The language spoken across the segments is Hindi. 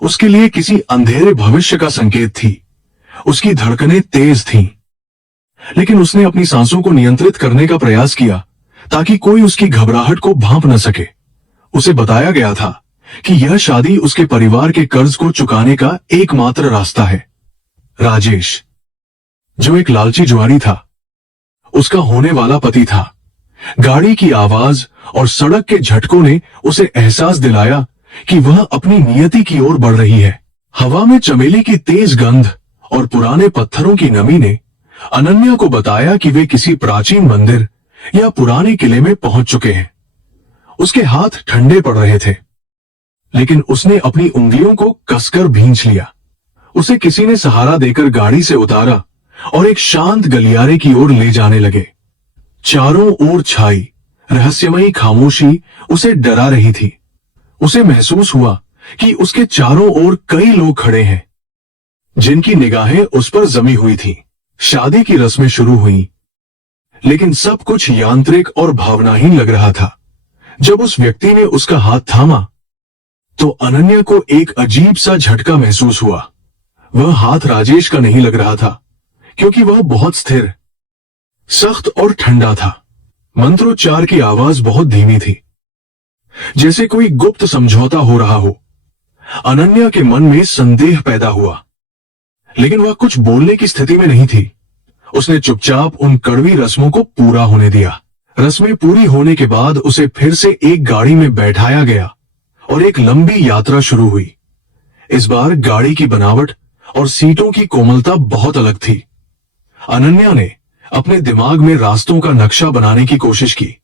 उसके लिए किसी अंधेरे भविष्य का संकेत थी। उसकी धड़कनें तेज थीं, लेकिन उसने अपनी सांसों को नियंत्रित करने का प्रयास किया ताकि कोई उसकी घबराहट को भांप न सके। उसे बताया गया था कि यह शादी उसके परिवार के कर्ज को चुकाने का एकमात्र रास्ता है। राजेश, जो एक लालची जुआरी था, उसका होने वाला पति था। गाड़ी की आवाज और सड़क के झटकों ने उसे एहसास दिलाया कि वह अपनी नियति की ओर बढ़ रही है। हवा में चमेली की तेज गंध और पुराने पत्थरों की नमी ने अनन्या को बताया कि वे किसी प्राचीन मंदिर या पुराने किले में पहुंच चुके हैं। उसके हाथ ठंडे पड़ रहे थे, लेकिन उसने अपनी उंगलियों को कसकर भींच लिया। उसे किसी ने सहारा देकर गाड़ी से उतारा और एक शांत गलियारे की ओर ले जाने लगे। चारों ओर छाई रहस्यमयी खामोशी उसे डरा रही थी। उसे महसूस हुआ कि उसके चारों ओर कई लोग खड़े हैं, जिनकी निगाहें उस पर जमी हुई थीं। शादी की रस्में शुरू हुईं, लेकिन सब कुछ यांत्रिक और भावनाहीन लग रहा था। जब उस व्यक्ति ने उसका हाथ थामा, तो अनन्या को एक अजीब सा झटका महसूस हुआ। वह हाथ राजेश का नहीं लग रहा था, क्योंकि वह बहुत स्थिर, सख्त और ठंडा था। मंत्रोच्चार की आवाज बहुत धीमी थी, जैसे कोई गुप्त समझौता हो रहा हो। अनन्या के मन में संदेह पैदा हुआ, लेकिन वह कुछ बोलने की स्थिति में नहीं थी। उसने चुपचाप उन कड़वी रस्मों को पूरा होने दिया। रस्में पूरी होने के बाद उसे फिर से एक गाड़ी में बैठाया गया और एक लंबी यात्रा शुरू हुई। इस बार गाड़ी की बनावट और सीटों की कोमलता बहुत अलग थी। अनन्या ने अपने दिमाग में रास्तों का नक्शा बनाने की कोशिश की,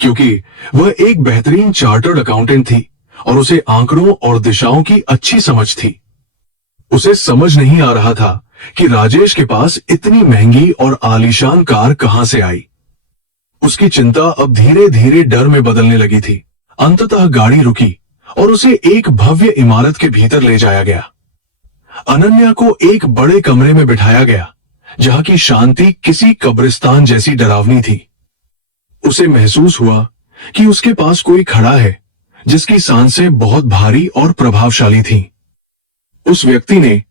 क्योंकि वह एक बेहतरीन चार्टर्ड अकाउंटेंट थी और उसे आंकड़ों और दिशाओं की अच्छी समझ थी। उसे समझ नहीं आ रहा था कि राजेश के पास इतनी महंगी और आलीशान कार कहां से आई। उसकी चिंता अब धीरे धीरे डर में बदलने लगी थी। अंततः गाड़ी रुकी और उसे एक भव्य इमारत के भीतर ले जाया गया। अनन्या को एक बड़े कमरे में बिठाया गया, जहां की शांति किसी कब्रिस्तान जैसी डरावनी थी। उसे महसूस हुआ कि उसके पास कोई खड़ा है, जिसकी सांसें बहुत भारी और प्रभावशाली थीं। उस व्यक्ति ने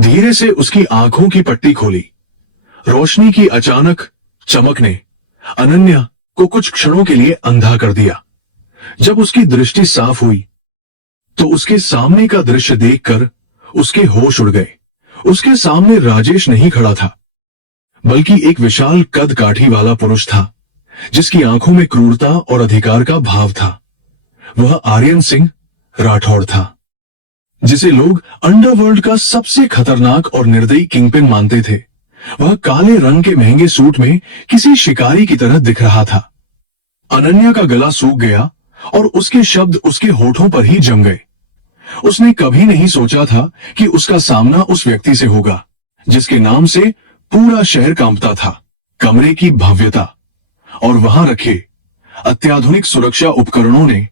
धीरे से उसकी आंखों की पट्टी खोली। रोशनी की अचानक चमक ने अनन्या को कुछ क्षणों के लिए अंधा कर दिया। जब उसकी दृष्टि साफ हुई, तो उसके सामने का दृश्य देखकर उसके होश उड़ गए। उसके सामने राजेश नहीं खड़ा था, बल्कि एक विशाल कद काठी वाला पुरुष था, जिसकी आंखों में क्रूरता और अधिकार का भाव था। वह आर्यन सिंह राठौड़ था, जिसे लोग अंडरवर्ल्ड का सबसे खतरनाक और निर्दयी किंगपिन मानते थे। वह काले रंग के महंगे सूट में किसी शिकारी की तरह दिख रहा था। अनन्या का गला सूख गया और उसके शब्द उसके होठों पर ही जम गए। उसने कभी नहीं सोचा था कि उसका सामना उस व्यक्ति से होगा, जिसके नाम से पूरा शहर कांपता था। कमरे की भव्यता और वहां रखे अत्याधुनिक सुरक्षा उपकरणों ने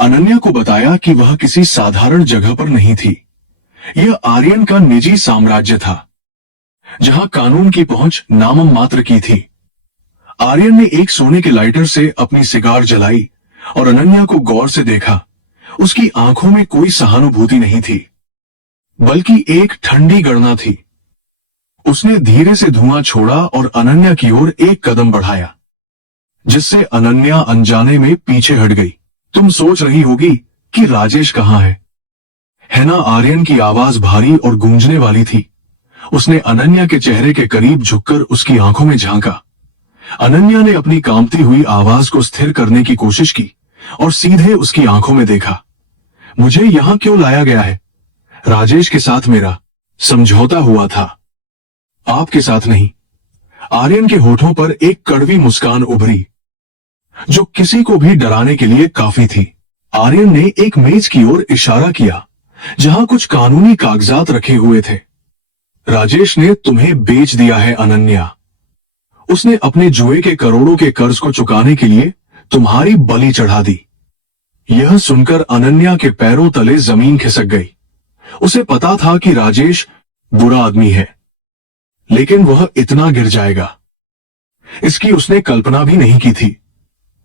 अनन्या को बताया कि वह किसी साधारण जगह पर नहीं थी। यह आर्यन का निजी साम्राज्य था, जहां कानून की पहुंच नामम मात्र की थी। आर्यन ने एक सोने के लाइटर से अपनी सिगार जलाई और अनन्या को गौर से देखा। उसकी आंखों में कोई सहानुभूति नहीं थी, बल्कि एक ठंडी गणना थी। उसने धीरे से धुआं छोड़ा और अनन्या की ओर एक कदम बढ़ाया, जिससे अनन्या अनजाने में पीछे हट गई। तुम सोच रही होगी कि राजेश कहां है ना? आर्यन की आवाज भारी और गूंजने वाली थी। उसने अनन्या के चेहरे के करीब झुककर उसकी आंखों में झांका। अनन्या ने अपनी कांपती हुई आवाज को स्थिर करने की कोशिश की और सीधे उसकी आंखों में देखा। मुझे यहां क्यों लाया गया है? राजेश के साथ मेरा समझौता हुआ था, आपके साथ नहीं। आर्यन के होठों पर एक कड़वी मुस्कान उभरी, जो किसी को भी डराने के लिए काफी थी। आर्यन ने एक मेज की ओर इशारा किया, जहां कुछ कानूनी कागजात रखे हुए थे। राजेश ने तुम्हें बेच दिया है अनन्या। उसने अपने जुए के करोड़ों के कर्ज को चुकाने के लिए तुम्हारी बलि चढ़ा दी। यह सुनकर अनन्या के पैरों तले जमीन खिसक गई। उसे पता था कि राजेश बुरा आदमी है, लेकिन वह इतना गिर जाएगा, इसकी उसने कल्पना भी नहीं की थी।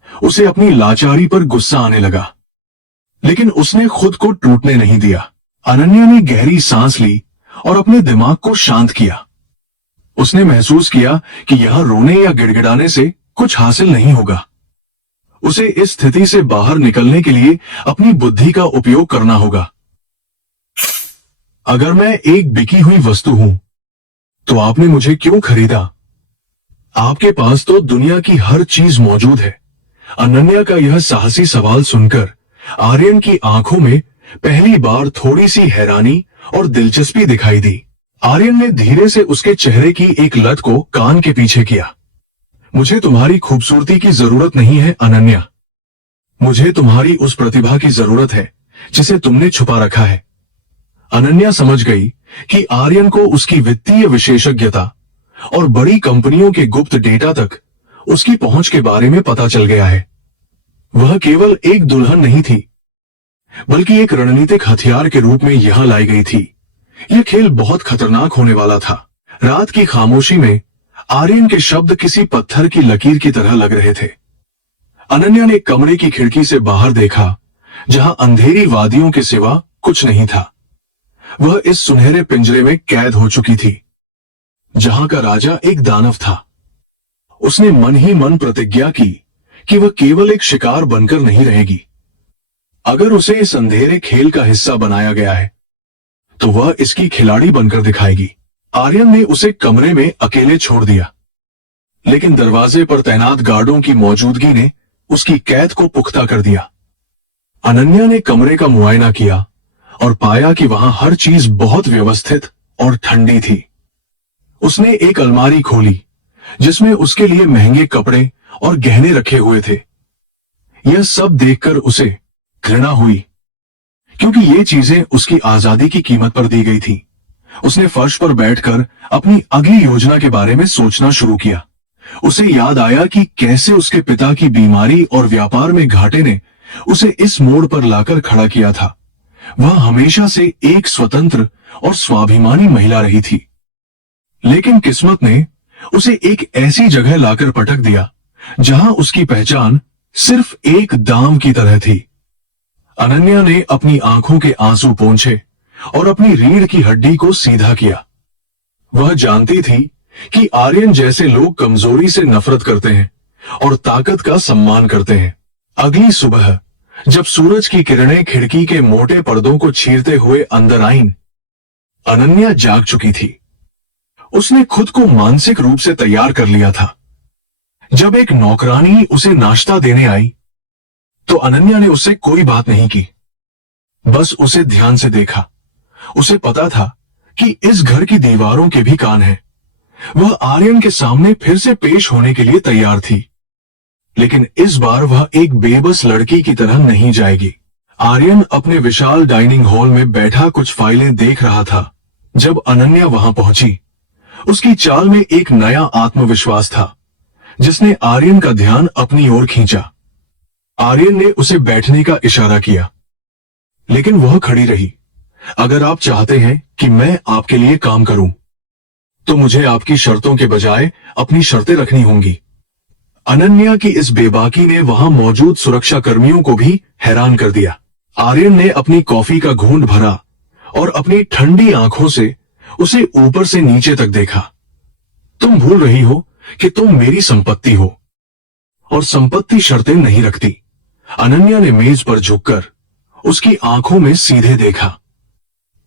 उसे अपनी लाचारी पर गुस्सा आने लगा, लेकिन उसने खुद को टूटने नहीं दिया। अनन्या ने गहरी सांस ली और अपने दिमाग को शांत किया। उसने महसूस किया कि यहां रोने या गिड़गिड़ाने से कुछ हासिल नहीं होगा। उसे इस स्थिति से बाहर निकलने के लिए अपनी बुद्धि का उपयोग करना होगा। अगर मैं एक बिकी हुई वस्तु हूं, तो आपने मुझे क्यों खरीदा? आपके पास तो दुनिया की हर चीज मौजूद है। अनन्या का यह साहसी सवाल सुनकर आर्यन की आंखों में पहली बार थोड़ी सी हैरानी और दिलचस्पी दिखाई दी। आर्यन ने धीरे से उसके चेहरे की एक लत को कान के पीछे किया। मुझे तुम्हारी खूबसूरती की जरूरत नहीं है अनन्या। मुझे तुम्हारी उस प्रतिभा की जरूरत है जिसे तुमने छुपा रखा है। अनन्या समझ गई कि आर्यन को उसकी वित्तीय विशेषज्ञता और बड़ी कंपनियों के गुप्त डेटा तक उसकी पहुंच के बारे में पता चल गया है। वह केवल एक दुल्हन नहीं थी, बल्कि एक रणनीतिक हथियार के रूप में यहां लाई गई थी। यह खेल बहुत खतरनाक होने वाला था। रात की खामोशी में आर्यन के शब्द किसी पत्थर की लकीर की तरह लग रहे थे। अनन्या ने कमरे की खिड़की से बाहर देखा, जहां अंधेरी वादियों के सिवा कुछ नहीं था। वह इस सुनहरे पिंजरे में कैद हो चुकी थी, जहां का राजा एक दानव था। उसने मन ही मन प्रतिज्ञा की कि वह केवल एक शिकार बनकर नहीं रहेगी। अगर उसे इस अंधेरे खेल का हिस्सा बनाया गया है, तो वह इसकी खिलाड़ी बनकर दिखाएगी। आर्यन ने उसे कमरे में अकेले छोड़ दिया, लेकिन दरवाजे पर तैनात गार्डों की मौजूदगी ने उसकी कैद को पुख्ता कर दिया। अनन्या ने कमरे का मुआयना किया और पाया कि वहां हर चीज बहुत व्यवस्थित और ठंडी थी। उसने एक अलमारी खोली, जिसमें उसके लिए महंगे कपड़े और गहने रखे हुए थे। यह सब देखकर उसे घृणा हुई, क्योंकि ये चीजें उसकी आजादी की कीमत पर दी गई थी। उसने फर्श पर बैठकर अपनी अगली योजना के बारे में सोचना शुरू किया। उसे याद आया कि कैसे उसके पिता की बीमारी और व्यापार में घाटे ने उसे इस मोड़ पर लाकर खड़ा किया था। वह हमेशा से एक स्वतंत्र और स्वाभिमानी महिला रही थी, लेकिन किस्मत ने उसे एक ऐसी जगह लाकर पटक दिया जहां उसकी पहचान सिर्फ एक दांव की तरह थी। अनन्या ने अपनी आंखों के आंसू पोंछे और अपनी रीढ़ की हड्डी को सीधा किया। वह जानती थी कि आर्यन जैसे लोग कमजोरी से नफरत करते हैं और ताकत का सम्मान करते हैं। अगली सुबह जब सूरज की किरणें खिड़की के मोटे पर्दों को चीरते हुए अंदर आईं, अनन्या जाग चुकी थी। उसने खुद को मानसिक रूप से तैयार कर लिया था। जब एक नौकरानी उसे नाश्ता देने आई, तो अनन्या ने उससे कोई बात नहीं की, बस उसे ध्यान से देखा। उसे पता था कि इस घर की दीवारों के भी कान हैं। वह आर्यन के सामने फिर से पेश होने के लिए तैयार थी, लेकिन इस बार वह एक बेबस लड़की की तरह नहीं जाएगी। आर्यन अपने विशाल डाइनिंग हॉल में बैठा कुछ फाइलें देख रहा था जब अनन्या वहां पहुंची। उसकी चाल में एक नया आत्मविश्वास था, जिसने आर्यन का ध्यान अपनी ओर खींचा। आर्यन ने उसे बैठने का इशारा किया, लेकिन वह खड़ी रही। अगर आप चाहते हैं कि मैं आपके लिए काम करूं, तो मुझे आपकी शर्तों के बजाय अपनी शर्तें रखनी होंगी। अनन्या की इस बेबाकी ने वहां मौजूद सुरक्षा कर्मियों को भी हैरान कर दिया। आर्यन ने अपनी कॉफी का घूंट भरा और अपनी ठंडी आंखों से उसे ऊपर से नीचे तक देखा। तुम भूल रही हो कि तुम मेरी संपत्ति हो, और संपत्ति शर्तें नहीं रखती। अनन्या ने मेज पर झुककर उसकी आंखों में सीधे देखा।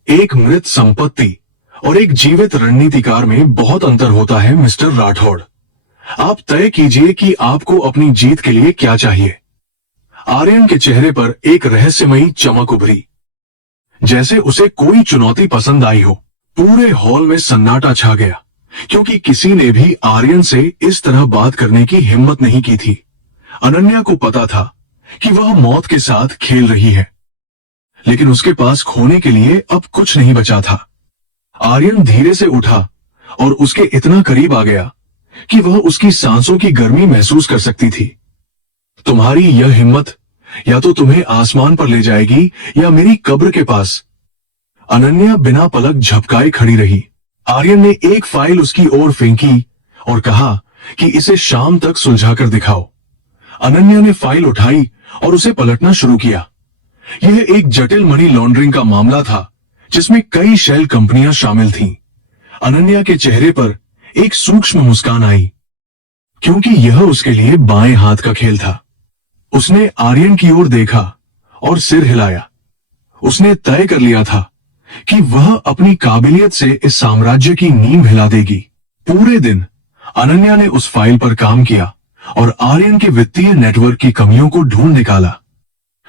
एक मृत संपत्ति और एक जीवित रणनीतिकार में बहुत अंतर होता है मिस्टर राठौड़। आप तय कीजिए कि आपको अपनी जीत के लिए क्या चाहिए। आर्यन के चेहरे पर एक रहस्यमयी चमक उभरी, जैसे उसे कोई चुनौती पसंद आई हो। पूरे हॉल में सन्नाटा छा गया, क्योंकि किसी ने भी आर्यन से इस तरह बात करने की हिम्मत नहीं की थी। अनन्या को पता था कि वह मौत के साथ खेल रही है, लेकिन उसके पास खोने के लिए अब कुछ नहीं बचा था। आर्यन धीरे से उठा और उसके इतना करीब आ गया कि वह उसकी सांसों की गर्मी महसूस कर सकती थी। तुम्हारी यह हिम्मत या तो तुम्हें आसमान पर ले जाएगी या मेरी कब्र के पास। अनन्या बिना पलक झपकाए खड़ी रही। आर्यन ने एक फाइल उसकी ओर फेंकी और कहा कि इसे शाम तक सुलझा कर दिखाओ। अनन्या ने फाइल उठाई और उसे पलटना शुरू किया। यह एक जटिल मनी लॉन्ड्रिंग का मामला था, जिसमें कई शेल कंपनियां शामिल थीं। अनन्या के चेहरे पर एक सूक्ष्म मुस्कान आई, क्योंकि यह उसके लिए बाएं हाथ का खेल था। उसने आर्यन की ओर देखा और सिर हिलाया। उसने तय कर लिया था कि वह अपनी काबिलियत से इस साम्राज्य की नींव हिला देगी। पूरे दिन अनन्या ने उस फाइल पर काम किया और आर्यन के वित्तीय नेटवर्क की कमियों को ढूंढ निकाला।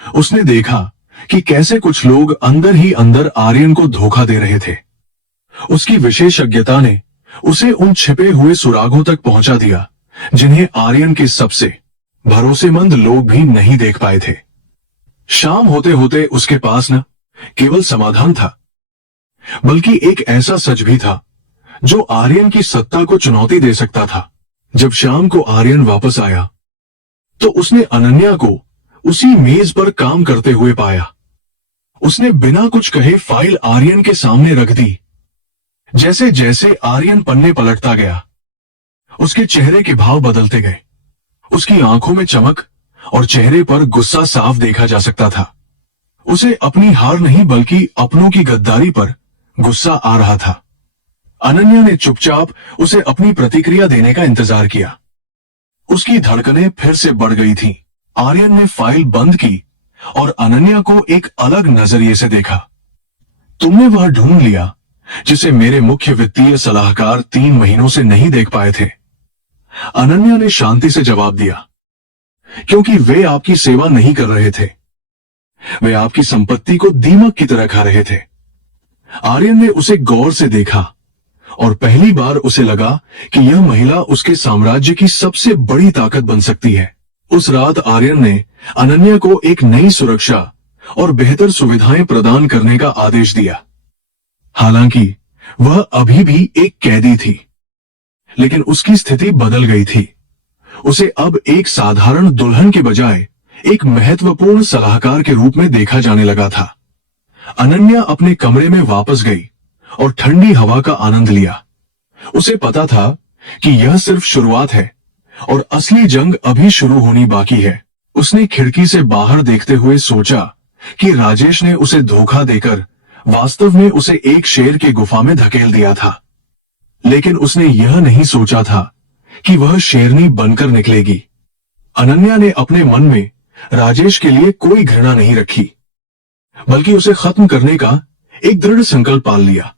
उसने देखा कि कैसे कुछ लोग अंदर ही अंदर आर्यन को धोखा दे रहे थे। उसकी विशेषज्ञता ने उसे उन छिपे हुए सुरागों तक पहुंचा दिया जिन्हें आर्यन के सबसे भरोसेमंद लोग भी नहीं देख पाए थे। शाम होते होते उसके पास न केवल समाधान था, बल्कि एक ऐसा सच भी था जो आर्यन की सत्ता को चुनौती दे सकता था। जब शाम को आर्यन वापस आया तो उसने अनन्या को उसी मेज पर काम करते हुए पाया। उसने बिना कुछ कहे फाइल आर्यन के सामने रख दी। जैसे जैसे आर्यन पन्ने पलटता गया, उसके चेहरे के भाव बदलते गए। उसकी आंखों में चमक और चेहरे पर गुस्सा साफ देखा जा सकता था। उसे अपनी हार नहीं बल्कि अपनों की गद्दारी पर गुस्सा आ रहा था। अनन्या ने चुपचाप उसे अपनी प्रतिक्रिया देने का इंतजार किया। उसकी धड़कनें फिर से बढ़ गई थीं। आर्यन ने फाइल बंद की और अनन्या को एक अलग नजरिए से देखा। तुमने वह ढूंढ लिया जिसे मेरे मुख्य वित्तीय सलाहकार 3 महीनों से नहीं देख पाए थे। अनन्या ने शांति से जवाब दिया, क्योंकि वे आपकी सेवा नहीं कर रहे थे, वे आपकी संपत्ति को दीमक की तरह खा रहे थे। आर्यन ने उसे गौर से देखा और पहली बार उसे लगा कि यह महिला उसके साम्राज्य की सबसे बड़ी ताकत बन सकती है। उस रात आर्यन ने अनन्या को एक नई सुरक्षा और बेहतर सुविधाएं प्रदान करने का आदेश दिया। हालांकि वह अभी भी एक कैदी थी, लेकिन उसकी स्थिति बदल गई थी। उसे अब एक साधारण दुल्हन के बजाय एक महत्वपूर्ण सलाहकार के रूप में देखा जाने लगा था। अनन्या अपने कमरे में वापस गई और ठंडी हवा का आनंद लिया। उसे पता था कि यह सिर्फ शुरुआत है और असली जंग अभी शुरू होनी बाकी है। उसने खिड़की से बाहर देखते हुए सोचा कि राजेश ने उसे धोखा देकर वास्तव में उसे एक शेर की गुफा में धकेल दिया था, लेकिन उसने यह नहीं सोचा था कि वह शेरनी बनकर निकलेगी। अनन्या ने अपने मन में राजेश के लिए कोई घृणा नहीं रखी, बल्कि उसे खत्म करने का एक दृढ़ संकल्प पाल लिया।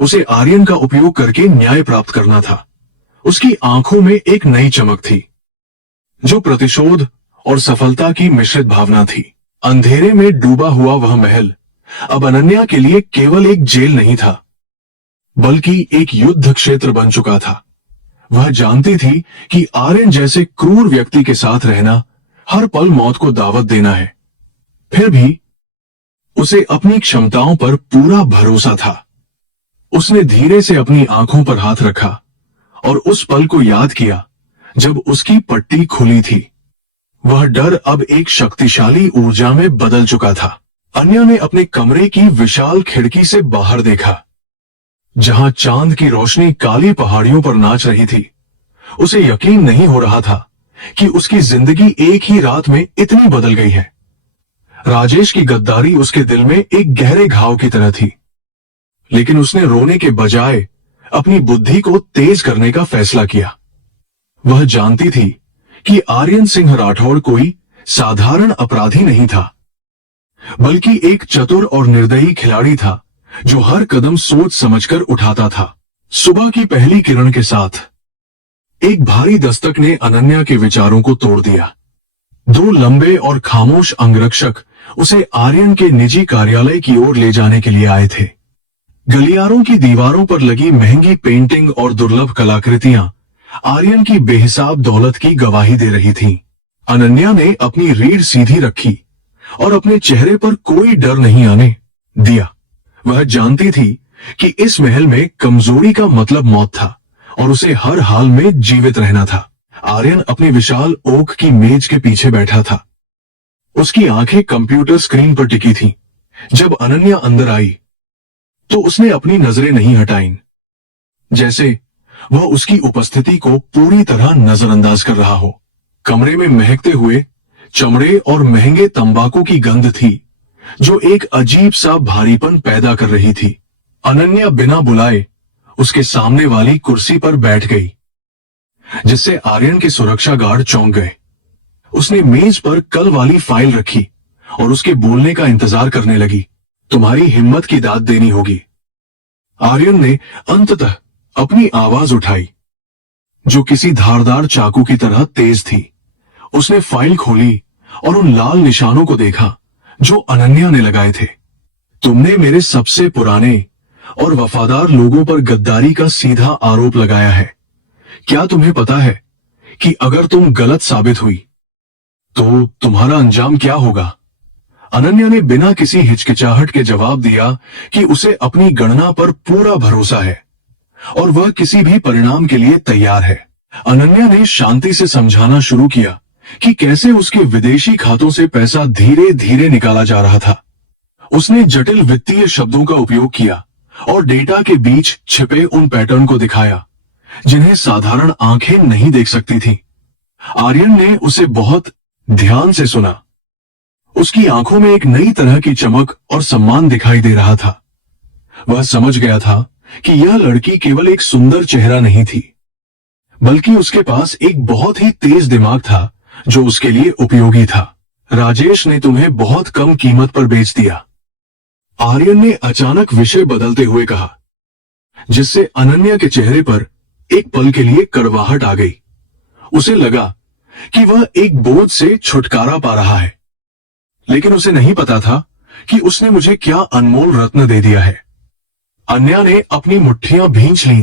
उसे आर्यन का उपयोग करके न्याय प्राप्त करना था। उसकी आंखों में एक नई चमक थी, जो प्रतिशोध और सफलता की मिश्रित भावना थी। अंधेरे में डूबा हुआ वह महल अब अनन्या के लिए केवल एक जेल नहीं था, बल्कि एक युद्ध क्षेत्र बन चुका था। वह जानती थी कि आर्यन जैसे क्रूर व्यक्ति के साथ रहना हर पल मौत को दावत देना है। फिर भी उसे अपनी क्षमताओं पर पूरा भरोसा था। उसने धीरे से अपनी आंखों पर हाथ रखा और उस पल को याद किया जब उसकी पट्टी खुली थी। वह डर अब एक शक्तिशाली ऊर्जा में बदल चुका था। अन्या ने अपने कमरे की विशाल खिड़की से बाहर देखा, जहां चांद की रोशनी काली पहाड़ियों पर नाच रही थी। उसे यकीन नहीं हो रहा था कि उसकी जिंदगी एक ही रात में इतनी बदल गई है। राजेश की गद्दारी उसके दिल में एक गहरे घाव की तरह थी, लेकिन उसने रोने के बजाय अपनी बुद्धि को तेज करने का फैसला किया। वह जानती थी कि आर्यन सिंह राठौड़ कोई साधारण अपराधी नहीं था, बल्कि एक चतुर और निर्दयी खिलाड़ी था जो हर कदम सोच समझकर उठाता था। सुबह की पहली किरण के साथ एक भारी दस्तक ने अनन्या के विचारों को तोड़ दिया। 2 लंबे और खामोश अंगरक्षक उसे आर्यन के निजी कार्यालय की ओर ले जाने के लिए आए थे। गलियारों की दीवारों पर लगी महंगी पेंटिंग और दुर्लभ कलाकृतियां आर्यन की बेहिसाब दौलत की गवाही दे रही थीं। अनन्या ने अपनी रीढ़ सीधी रखी और अपने चेहरे पर कोई डर नहीं आने दिया। वह जानती थी कि इस महल में कमजोरी का मतलब मौत था और उसे हर हाल में जीवित रहना था। आर्यन अपनी विशाल ओक की मेज के पीछे बैठा था। उसकी आंखें कंप्यूटर स्क्रीन पर टिकी थीं। जब अनन्या अंदर आई तो उसने अपनी नजरें नहीं हटाईं, जैसे वह उसकी उपस्थिति को पूरी तरह नजरअंदाज कर रहा हो। कमरे में महकते हुए चमड़े और महंगे तंबाकू की गंध थी, जो एक अजीब सा भारीपन पैदा कर रही थी। अनन्या बिना बुलाए उसके सामने वाली कुर्सी पर बैठ गई, जिससे आर्यन के सुरक्षा गार्ड चौंक गए। उसने मेज पर कल वाली फाइल रखी और उसके बोलने का इंतजार करने लगी। तुम्हारी हिम्मत की दाद देनी होगी। आर्यन ने अंततः अपनी आवाज उठाई, जो किसी धारदार चाकू की तरह तेज थी। उसने फाइल खोली और उन लाल निशानों को देखा जो अनन्या ने लगाए थे। तुमने मेरे सबसे पुराने और वफादार लोगों पर गद्दारी का सीधा आरोप लगाया है। क्या तुम्हें पता है कि अगर तुम गलत साबित हुई तो तुम्हारा अंजाम क्या होगा? अनन्या ने बिना किसी हिचकिचाहट के जवाब दिया कि उसे अपनी गणना पर पूरा भरोसा है और वह किसी भी परिणाम के लिए तैयार है। अनन्या ने शांति से समझाना शुरू किया कि कैसे उसके विदेशी खातों से पैसा धीरे धीरे निकाला जा रहा था। उसने जटिल वित्तीय शब्दों का उपयोग किया और डेटा के बीच छिपे उन पैटर्न को दिखाया जिन्हें साधारण आंखें नहीं देख सकती थी। आर्यन ने उसे बहुत ध्यान से सुना। उसकी आंखों में एक नई तरह की चमक और सम्मान दिखाई दे रहा था। वह समझ गया था कि यह लड़की केवल एक सुंदर चेहरा नहीं थी, बल्कि उसके पास एक बहुत ही तेज दिमाग था जो उसके लिए उपयोगी था। राजेश ने तुम्हें बहुत कम कीमत पर बेच दिया, आर्यन ने अचानक विषय बदलते हुए कहा, जिससे अनन्या के चेहरे पर एक पल के लिए कड़वाहट आ गई। उसे लगा कि वह एक बोझ से छुटकारा पा रहा है, लेकिन उसे नहीं पता था कि उसने मुझे क्या अनमोल रत्न दे दिया है। अन्या ने अपनी मुट्ठियां भींच लीं।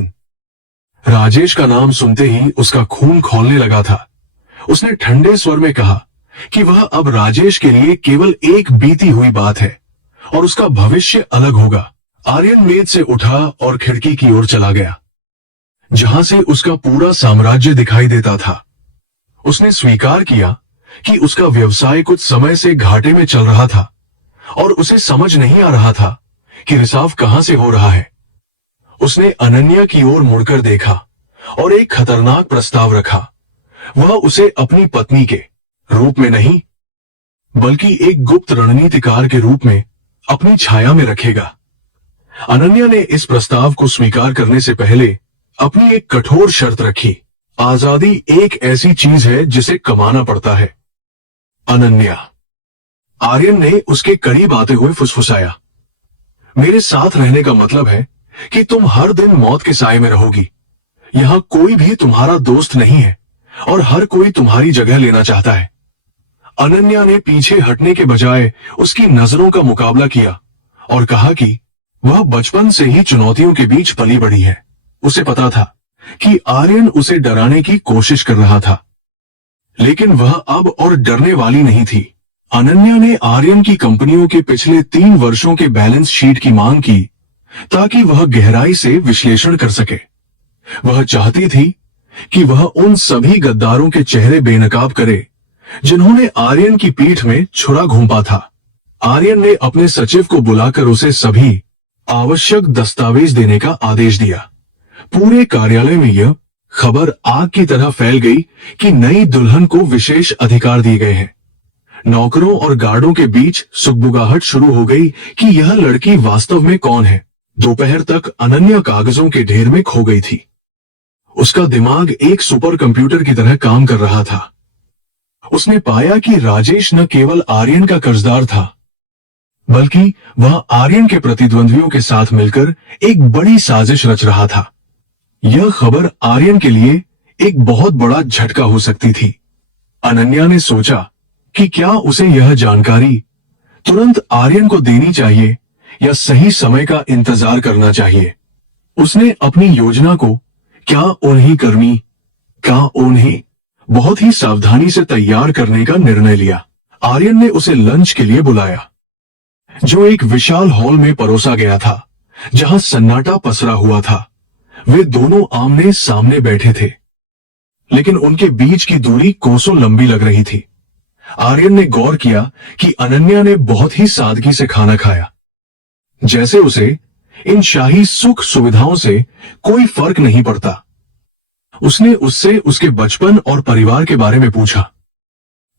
राजेश का नाम सुनते ही उसका खून खौलने लगा था। उसने ठंडे स्वर में कहा कि वह अब राजेश के लिए केवल एक बीती हुई बात है और उसका भविष्य अलग होगा। आर्यन मेज से उठा और खिड़की की ओर चला गया, जहां से उसका पूरा साम्राज्य दिखाई देता था। उसने स्वीकार किया कि उसका व्यवसाय कुछ समय से घाटे में चल रहा था और उसे समझ नहीं आ रहा था कि रिसाव कहां से हो रहा है। उसने अनन्या की ओर मुड़कर देखा और एक खतरनाक प्रस्ताव रखा। वह उसे अपनी पत्नी के रूप में नहीं, बल्कि एक गुप्त रणनीतिकार के रूप में अपनी छाया में रखेगा। अनन्या ने इस प्रस्ताव को स्वीकार करने से पहले अपनी एक कठोर शर्त रखी। आजादी एक ऐसी चीज है जिसे कमाना पड़ता है। अनन्या, आर्यन ने उसके करीब आते हुए फुसफुसाया, मेरे साथ रहने का मतलब है कि तुम हर दिन मौत के साए में रहोगी। यहां कोई भी तुम्हारा दोस्त नहीं है और हर कोई तुम्हारी जगह लेना चाहता है। अनन्या ने पीछे हटने के बजाय उसकी नजरों का मुकाबला किया और कहा कि वह बचपन से ही चुनौतियों के बीच पली बड़ी है। उसे पता था कि आर्यन उसे डराने की कोशिश कर रहा था, लेकिन वह अब और डरने वाली नहीं थी। अनन्या ने आर्यन की कंपनियों के पिछले 3 वर्षों के बैलेंस शीट की मांग की ताकि वह गहराई से विश्लेषण कर सके। वह चाहती थी कि वह उन सभी गद्दारों के चेहरे बेनकाब करे जिन्होंने आर्यन की पीठ में छुरा घोंपा था। आर्यन ने अपने सचिव को बुलाकर उसे सभी आवश्यक दस्तावेज देने का आदेश दिया। पूरे कार्यालय में यह खबर आग की तरह फैल गई कि नई दुल्हन को विशेष अधिकार दिए गए हैं। नौकरों और गार्डों के बीच सुगबुगाहट शुरू हो गई कि यह लड़की वास्तव में कौन है। दोपहर तक अनन्या कागजों के ढेर में खो गई थी। उसका दिमाग एक सुपर कंप्यूटर की तरह काम कर रहा था। उसने पाया कि राजेश न केवल आर्यन का कर्जदार था, बल्कि वह आर्यन के प्रतिद्वंद्वियों के साथ मिलकर एक बड़ी साजिश रच रहा था। यह खबर आर्यन के लिए एक बहुत बड़ा झटका हो सकती थी। अनन्या ने सोचा कि क्या उसे यह जानकारी तुरंत आर्यन को देनी चाहिए या सही समय का इंतजार करना चाहिए। उसने अपनी योजना को क्या उन्हीं करनी, क्या उन्हें बहुत ही सावधानी से तैयार करने का निर्णय लिया। आर्यन ने उसे लंच के लिए बुलाया, जो एक विशाल हॉल में परोसा गया था, जहां सन्नाटा पसरा हुआ था। वे दोनों आमने सामने बैठे थे, लेकिन उनके बीच की दूरी कोसों लंबी लग रही थी। आर्यन ने गौर किया कि अनन्या ने बहुत ही सादगी से खाना खाया, जैसे उसे इन शाही सुख सुविधाओं से कोई फर्क नहीं पड़ता। उसने उससे उसके बचपन और परिवार के बारे में पूछा,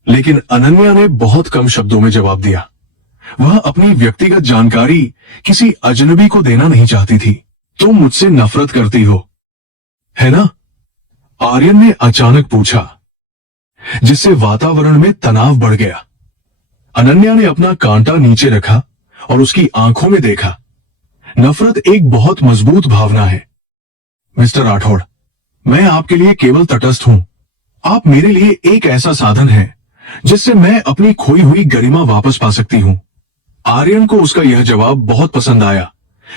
लेकिन अनन्या ने बहुत कम शब्दों में जवाब दिया। वह अपनी व्यक्तिगत जानकारी किसी अजनबी को देना नहीं चाहती थी। तुम मुझसे नफरत करती हो, है ना? आर्यन ने अचानक पूछा, जिससे वातावरण में तनाव बढ़ गया। अनन्या ने अपना कांटा नीचे रखा और उसकी आंखों में देखा। नफरत एक बहुत मजबूत भावना है मिस्टर राठौड़। मैं आपके लिए केवल तटस्थ हूं। आप मेरे लिए एक ऐसा साधन है जिससे मैं अपनी खोई हुई गरिमा वापस पा सकती हूं। आर्यन को उसका यह जवाब बहुत पसंद आया,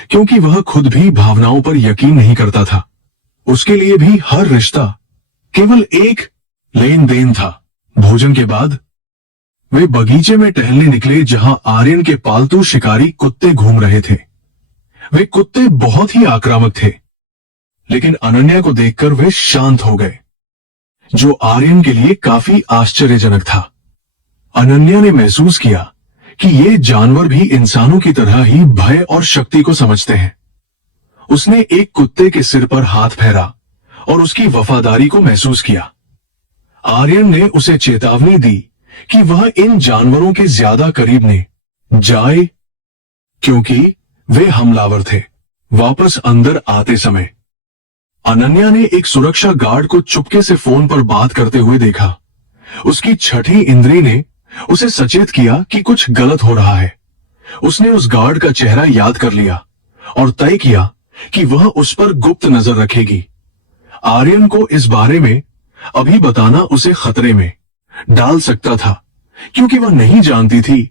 क्योंकि वह खुद भी भावनाओं पर यकीन नहीं करता था। उसके लिए भी हर रिश्ता केवल एक लेन देन था। भोजन के बाद वे बगीचे में टहलने निकले, जहां आर्यन के पालतू शिकारी कुत्ते घूम रहे थे। वे कुत्ते बहुत ही आक्रामक थे, लेकिन अनन्या को देखकर वे शांत हो गए, जो आर्यन के लिए काफी आश्चर्यजनक था। अनन्या ने महसूस किया कि ये जानवर भी इंसानों की तरह ही भय और शक्ति को समझते हैं। उसने एक कुत्ते के सिर पर हाथ फेरा और उसकी वफादारी को महसूस किया। आर्यन ने उसे चेतावनी दी कि वह इन जानवरों के ज्यादा करीब न जाए, क्योंकि वे हमलावर थे। वापस अंदर आते समय अनन्या ने एक सुरक्षा गार्ड को चुपके से फोन पर बात करते हुए देखा। उसकी छठी इंद्री ने उसे सचेत किया कि कुछ गलत हो रहा है। उसने उस गार्ड का चेहरा याद कर लिया और तय किया कि वह उस पर गुप्त नजर रखेगी। आर्यन को इस बारे में अभी बताना उसे खतरे में डाल सकता था, क्योंकि वह नहीं जानती थी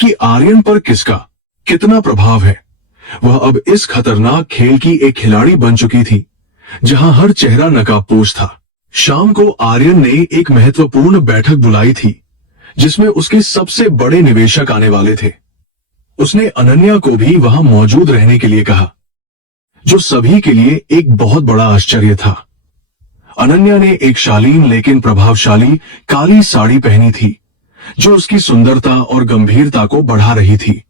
कि आर्यन पर किसका कितना प्रभाव है। वह अब इस खतरनाक खेल की एक खिलाड़ी बन चुकी थी, जहां हर चेहरा नकाबपोश था। शाम को आर्यन ने एक महत्वपूर्ण बैठक बुलाई थी, जिसमें उसके सबसे बड़े निवेशक आने वाले थे। उसने अनन्या को भी वहां मौजूद रहने के लिए कहा, जो सभी के लिए एक बहुत बड़ा आश्चर्य था। अनन्या ने एक शालीन लेकिन प्रभावशाली काली साड़ी पहनी थी, जो उसकी सुंदरता और गंभीरता को बढ़ा रही थी।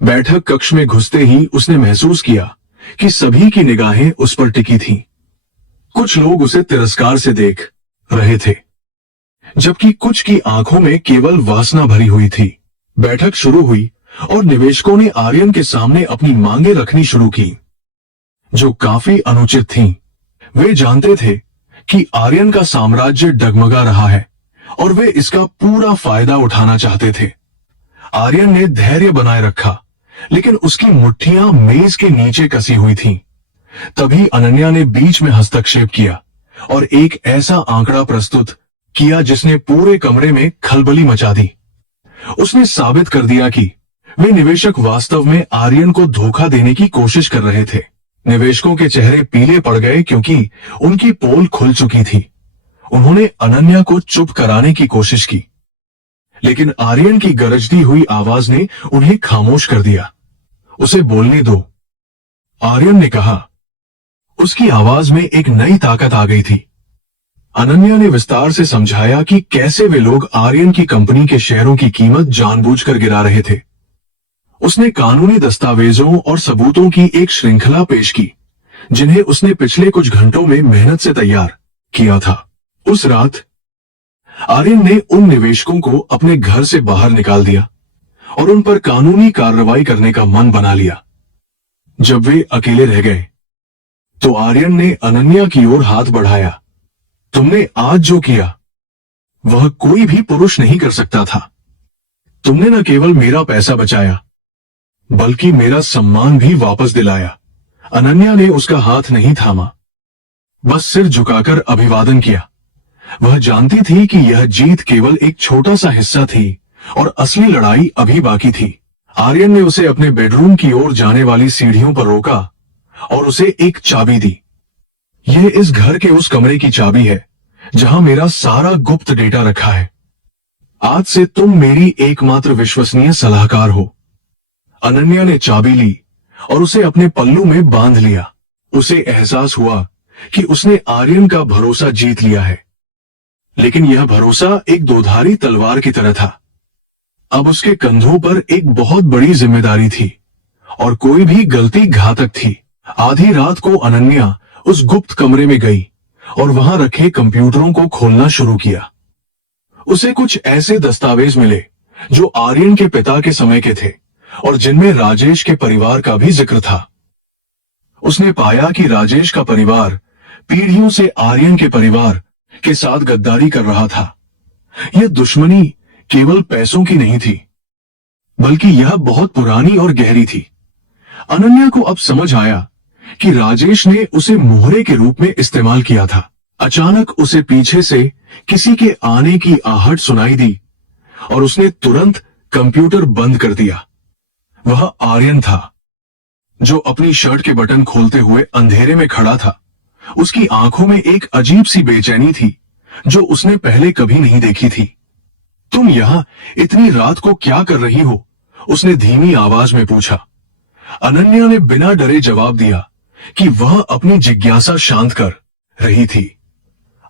बैठक कक्ष में घुसते ही उसने महसूस किया कि सभी की निगाहें उस पर टिकी थीं। कुछ लोग उसे तिरस्कार से देख रहे थे, जबकि कुछ की आंखों में केवल वासना भरी हुई थी। बैठक शुरू हुई और निवेशकों ने आर्यन के सामने अपनी मांगे रखनी शुरू की, जो काफी अनुचित थीं। वे जानते थे कि आर्यन का साम्राज्य डगमगा रहा है और वे इसका पूरा फायदा उठाना चाहते थे। आर्यन ने धैर्य बनाए रखा, लेकिन उसकी मुट्ठियां मेज के नीचे कसी हुई थीं। तभी अनन्या ने बीच में हस्तक्षेप किया और एक ऐसा आंकड़ा प्रस्तुत किया जिसने पूरे कमरे में खलबली मचा दी। उसने साबित कर दिया कि वे निवेशक वास्तव में आर्यन को धोखा देने की कोशिश कर रहे थे। निवेशकों के चेहरे पीले पड़ गए, क्योंकि उनकी पोल खुल चुकी थी। उन्होंने अनन्या को चुप कराने की कोशिश की, लेकिन आर्यन की गरजती हुई आवाज ने उन्हें खामोश कर दिया। उसे बोलने दो, आर्यन ने कहा। उसकी आवाज में एक नई ताकत आ गई थी। अनन्या ने विस्तार से समझाया कि कैसे वे लोग आर्यन की कंपनी के शेयरों की कीमत जानबूझकर गिरा रहे थे। उसने कानूनी दस्तावेजों और सबूतों की एक श्रृंखला पेश की, जिन्हें उसने पिछले कुछ घंटों में मेहनत से तैयार किया था। उस रात आर्यन ने उन निवेशकों को अपने घर से बाहर निकाल दिया और उन पर कानूनी कार्रवाई करने का मन बना लिया। जब वे अकेले रह गए, तो आर्यन ने अनन्या की ओर हाथ बढ़ाया। तुमने आज जो किया, वह कोई भी पुरुष नहीं कर सकता था। तुमने न केवल मेरा पैसा बचाया, बल्कि मेरा सम्मान भी वापस दिलाया। अनन्या ने उसका हाथ नहीं थामा, बस सिर झुकाकर अभिवादन किया। वह जानती थी कि यह जीत केवल एक छोटा सा हिस्सा थी और असली लड़ाई अभी बाकी थी। आर्यन ने उसे अपने बेडरूम की ओर जाने वाली सीढ़ियों पर रोका और उसे एक चाबी दी। यह इस घर के उस कमरे की चाबी है जहां मेरा सारा गुप्त डेटा रखा है। आज से तुम मेरी एकमात्र विश्वसनीय सलाहकार हो। अनन्या ने चाबी ली और उसे अपने पल्लू में बांध लिया। उसे एहसास हुआ कि उसने आर्यन का भरोसा जीत लिया है, लेकिन यह भरोसा एक दोधारी तलवार की तरह था। अब उसके कंधों पर एक बहुत बड़ी जिम्मेदारी थी और कोई भी गलती घातक थी। आधी रात को अनन्या उस गुप्त कमरे में गई और वहां रखे कंप्यूटरों को खोलना शुरू किया। उसे कुछ ऐसे दस्तावेज मिले जो आर्यन के पिता के समय के थे और जिनमें राजेश के परिवार का भी जिक्र था। उसने पाया कि राजेश का परिवार पीढ़ियों से आर्यन के परिवार के साथ गद्दारी कर रहा था। यह दुश्मनी केवल पैसों की नहीं थी, बल्कि यह बहुत पुरानी और गहरी थी। अनन्या को अब समझ आया कि राजेश ने उसे मोहरे के रूप में इस्तेमाल किया था। अचानक उसे पीछे से किसी के आने की आहट सुनाई दी और उसने तुरंत कंप्यूटर बंद कर दिया। वह आर्यन था, जो अपनी शर्ट के बटन खोलते हुए अंधेरे में खड़ा था। उसकी आंखों में एक अजीब सी बेचैनी थी जो उसने पहले कभी नहीं देखी थी। तुम यहां इतनी रात को क्या कर रही हो? उसने धीमी आवाज में पूछा। अनन्या ने बिना डरे जवाब दिया कि वह अपनी जिज्ञासा शांत कर रही थी।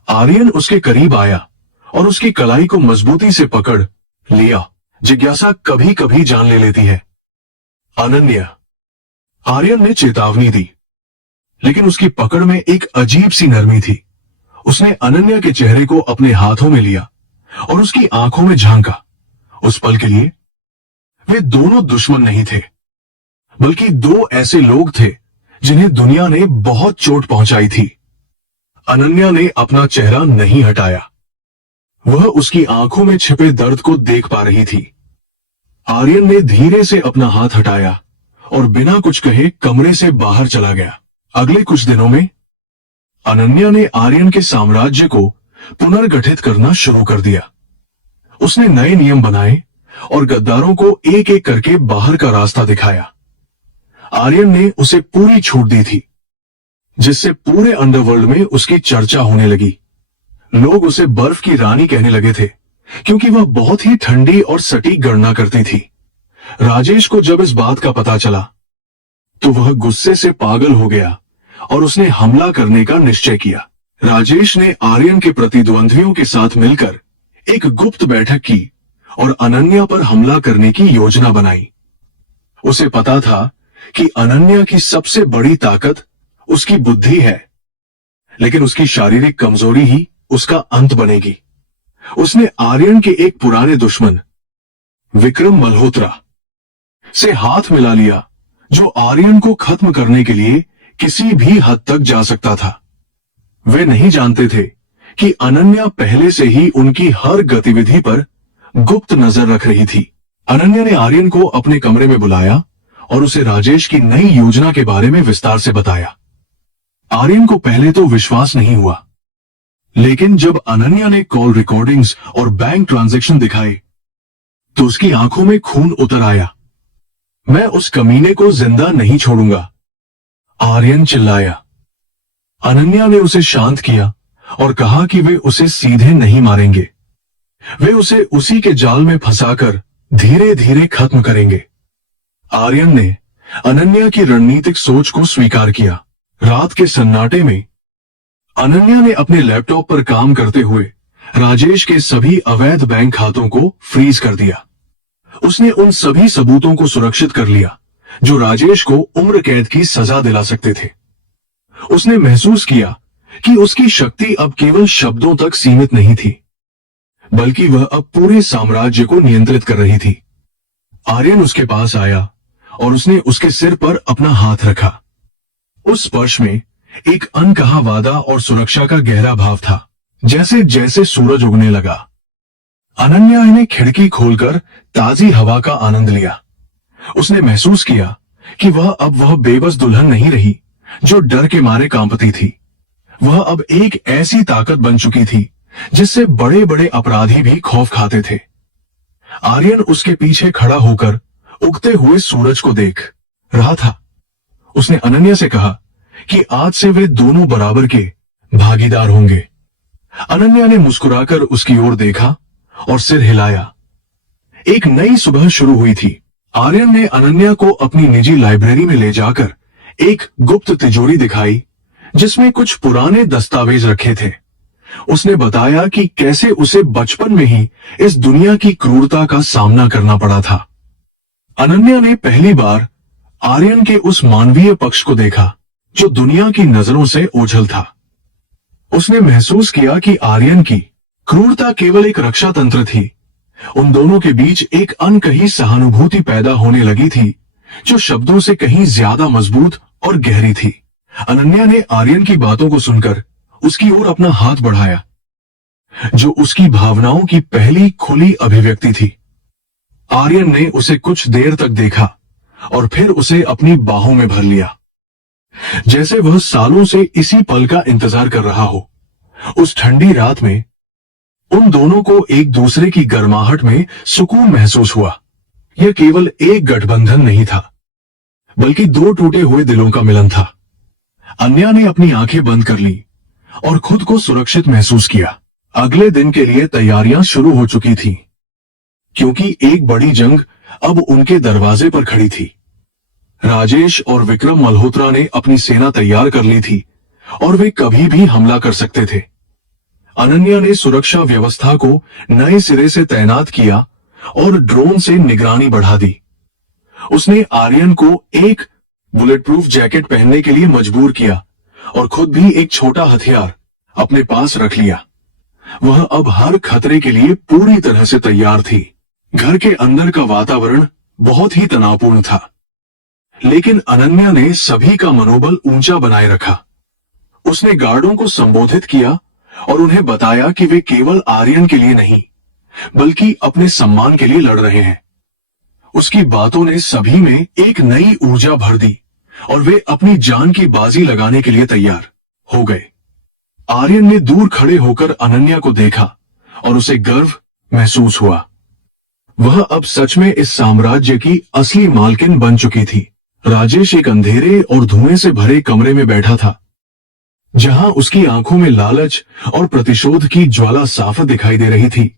आर्यन उसके करीब आया और उसकी कलाई को मजबूती से पकड़ लिया। जिज्ञासा कभी कभी जान ले लेती है, अनन्या, आर्यन ने चेतावनी दी, लेकिन उसकी पकड़ में एक अजीब सी नरमी थी। उसने अनन्या के चेहरे को अपने हाथों में लिया और उसकी आंखों में झांका। उस पल के लिए वे दोनों दुश्मन नहीं थे, बल्कि दो ऐसे लोग थे जिन्हें दुनिया ने बहुत चोट पहुंचाई थी। अनन्या ने अपना चेहरा नहीं हटाया। वह उसकी आंखों में छिपे दर्द को देख पा रही थी। आर्यन ने धीरे से अपना हाथ हटाया और बिना कुछ कहे कमरे से बाहर चला गया। अगले कुछ दिनों में अनन्या ने आर्यन के साम्राज्य को पुनर्गठित करना शुरू कर दिया। उसने नए नियम बनाए और गद्दारों को एक एक करके बाहर का रास्ता दिखाया। आर्यन ने उसे पूरी छूट दी थी, जिससे पूरे अंडरवर्ल्ड में उसकी चर्चा होने लगी। लोग उसे बर्फ की रानी कहने लगे थे, क्योंकि वह बहुत ही ठंडी और सटीक गणना करती थी। राजेश को जब इस बात का पता चला तो वह गुस्से से पागल हो गया और उसने हमला करने का निश्चय किया। राजेश ने आर्यन के प्रतिद्वंद्वियों के साथ मिलकर एक गुप्त बैठक की और अनन्या पर हमला करने की योजना बनाई। उसे पता था कि अनन्या की सबसे बड़ी ताकत उसकी बुद्धि है, लेकिन उसकी शारीरिक कमजोरी ही उसका अंत बनेगी। उसने आर्यन के एक पुराने दुश्मन विक्रम मल्होत्रा से हाथ मिला लिया, जो आर्यन को खत्म करने के लिए किसी भी हद तक जा सकता था। वे नहीं जानते थे कि अनन्या पहले से ही उनकी हर गतिविधि पर गुप्त नजर रख रही थी। अनन्या ने आर्यन को अपने कमरे में बुलाया और उसे राजेश की नई योजना के बारे में विस्तार से बताया। आर्यन को पहले तो विश्वास नहीं हुआ, लेकिन जब अनन्या ने कॉल रिकॉर्डिंग्स और बैंक ट्रांजैक्शन दिखाए तो उसकी आंखों में खून उतर आया। मैं उस कमीने को जिंदा नहीं छोड़ूंगा, आर्यन चिल्लाया। अनन्या ने उसे शांत किया और कहा कि वे उसे सीधे नहीं मारेंगे, वे उसे उसी के जाल में फंसाकर धीरे धीरे खत्म करेंगे। आर्यन ने अनन्या की रणनीतिक सोच को स्वीकार किया। रात के सन्नाटे में अनन्या ने अपने लैपटॉप पर काम करते हुए राजेश के सभी अवैध बैंक खातों को फ्रीज कर दिया। उसने उन सभी सबूतों को सुरक्षित कर लिया जो राजेश को उम्र कैद की सजा दिला सकते थे। उसने महसूस किया कि उसकी शक्ति अब केवल शब्दों तक सीमित नहीं थी, बल्कि वह अब पूरे साम्राज्य को नियंत्रित कर रही थी। आर्यन उसके पास आया और उसने उसके सिर पर अपना हाथ रखा। उस स्पर्श में एक अनकहा वादा और सुरक्षा का गहरा भाव था। जैसे जैसे सूरज उगने लगा, अनन्या ने खिड़की खोलकर ताजी हवा का आनंद लिया। उसने महसूस किया कि वह बेबस दुल्हन नहीं रही जो डर के मारे कांपती थी। वह अब एक ऐसी ताकत बन चुकी थी जिससे बड़े बड़े अपराधी भी खौफ खाते थे। आर्यन उसके पीछे खड़ा होकर उगते हुए सूरज को देख रहा था। उसने अनन्या से कहा कि आज से वे दोनों बराबर के भागीदार होंगे। अनन्या ने मुस्कुराकर उसकी ओर देखा और सिर हिलाया। एक नई सुबह शुरू हुई थी। आर्यन ने अनन्या को अपनी निजी लाइब्रेरी में ले जाकर एक गुप्त तिजोरी दिखाई जिसमें कुछ पुराने दस्तावेज रखे थे। उसने बताया कि कैसे उसे बचपन में ही इस दुनिया की क्रूरता का सामना करना पड़ा था। अनन्या ने पहली बार आर्यन के उस मानवीय पक्ष को देखा जो दुनिया की नजरों से ओझल था। उसने महसूस किया कि आर्यन की क्रूरता केवल एक रक्षा तंत्र थी, उन दोनों के बीच एक अनकही सहानुभूति पैदा होने लगी थी, जो शब्दों से कहीं ज्यादा मजबूत और गहरी थी। अनन्या ने आर्यन की बातों को सुनकर उसकी ओर अपना हाथ बढ़ाया, जो उसकी भावनाओं की पहली खुली अभिव्यक्ति थी। आर्यन ने उसे कुछ देर तक देखा और फिर उसे अपनी बाहों में भर लिया, जैसे वह सालों से इसी पल का इंतजार कर रहा हो। उस ठंडी रात में उन दोनों को एक दूसरे की गर्माहट में सुकून महसूस हुआ। यह केवल एक गठबंधन नहीं था, बल्कि दो टूटे हुए दिलों का मिलन था। अन्या ने अपनी आंखें बंद कर ली और खुद को सुरक्षित महसूस किया। अगले दिन के लिए तैयारियां शुरू हो चुकी थीं, क्योंकि एक बड़ी जंग अब उनके दरवाजे पर खड़ी थी। राजेश और विक्रम मल्होत्रा ने अपनी सेना तैयार कर ली थी और वे कभी भी हमला कर सकते थे। अनन्या ने सुरक्षा व्यवस्था को नए सिरे से तैनात किया और ड्रोन से निगरानी बढ़ा दी। उसने आर्यन को एक बुलेट प्रूफ जैकेट पहनने के लिए मजबूर किया और खुद भी एक छोटा हथियार अपने पास रख लिया। वह अब हर खतरे के लिए पूरी तरह से तैयार थी। घर के अंदर का वातावरण बहुत ही तनावपूर्ण था, लेकिन अनन्या ने सभी का मनोबल ऊंचा बनाए रखा। उसने गार्डों को संबोधित किया और उन्हें बताया कि वे केवल आर्यन के लिए नहीं, बल्कि अपने सम्मान के लिए लड़ रहे हैं। उसकी बातों ने सभी में एक नई ऊर्जा भर दी और वे अपनी जान की बाजी लगाने के लिए तैयार हो गए। आर्यन ने दूर खड़े होकर अनन्या को देखा और उसे गर्व महसूस हुआ। वह अब सच में इस साम्राज्य की असली मालकिन बन चुकी थी। राजेश एक अंधेरे और धुएं से भरे कमरे में बैठा था, जहां उसकी आंखों में लालच और प्रतिशोध की ज्वाला साफ दिखाई दे रही थी।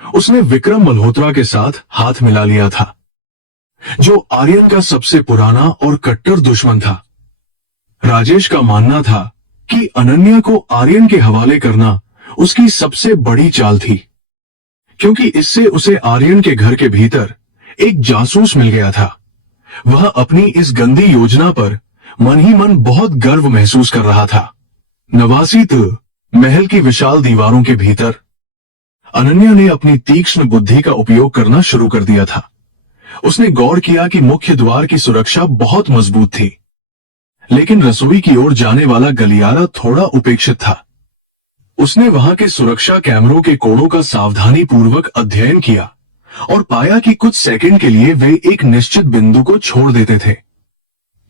उसने विक्रम मल्होत्रा के साथ हाथ मिला लिया था, जो आर्यन का सबसे पुराना और कट्टर दुश्मन था। राजेश का मानना था कि अनन्या को आर्यन के हवाले करना उसकी सबसे बड़ी चाल थी, क्योंकि इससे उसे आर्यन के घर के भीतर एक जासूस मिल गया था। वह अपनी इस गंदी योजना पर मन ही मन बहुत गर्व महसूस कर रहा था। नवासित महल की विशाल दीवारों के भीतर अनन्या ने अपनी तीक्ष्ण बुद्धि का उपयोग करना शुरू कर दिया था। उसने गौर किया कि मुख्य द्वार की सुरक्षा बहुत मजबूत थी, लेकिन रसोई की ओर जाने वाला गलियारा थोड़ा उपेक्षित था। उसने वहां के सुरक्षा कैमरों के कोड़ों का सावधानी पूर्वक अध्ययन किया और पाया कि कुछ सेकंड के लिए वे एक निश्चित बिंदु को छोड़ देते थे।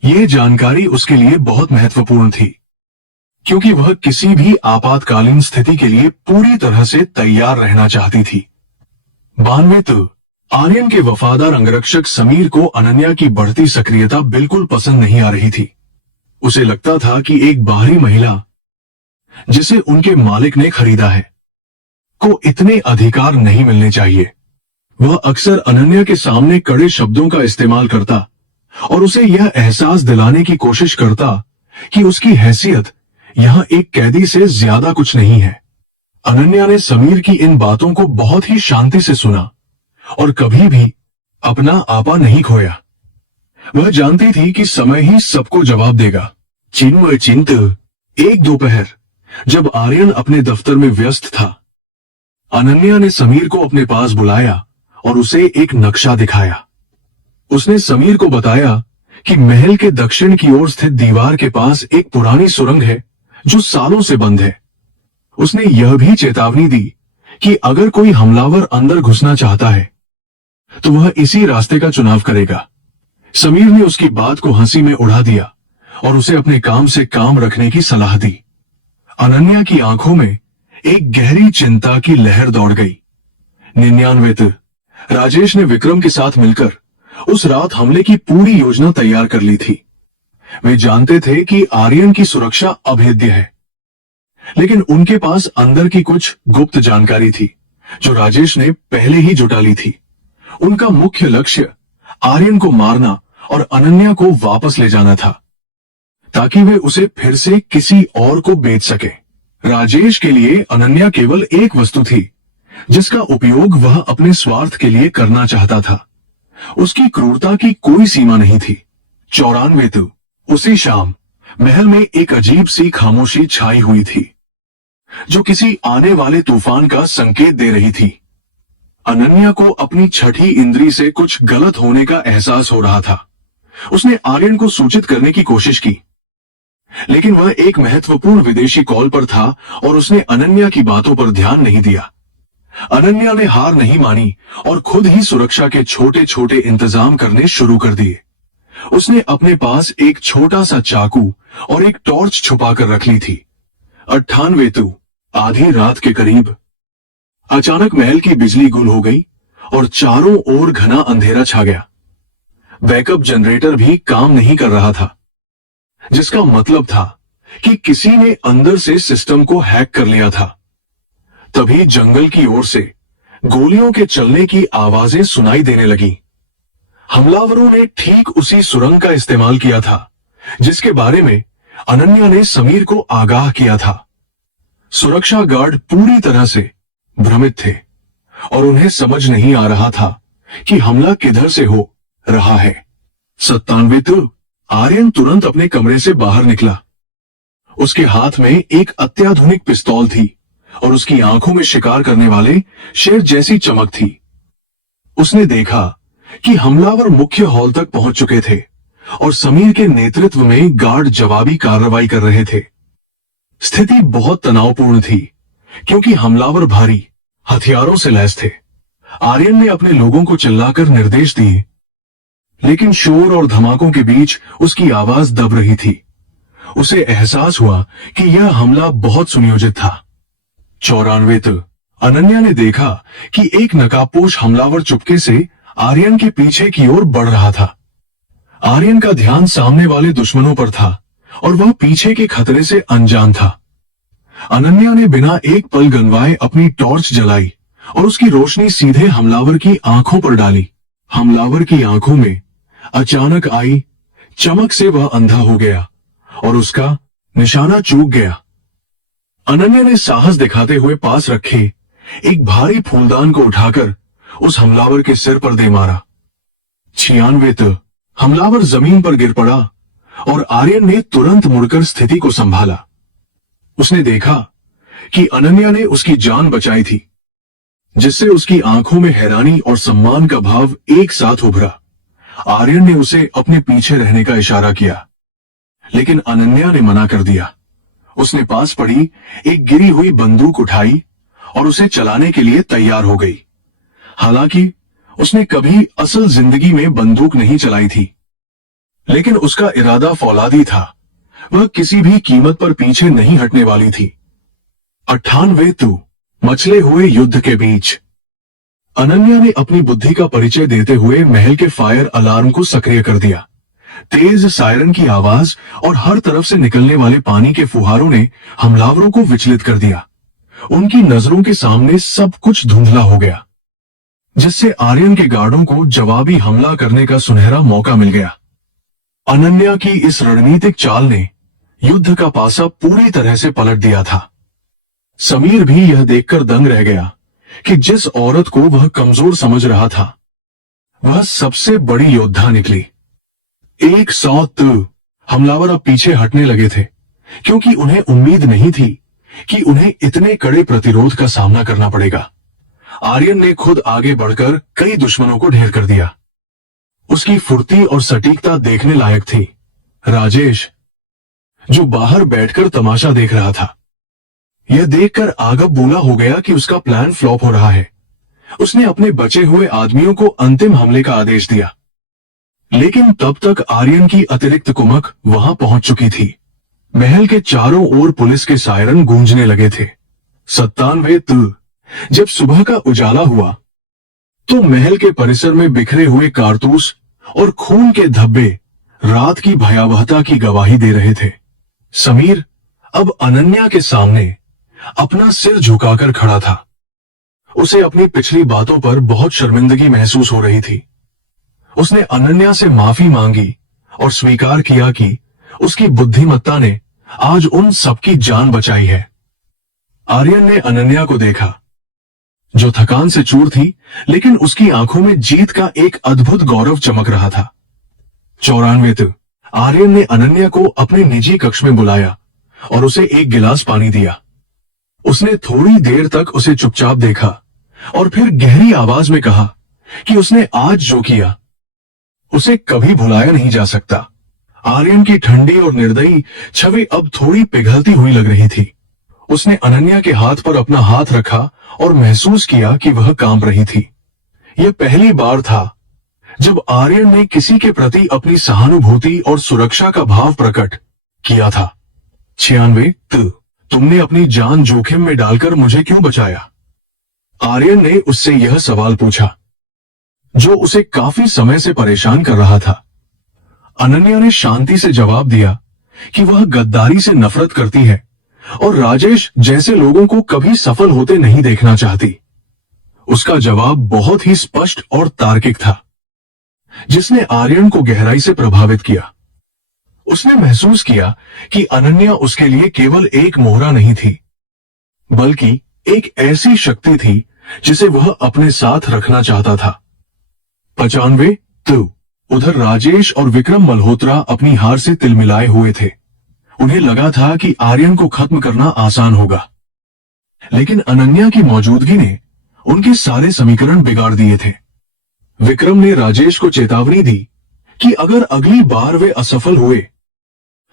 यह जानकारी उसके लिए बहुत महत्वपूर्ण थी, क्योंकि वह किसी भी आपातकालीन स्थिति के लिए पूरी तरह से तैयार रहना चाहती थी। 92 आर्यन के वफादार अंगरक्षक समीर को अनन्या की बढ़ती सक्रियता बिल्कुल पसंद नहीं आ रही थी। उसे लगता था कि एक बाहरी महिला, जिसे उनके मालिक ने खरीदा है, को इतने अधिकार नहीं मिलने चाहिए। वह अक्सर अनन्या के सामने कड़े शब्दों का इस्तेमाल करता और उसे यह एहसास दिलाने की कोशिश करता कि उसकी हैसियत यहां एक कैदी से ज्यादा कुछ नहीं है। अनन्या ने समीर की इन बातों को बहुत ही शांति से सुना और कभी भी अपना आपा नहीं खोया। वह जानती थी कि समय ही सबको जवाब देगा। चिन्मय चिंत एक दोपहर, जब आर्यन अपने दफ्तर में व्यस्त था, अनन्या ने समीर को अपने पास बुलाया और उसे एक नक्शा दिखाया। उसने समीर को बताया कि महल के दक्षिण की ओर स्थित दीवार के पास एक पुरानी सुरंग है जो सालों से बंद है। उसने यह भी चेतावनी दी कि अगर कोई हमलावर अंदर घुसना चाहता है तो वह इसी रास्ते का चुनाव करेगा। समीर ने उसकी बात को हंसी में उड़ा दिया और उसे अपने काम से काम रखने की सलाह दी। अनन्या की आंखों में एक गहरी चिंता की लहर दौड़ गई। 99 राजेश ने विक्रम के साथ मिलकर उस रात हमले की पूरी योजना तैयार कर ली थी। वे जानते थे कि आर्यन की सुरक्षा अभेद्य है, लेकिन उनके पास अंदर की कुछ गुप्त जानकारी थी जो राजेश ने पहले ही जुटा ली थी। उनका मुख्य लक्ष्य आर्यन को मारना और अनन्या को वापस ले जाना था, ताकि वे उसे फिर से किसी और को बेच सके। राजेश के लिए अनन्या केवल एक वस्तु थी जिसका उपयोग वह अपने स्वार्थ के लिए करना चाहता था। उसकी क्रूरता की कोई सीमा नहीं थी। 94 उसी शाम महल में एक अजीब सी खामोशी छाई हुई थी, जो किसी आने वाले तूफान का संकेत दे रही थी। अनन्या को अपनी छठी इंद्री से कुछ गलत होने का एहसास हो रहा था। उसने आर्यन को सूचित करने की कोशिश की, लेकिन वह एक महत्वपूर्ण विदेशी कॉल पर था और उसने अनन्या की बातों पर ध्यान नहीं दिया। अनन्या ने हार नहीं मानी और खुद ही सुरक्षा के छोटे छोटे इंतजाम करने शुरू कर दिए। उसने अपने पास एक छोटा सा चाकू और एक टॉर्च छुपाकर रख ली थी। 98 आधी रात के करीब अचानक महल की बिजली गुल हो गई और चारों ओर घना अंधेरा छा गया। बैकअप जनरेटर भी काम नहीं कर रहा था, जिसका मतलब था कि किसी ने अंदर से सिस्टम को हैक कर लिया था। तभी जंगल की ओर से गोलियों के चलने की आवाजें सुनाई देने लगी। हमलावरों ने ठीक उसी सुरंग का इस्तेमाल किया था जिसके बारे में अनन्या ने समीर को आगाह किया था। सुरक्षा गार्ड पूरी तरह से भ्रमित थे और उन्हें समझ नहीं आ रहा था कि हमला किधर से हो रहा है। 97 आर्यन तुरंत अपने कमरे से बाहर निकला। उसके हाथ में एक अत्याधुनिक पिस्तौल थी और उसकी आंखों में शिकार करने वाले शेर जैसी चमक थी। उसने देखा कि हमलावर मुख्य हॉल तक पहुंच चुके थे और समीर के नेतृत्व में गार्ड जवाबी कार्रवाई कर रहे थे। स्थिति बहुत तनावपूर्ण थी क्योंकि हमलावर भारी हथियारों से लैस थे। आर्यन ने अपने लोगों को चिल्लाकर निर्देश दिए, लेकिन शोर और धमाकों के बीच उसकी आवाज दब रही थी। उसे एहसास हुआ कि यह हमला बहुत सुनियोजित था। 94 अनन्या ने देखा कि एक नकाबपोश हमलावर चुपके से आर्यन के पीछे की ओर बढ़ रहा था। आर्यन का ध्यान सामने वाले दुश्मनों पर था और वह पीछे के खतरे से अनजान था। अनन्या ने बिना एक पल गंवाए अपनी टॉर्च जलाई और उसकी रोशनी सीधे हमलावर की आंखों पर डाली। हमलावर की आंखों में अचानक आई चमक से वह अंधा हो गया और उसका निशाना चूक गया। अनन्या ने साहस दिखाते हुए पास रखे एक भारी फूलदान को उठाकर उस हमलावर के सिर पर दे मारा। 96 हमलावर जमीन पर गिर पड़ा और आर्यन ने तुरंत मुड़कर स्थिति को संभाला। उसने देखा कि अनन्या ने उसकी जान बचाई थी, जिससे उसकी आंखों में हैरानी और सम्मान का भाव एक साथ उभरा। आर्यन ने उसे अपने पीछे रहने का इशारा किया, लेकिन अनन्या ने मना कर दिया। उसने पास पड़ी एक गिरी हुई बंदूक उठाई और उसे चलाने के लिए तैयार हो गई। हालांकि उसने कभी असल जिंदगी में बंदूक नहीं चलाई थी, लेकिन उसका इरादा फौलादी था। वह किसी भी कीमत पर पीछे नहीं हटने वाली थी। 98 मचले हुए युद्ध के बीच अनन्या ने अपनी बुद्धि का परिचय देते हुए महल के फायर अलार्म को सक्रिय कर दिया। तेज सायरन की आवाज और हर तरफ से निकलने वाले पानी के फुहारों ने हमलावरों को विचलित कर दिया। उनकी नजरों के सामने सब कुछ धुंधला हो गया, जिससे आर्यन के गार्डों को जवाबी हमला करने का सुनहरा मौका मिल गया। अनन्या की इस रणनीतिक चाल ने युद्ध का पासा पूरी तरह से पलट दिया था। समीर भी यह देखकर दंग रह गया कि जिस औरत को वह कमजोर समझ रहा था, वह सबसे बड़ी योद्धा निकली। 100 हमलावर अब पीछे हटने लगे थे, क्योंकि उन्हें उम्मीद नहीं थी कि उन्हें इतने कड़े प्रतिरोध का सामना करना पड़ेगा। आर्यन ने खुद आगे बढ़कर कई दुश्मनों को ढेर कर दिया। उसकी फुर्ती और सटीकता देखने लायक थी। राजेश, जो बाहर बैठकर तमाशा देख रहा था, यह देखकर आगब बोला हो गया कि उसका प्लान फ्लॉप हो रहा है। उसने अपने बचे हुए आदमियों को अंतिम हमले का आदेश दिया, लेकिन तब तक आर्यन की अतिरिक्त कुमक वहां पहुंच चुकी थी। महल के चारों ओर पुलिस के सायरन गूंजने लगे थे। 97 जब सुबह का उजाला हुआ तो महल के परिसर में बिखरे हुए कारतूस और खून के धब्बे रात की भयावहता की गवाही दे रहे थे। समीर अब अनन्या के सामने अपना सिर झुकाकर खड़ा था। उसे अपनी पिछली बातों पर बहुत शर्मिंदगी महसूस हो रही थी। उसने अनन्या से माफी मांगी और स्वीकार किया कि उसकी बुद्धिमत्ता ने आज उन सबकी जान बचाई है। आर्यन ने अनन्या को देखा, जो थकान से चूर थी, लेकिन उसकी आंखों में जीत का एक अद्भुत गौरव चमक रहा था। 94 आर्यन ने अनन्या को अपने निजी कक्ष में बुलाया और उसे एक गिलास पानी दिया। उसने थोड़ी देर तक उसे चुपचाप देखा, और फिर गहरी आवाज में कहा कि उसने आज जो किया उसे कभी भुलाया नहीं जा सकता। आर्यन की ठंडी और निर्दयी छवि अब थोड़ी पिघलती हुई लग रही थी। उसने अनन्या के हाथ पर अपना हाथ रखा और महसूस किया कि वह कांप रही थी। यह पहली बार था जब आर्यन ने किसी के प्रति अपनी सहानुभूति और सुरक्षा का भाव प्रकट किया था। 96 तुमने अपनी जान जोखिम में डालकर मुझे क्यों बचाया? आर्यन ने उससे यह सवाल पूछा जो उसे काफी समय से परेशान कर रहा था। अनन्या ने शांति से जवाब दिया कि वह गद्दारी से नफरत करती है और राजेश जैसे लोगों को कभी सफल होते नहीं देखना चाहती। उसका जवाब बहुत ही स्पष्ट और तार्किक था, जिसने आर्यन को गहराई से प्रभावित किया। उसने महसूस किया कि अनन्या उसके लिए केवल एक मोहरा नहीं थी, बल्कि एक ऐसी शक्ति थी जिसे वह अपने साथ रखना चाहता था। 95 उधर राजेश और विक्रम मल्होत्रा अपनी हार से तिलमिलाए हुए थे। उन्हें लगा था कि आर्यन को खत्म करना आसान होगा, लेकिन अनन्या की मौजूदगी ने उनके सारे समीकरण बिगाड़ दिए थे। विक्रम ने राजेश को चेतावनी दी कि अगर अगली बार वे असफल हुए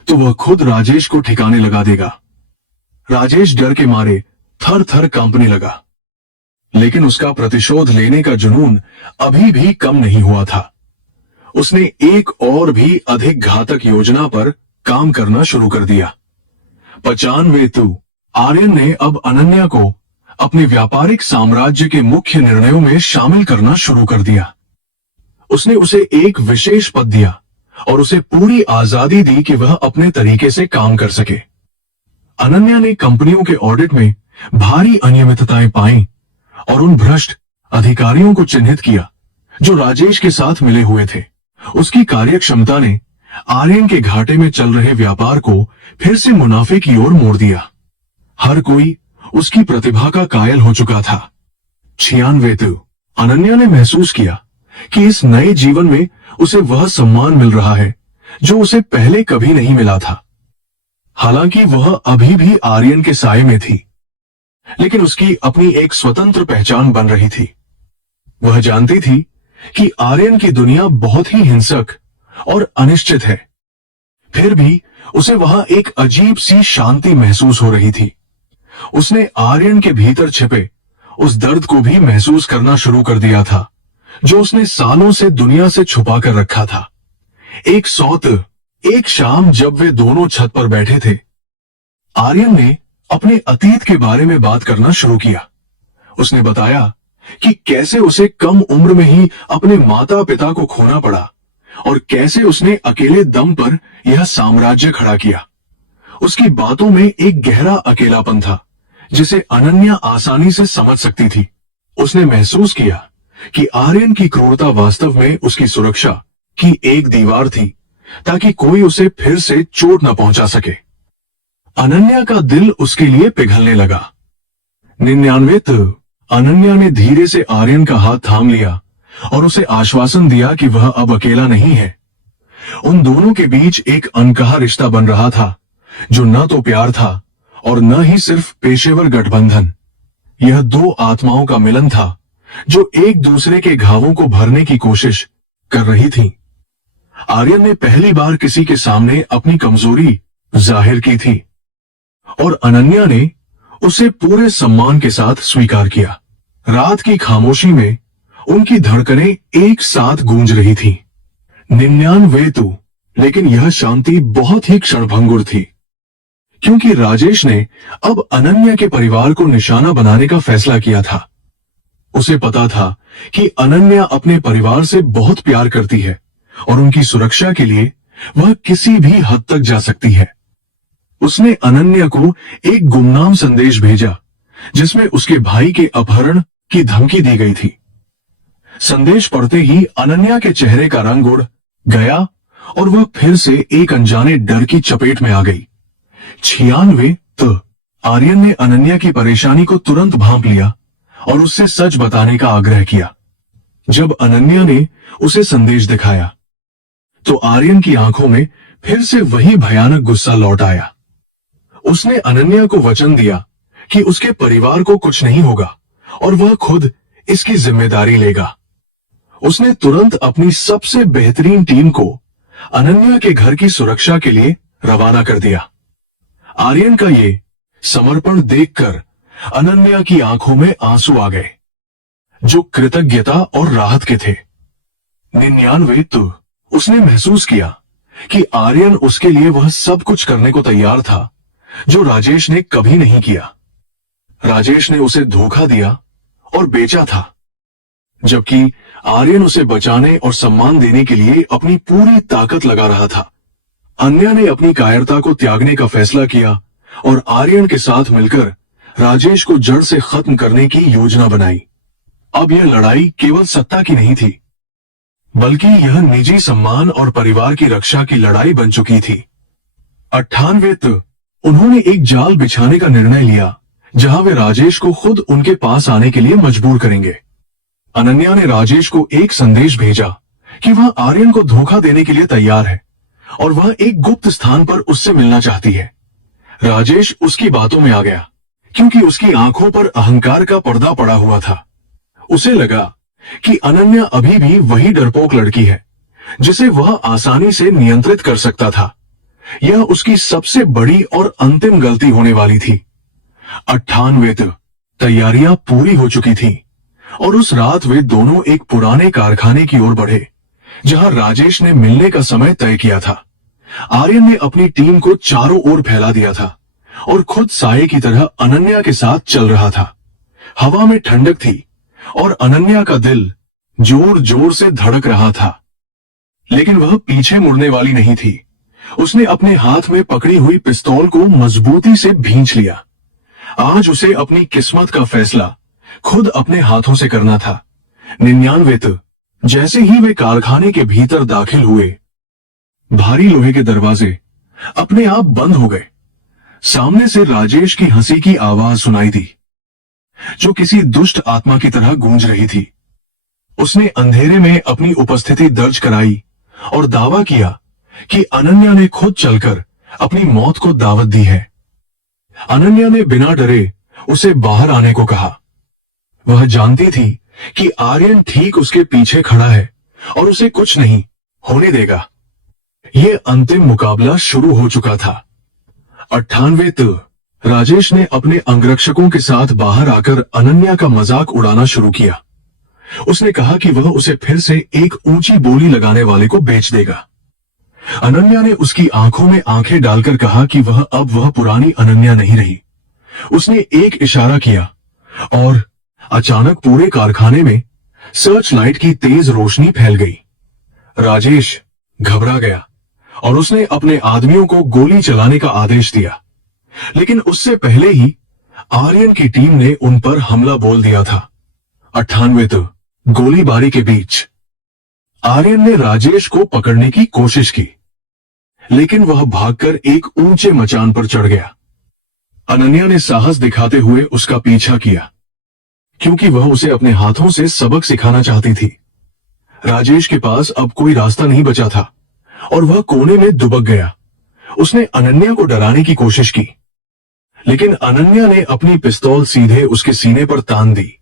तो वह खुद राजेश को ठिकाने लगा देगा। राजेश डर के मारे थर थर कांपने लगा, लेकिन उसका प्रतिशोध लेने का जुनून अभी भी कम नहीं हुआ था। उसने एक और भी अधिक घातक योजना पर काम करना शुरू कर दिया। 95 आर्यन ने अब अनन्या को अपने व्यापारिक साम्राज्य के मुख्य निर्णयों में शामिल करना शुरू कर दिया। उसने उसे एक विशेष पद दिया और उसे पूरी आजादी दी कि वह अपने तरीके से काम कर सके। अनन्या ने कंपनियों के ऑडिट में भारी अनियमितताएं पाई और उन भ्रष्ट अधिकारियों को चिन्हित किया जो राजेश के साथ मिले हुए थे। उसकी कार्यक्षमता ने आर्यन के घाटे में चल रहे व्यापार को फिर से मुनाफे की ओर मोड़ दिया। हर कोई उसकी प्रतिभा का कायल हो चुका था। 96 अनन्या ने महसूस किया कि इस नए जीवन में उसे वह सम्मान मिल रहा है जो उसे पहले कभी नहीं मिला था। हालांकि वह अभी भी आर्यन के साये में थी, लेकिन उसकी अपनी एक स्वतंत्र पहचान बन रही थी। वह जानती थी कि आर्यन की दुनिया बहुत ही हिंसक और अनिश्चित है, फिर भी उसे वहां एक अजीब सी शांति महसूस हो रही थी। उसने आर्यन के भीतर छिपे उस दर्द को भी महसूस करना शुरू कर दिया था जो उसने सालों से दुनिया से छुपा कर रखा था। एक शाम जब वे दोनों छत पर बैठे थे, आर्यन ने अपने अतीत के बारे में बात करना शुरू किया। उसने बताया कि कैसे उसे कम उम्र में ही अपने माता पिता को खोना पड़ा और कैसे उसने अकेले दम पर यह साम्राज्य खड़ा किया। उसकी बातों में एक गहरा अकेलापन था जिसे अनन्या आसानी से समझ सकती थी। उसने महसूस किया कि आर्यन की क्रूरता वास्तव में उसकी सुरक्षा की एक दीवार थी ताकि कोई उसे फिर से चोट न पहुंचा सके। अनन्या का दिल उसके लिए पिघलने लगा। 99 अनन्या ने धीरे से आर्यन का हाथ थाम लिया और उसे आश्वासन दिया कि वह अब अकेला नहीं है। उन दोनों के बीच एक अनकहा रिश्ता बन रहा था जो न तो प्यार था और न ही सिर्फ पेशेवर गठबंधन। यह दो आत्माओं का मिलन था जो एक दूसरे के घावों को भरने की कोशिश कर रही थी। आर्यन ने पहली बार किसी के सामने अपनी कमजोरी जाहिर की थी और अनन्या ने उसे पूरे सम्मान के साथ स्वीकार किया। रात की खामोशी में उनकी धड़कनें एक साथ गूंज रही थी। 99 लेकिन यह शांति बहुत ही क्षणभंगुर थी, क्योंकि राजेश ने अब अनन्या के परिवार को निशाना बनाने का फैसला किया था। उसे पता था कि अनन्या अपने परिवार से बहुत प्यार करती है और उनकी सुरक्षा के लिए वह किसी भी हद तक जा सकती है। उसने अनन्या को एक गुमनाम संदेश भेजा जिसमें उसके भाई के अपहरण की धमकी दी गई थी। संदेश पढ़ते ही अनन्या के चेहरे का रंग उड़ गया और वह फिर से एक अनजाने डर की चपेट में आ गई। 96 आर्यन ने अनन्या की परेशानी को तुरंत भांप लिया और उससे सच बताने का आग्रह किया। जब अनन्या ने उसे संदेश दिखाया तो आर्यन की आंखों में फिर से वही भयानक गुस्सा लौट आया। उसने अनन्या को वचन दिया कि उसके परिवार को कुछ नहीं होगा और वह खुद इसकी जिम्मेदारी लेगा। उसने तुरंत अपनी सबसे बेहतरीन टीम को अनन्या के घर की सुरक्षा के लिए रवाना कर दिया। आर्यन का ये समर्पण देखकर अनन्या की आंखों में आंसू आ गए, जो कृतज्ञता और राहत के थे। 99 तो उसने महसूस किया कि आर्यन उसके लिए वह सब कुछ करने को तैयार था जो राजेश ने कभी नहीं किया। राजेश ने उसे धोखा दिया और बेचा था, जबकि आर्यन उसे बचाने और सम्मान देने के लिए अपनी पूरी ताकत लगा रहा था। अन्या ने अपनी कायरता को त्यागने का फैसला किया और आर्यन के साथ मिलकर राजेश को जड़ से खत्म करने की योजना बनाई। अब यह लड़ाई केवल सत्ता की नहीं थी, बल्कि यह निजी सम्मान और परिवार की रक्षा की लड़ाई बन चुकी थी। 98 उन्होंने एक जाल बिछाने का निर्णय लिया, जहां वे राजेश को खुद उनके पास आने के लिए मजबूर करेंगे। अनन्या ने राजेश को एक संदेश भेजा कि वह आर्यन को धोखा देने के लिए तैयार है और वह एक गुप्त स्थान पर उससे मिलना चाहती है। राजेश उसकी बातों में आ गया, क्योंकि उसकी आंखों पर अहंकार का पर्दा पड़ा हुआ था। उसे लगा कि अनन्या अभी भी वही डरपोक लड़की है जिसे वह आसानी से नियंत्रित कर सकता था। यह उसकी सबसे बड़ी और अंतिम गलती होने वाली थी। 98 तैयारियां पूरी हो चुकी थीं और उस रात वे दोनों एक पुराने कारखाने की ओर बढ़े, जहां राजेश ने मिलने का समय तय किया था। आर्यन ने अपनी टीम को चारों ओर फैला दिया था और खुद साये की तरह अनन्या के साथ चल रहा था। हवा में ठंडक थी और अनन्या का दिल जोर जोर से धड़क रहा था, लेकिन वह पीछे मुड़ने वाली नहीं थी। उसने अपने हाथ में पकड़ी हुई पिस्तौल को मजबूती से भींच लिया। आज उसे अपनी किस्मत का फैसला खुद अपने हाथों से करना था। 99 जैसे ही वे कारखाने के भीतर दाखिल हुए, भारी लोहे के दरवाजे अपने आप बंद हो गए। सामने से राजेश की हंसी की आवाज सुनाई दी, जो किसी दुष्ट आत्मा की तरह गूंज रही थी। उसने अंधेरे में अपनी उपस्थिति दर्ज कराई और दावा किया कि अनन्या ने खुद चलकर अपनी मौत को दावत दी है। अनन्या ने बिना डरे उसे बाहर आने को कहा। वह जानती थी कि आर्यन ठीक उसके पीछे खड़ा है और उसे कुछ नहीं होने देगा। यह अंतिम मुकाबला शुरू हो चुका था। 98 राजेश ने अपने अंगरक्षकों के साथ बाहर आकर अनन्या का मजाक उड़ाना शुरू किया। उसने कहा कि वह उसे फिर से एक ऊंची बोली लगाने वाले को बेच देगा। अनन्या ने उसकी आंखों में आंखें डालकर कहा कि वह पुरानी अनन्या नहीं रही। उसने एक इशारा किया और अचानक पूरे कारखाने में सर्च लाइट की तेज रोशनी फैल गई। राजेश घबरा गया और उसने अपने आदमियों को गोली चलाने का आदेश दिया, लेकिन उससे पहले ही आर्यन की टीम ने उन पर हमला बोल दिया था। 98 गोलीबारी के बीच आर्यन ने राजेश को पकड़ने की कोशिश की, लेकिन वह भागकर एक ऊंचे मचान पर चढ़ गया। अनन्या ने साहस दिखाते हुए उसका पीछा किया, क्योंकि वह उसे अपने हाथों से सबक सिखाना चाहती थी। राजेश के पास अब कोई रास्ता नहीं बचा था और वह कोने में दुबक गया। उसने अनन्या को डराने की कोशिश की, लेकिन अनन्या ने अपनी पिस्तौल सीधे उसके सीने पर तान दी।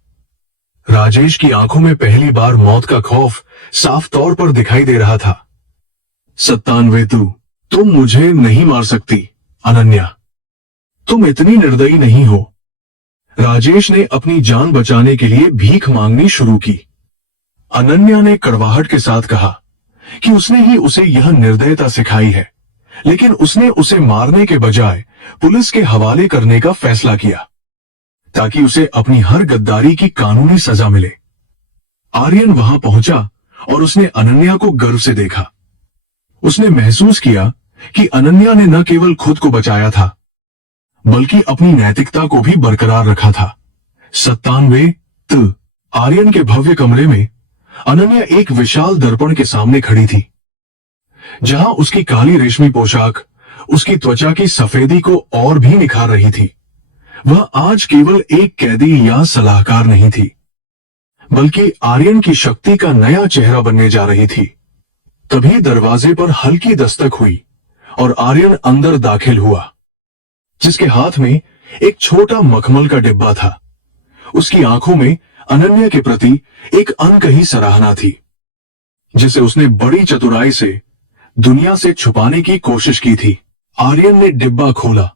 राजेश की आंखों में पहली बार मौत का खौफ साफ तौर पर दिखाई दे रहा था। 97 तुम मुझे नहीं मार सकती अनन्या, तुम इतनी निर्दयी नहीं हो। राजेश ने अपनी जान बचाने के लिए भीख मांगनी शुरू की। अनन्या ने कड़वाहट के साथ कहा कि उसने ही उसे यह निर्दयता सिखाई है, लेकिन उसने उसे मारने के बजाय पुलिस के हवाले करने का फैसला किया, ताकि उसे अपनी हर गद्दारी की कानूनी सजा मिले। आर्यन वहां पहुंचा और उसने अनन्या को गर्व से देखा। उसने महसूस किया कि अनन्या ने न केवल खुद को बचाया था, बल्कि अपनी नैतिकता को भी बरकरार रखा था। 97 आर्यन के भव्य कमरे में अनन्या एक विशाल दर्पण के सामने खड़ी थी, जहां उसकी काली रेशमी पोशाक उसकी त्वचा की सफेदी को और भी निखार रही थी। वह आज केवल एक कैदी या सलाहकार नहीं थी, बल्कि आर्यन की शक्ति का नया चेहरा बनने जा रही थी। तभी दरवाजे पर हल्की दस्तक हुई और आर्यन अंदर दाखिल हुआ, जिसके हाथ में एक छोटा मखमल का डिब्बा था। उसकी आंखों में अनन्या के प्रति एक अनकही सराहना थी, जिसे उसने बड़ी चतुराई से दुनिया से छुपाने की कोशिश की थी। आर्यन ने डिब्बा खोला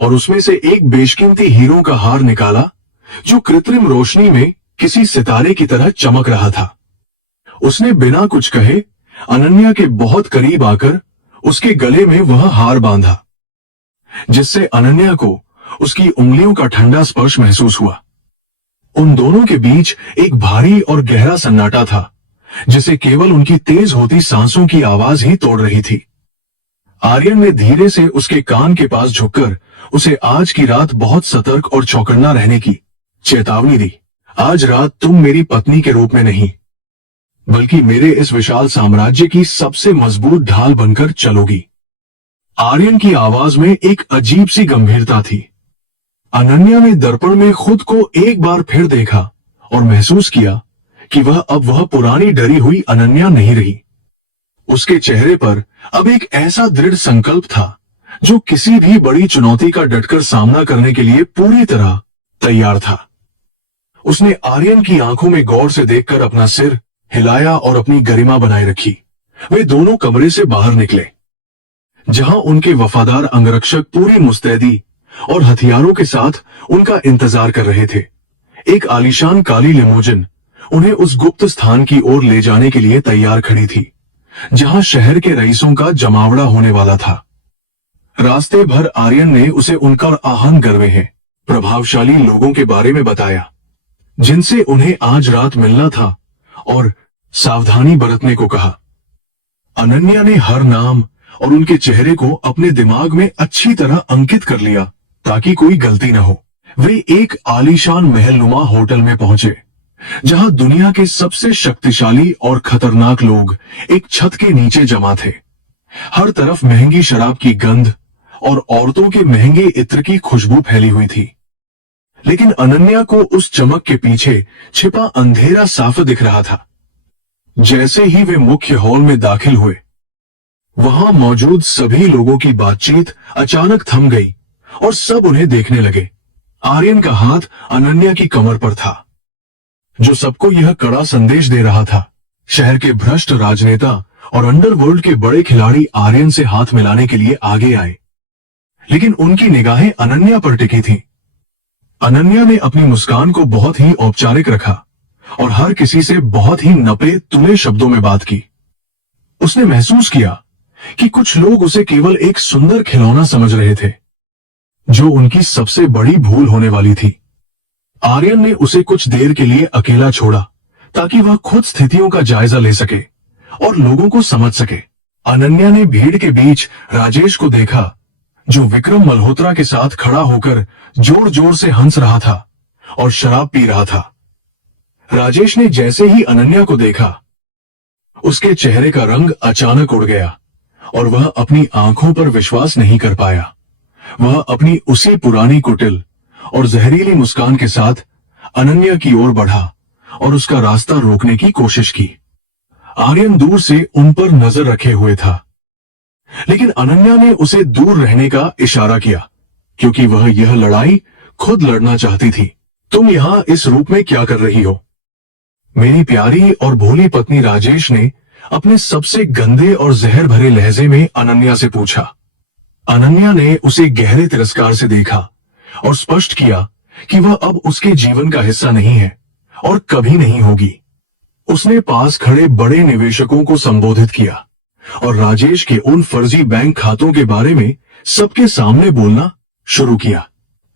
और उसमें से एक बेशकीमती हीरो का हार निकाला, जो कृत्रिम रोशनी में किसी सितारे की तरह चमक रहा था। उसने बिना कुछ कहे अनन्या के बहुत करीब आकर उसके गले में वह हार बांधा, जिससे अनन्या को उसकी उंगलियों का ठंडा स्पर्श महसूस हुआ। उन दोनों के बीच एक भारी और गहरा सन्नाटा था, जिसे केवल उनकी तेज होती सांसों की आवाज ही तोड़ रही थी। आर्यन ने धीरे से उसके कान के पास झुककर उसे आज की रात बहुत सतर्क और चौकन्ना रहने की चेतावनी दी। आज रात तुम मेरी पत्नी के रूप में नहीं, बल्कि मेरे इस विशाल साम्राज्य की सबसे मजबूत ढाल बनकर चलोगी। आर्यन की आवाज में एक अजीब सी गंभीरता थी। अनन्या ने दर्पण में खुद को एक बार फिर देखा और महसूस किया कि वह पुरानी डरी हुई अनन्या नहीं रही। उसके चेहरे पर अब एक ऐसा दृढ़ संकल्प था, जो किसी भी बड़ी चुनौती का डटकर सामना करने के लिए पूरी तरह तैयार था। उसने आर्यन की आंखों में गौर से देखकर अपना सिर हिलाया और अपनी गरिमा बनाए रखी। वे दोनों कमरे से बाहर निकले, जहां उनके वफादार अंगरक्षक पूरी मुस्तैदी और हथियारों के साथ उनका इंतजार कर रहे थे। एक आलीशान काली लिमोजिन उन्हें उस गुप्त स्थान की ओर ले जाने के लिए तैयार खड़ी थी, जहां शहर के रईसों का जमावड़ा होने वाला था। रास्ते भर आर्यन ने उसे उनका आहन गर्वे हैं प्रभावशाली लोगों के बारे में बताया, जिनसे उन्हें आज रात मिलना था, और सावधानी बरतने को कहा। अनन्या ने हर नाम और उनके चेहरे को अपने दिमाग में अच्छी तरह अंकित कर लिया, ताकि कोई गलती न हो। वे एक आलीशान महलनुमा होटल में पहुंचे, जहां दुनिया के सबसे शक्तिशाली और खतरनाक लोग एक छत के नीचे जमा थे। हर तरफ महंगी शराब की गंध और औरतों के महंगे इत्र की खुशबू फैली हुई थी, लेकिन अनन्या को उस चमक के पीछे छिपा अंधेरा साफ दिख रहा था। जैसे ही वे मुख्य हॉल में दाखिल हुए, वहां मौजूद सभी लोगों की बातचीत अचानक थम गई और सब उन्हें देखने लगे। आर्यन का हाथ अनन्या की कमर पर था, जो सबको यह कड़ा संदेश दे रहा था। शहर के भ्रष्ट राजनेता और अंडरवर्ल्ड के बड़े खिलाड़ी आर्यन से हाथ मिलाने के लिए आगे आए, लेकिन उनकी निगाहें अनन्या पर टिकी थीं। अनन्या ने अपनी मुस्कान को बहुत ही औपचारिक रखा और हर किसी से बहुत ही नपे तुले शब्दों में बात की। उसने महसूस किया कि कुछ लोग उसे केवल एक सुंदर खिलौना समझ रहे थे, जो उनकी सबसे बड़ी भूल होने वाली थी। आर्यन ने उसे कुछ देर के लिए अकेला छोड़ा, ताकि वह खुद स्थितियों का जायजा ले सके और लोगों को समझ सके। अनन्या ने भीड़ के बीच राजेश को देखा, जो विक्रम मल्होत्रा के साथ खड़ा होकर जोर जोर से हंस रहा था और शराब पी रहा था। राजेश ने जैसे ही अनन्या को देखा, उसके चेहरे का रंग अचानक उड़ गया और वह अपनी आंखों पर विश्वास नहीं कर पाया। वह अपनी उसी पुरानी कुटिल और जहरीली मुस्कान के साथ अनन्या की ओर बढ़ा और उसका रास्ता रोकने की कोशिश की। आर्यन दूर से उन पर नजर रखे हुए था, लेकिन अनन्या ने उसे दूर रहने का इशारा किया, क्योंकि वह यह लड़ाई खुद लड़ना चाहती थी। तुम यहां इस रूप में क्या कर रही हो? मेरी प्यारी और भोली पत्नी राजेश ने अपने सबसे गंदे और जहर भरे लहजे में अनन्या से पूछा। अनन्या ने उसे गहरे तिरस्कार से देखा और स्पष्ट किया कि वह अब उसके जीवन का हिस्सा नहीं है और कभी नहीं होगी। उसने पास खड़े बड़े निवेशकों को संबोधित किया और राजेश के उन फर्जी बैंक खातों के बारे में सबके सामने बोलना शुरू किया।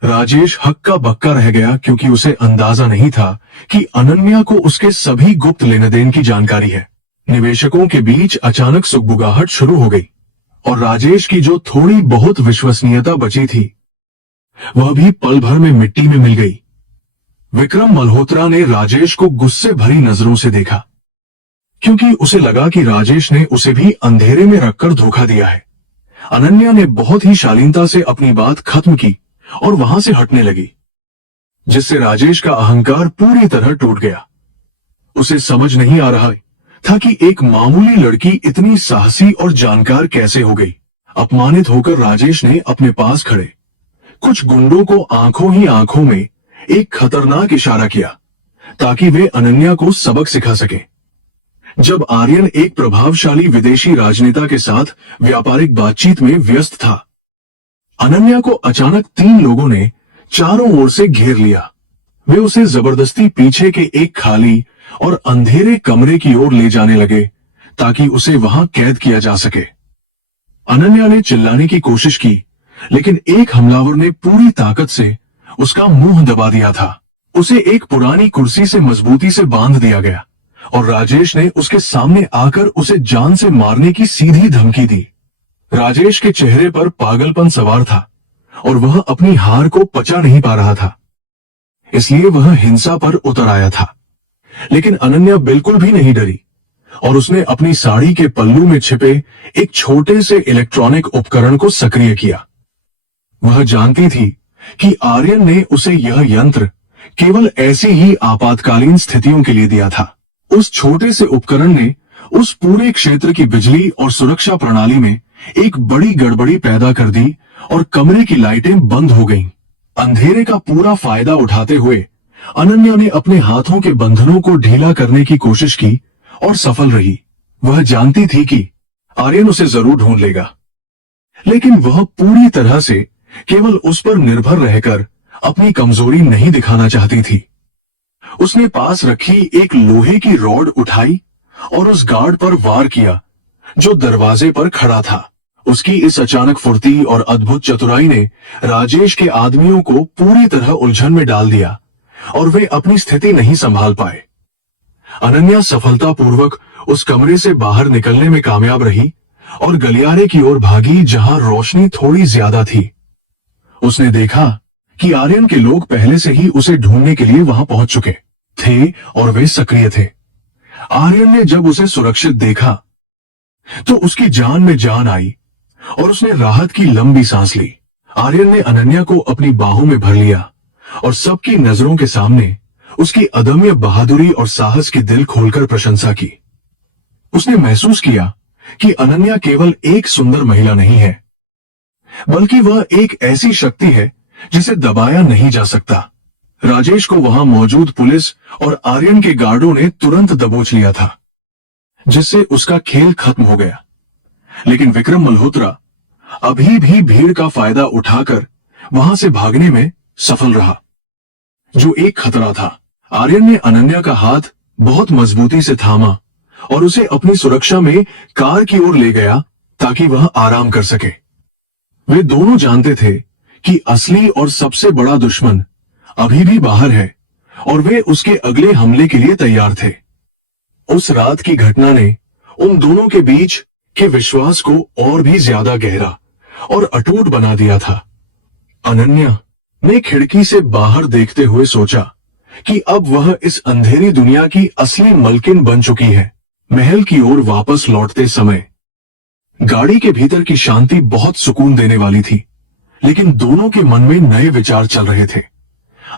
राजेश हक्का बक्का रह गया, क्योंकि उसे अंदाजा नहीं था कि अनन्या को उसके सभी गुप्त लेन देन की जानकारी है। निवेशकों के बीच अचानक सुगबुगाहट शुरू हो गई और राजेश की जो थोड़ी बहुत विश्वसनीयता बची थी, वह भी पल भर में मिट्टी में मिल गई। विक्रम मल्होत्रा ने राजेश को गुस्से भरी नजरों से देखा, क्योंकि उसे लगा कि राजेश ने उसे भी अंधेरे में रखकर धोखा दिया है। अनन्या ने बहुत ही शालीनता से अपनी बात खत्म की और वहां से हटने लगी, जिससे राजेश का अहंकार पूरी तरह टूट गया। उसे समझ नहीं आ रहा था कि एक मामूली लड़की इतनी साहसी और जानकार कैसे हो गई। अपमानित होकर राजेश ने अपने पास खड़े कुछ गुंडों को आंखों ही आंखों में एक खतरनाक इशारा किया, ताकि वे अनन्या को सबक सिखा सके। जब आर्यन एक प्रभावशाली विदेशी राजनेता के साथ व्यापारिक बातचीत में व्यस्त था, अनन्या को अचानक 3 लोगों ने चारों ओर से घेर लिया। वे उसे जबरदस्ती पीछे के एक खाली और अंधेरे कमरे की ओर ले जाने लगे ताकि उसे वहां कैद किया जा सके। अनन्या ने चिल्लाने की कोशिश की, लेकिन एक हमलावर ने पूरी ताकत से उसका मुंह दबा दिया था। उसे एक पुरानी कुर्सी से मजबूती से बांध दिया गया और राजेश ने उसके सामने आकर उसे जान से मारने की सीधी धमकी दी। राजेश के चेहरे पर पागलपन सवार था और वह अपनी हार को पचा नहीं पा रहा था, इसलिए वह हिंसा पर उतर आया था। लेकिन अनन्या बिल्कुल भी नहीं डरी और उसने अपनी साड़ी के पल्लू में छिपे एक छोटे से इलेक्ट्रॉनिक उपकरण को सक्रिय किया। वह जानती थी कि आर्यन ने उसे यह यंत्र केवल ऐसी ही आपातकालीन स्थितियों के लिए दिया था। उस छोटे से उपकरण ने उस पूरे क्षेत्र की बिजली और सुरक्षा प्रणाली में एक बड़ी गड़बड़ी पैदा कर दी और कमरे की लाइटें बंद हो गईं। अंधेरे का पूरा फायदा उठाते हुए अनन्या ने अपने हाथों के बंधनों को ढीला करने की कोशिश की और सफल रही। वह जानती थी कि आर्यन उसे जरूर ढूंढ लेगा, लेकिन वह पूरी तरह से केवल उस पर निर्भर रहकर अपनी कमजोरी नहीं दिखाना चाहती थी। उसने पास रखी एक लोहे की रॉड उठाई और उस गार्ड पर वार किया जो दरवाजे पर खड़ा था। उसकी इस अचानक फुर्ती और अद्भुत चतुराई ने राजेश के आदमियों को पूरी तरह उलझन में डाल दिया और वे अपनी स्थिति नहीं संभाल पाए। अनन्या सफलतापूर्वक उस कमरे से बाहर निकलने में कामयाब रही और गलियारे की ओर भागी जहां रोशनी थोड़ी ज्यादा थी। उसने देखा कि आर्यन के लोग पहले से ही उसे ढूंढने के लिए वहां पहुंच चुके थे और वे सक्रिय थे। आर्यन ने जब उसे सुरक्षित देखा तो उसकी जान में जान आई और उसने राहत की लंबी सांस ली। आर्यन ने अनन्या को अपनी बाहों में भर लिया और सबकी नजरों के सामने उसकी अदम्य बहादुरी और साहस की दिल खोलकर प्रशंसा की। उसने महसूस किया कि अनन्या केवल एक सुंदर महिला नहीं है, बल्कि वह एक ऐसी शक्ति है जिसे दबाया नहीं जा सकता। राजेश को वहां मौजूद पुलिस और आर्यन के गार्डों ने तुरंत दबोच लिया था, जिससे उसका खेल खत्म हो गया। लेकिन विक्रम मल्होत्रा अभी भी भीड़ का फायदा उठाकर वहां से भागने में सफल रहा, जो एक खतरा था। आर्यन ने अनन्या का हाथ बहुत मजबूती से थामा और उसे अपनी सुरक्षा में कार की ओर ले गया ताकि वह आराम कर सके। वे दोनों जानते थे कि असली और सबसे बड़ा दुश्मन अभी भी बाहर है और वे उसके अगले हमले के लिए तैयार थे। उस रात की घटना ने उन दोनों के बीच के विश्वास को और भी ज्यादा गहरा और अटूट बना दिया था। अनन्या ने खिड़की से बाहर देखते हुए सोचा कि अब वह इस अंधेरी दुनिया की असली मलकिन बन चुकी है। महल की ओर वापस लौटते समय गाड़ी के भीतर की शांति बहुत सुकून देने वाली थी, लेकिन दोनों के मन में नए विचार चल रहे थे।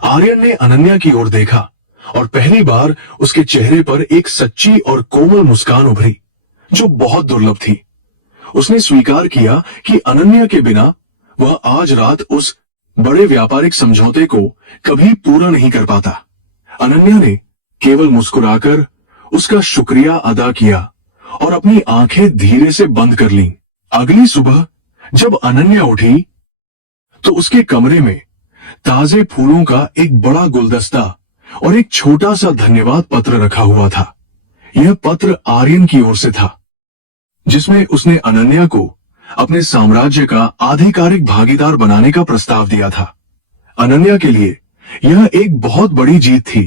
आर्यन ने अनन्या की ओर देखा और पहली बार उसके चेहरे पर एक सच्ची और कोमल मुस्कान उभरी, जो बहुत दुर्लभ थी। उसने स्वीकार किया कि अनन्या के बिना वह आज रात उस बड़े व्यापारिक समझौते को कभी पूरा नहीं कर पाता। अनन्या ने केवल मुस्कुराकर उसका शुक्रिया अदा किया और अपनी आंखें धीरे से बंद कर लीं। अगली सुबह जब अनन्या उठी तो उसके कमरे में ताजे फूलों का एक बड़ा गुलदस्ता और एक छोटा सा धन्यवाद पत्र रखा हुआ था। यह पत्र आर्यन की ओर से था, जिसमें उसने अनन्या को अपने साम्राज्य का आधिकारिक भागीदार बनाने का प्रस्ताव दिया था। अनन्या के लिए यह एक बहुत बड़ी जीत थी,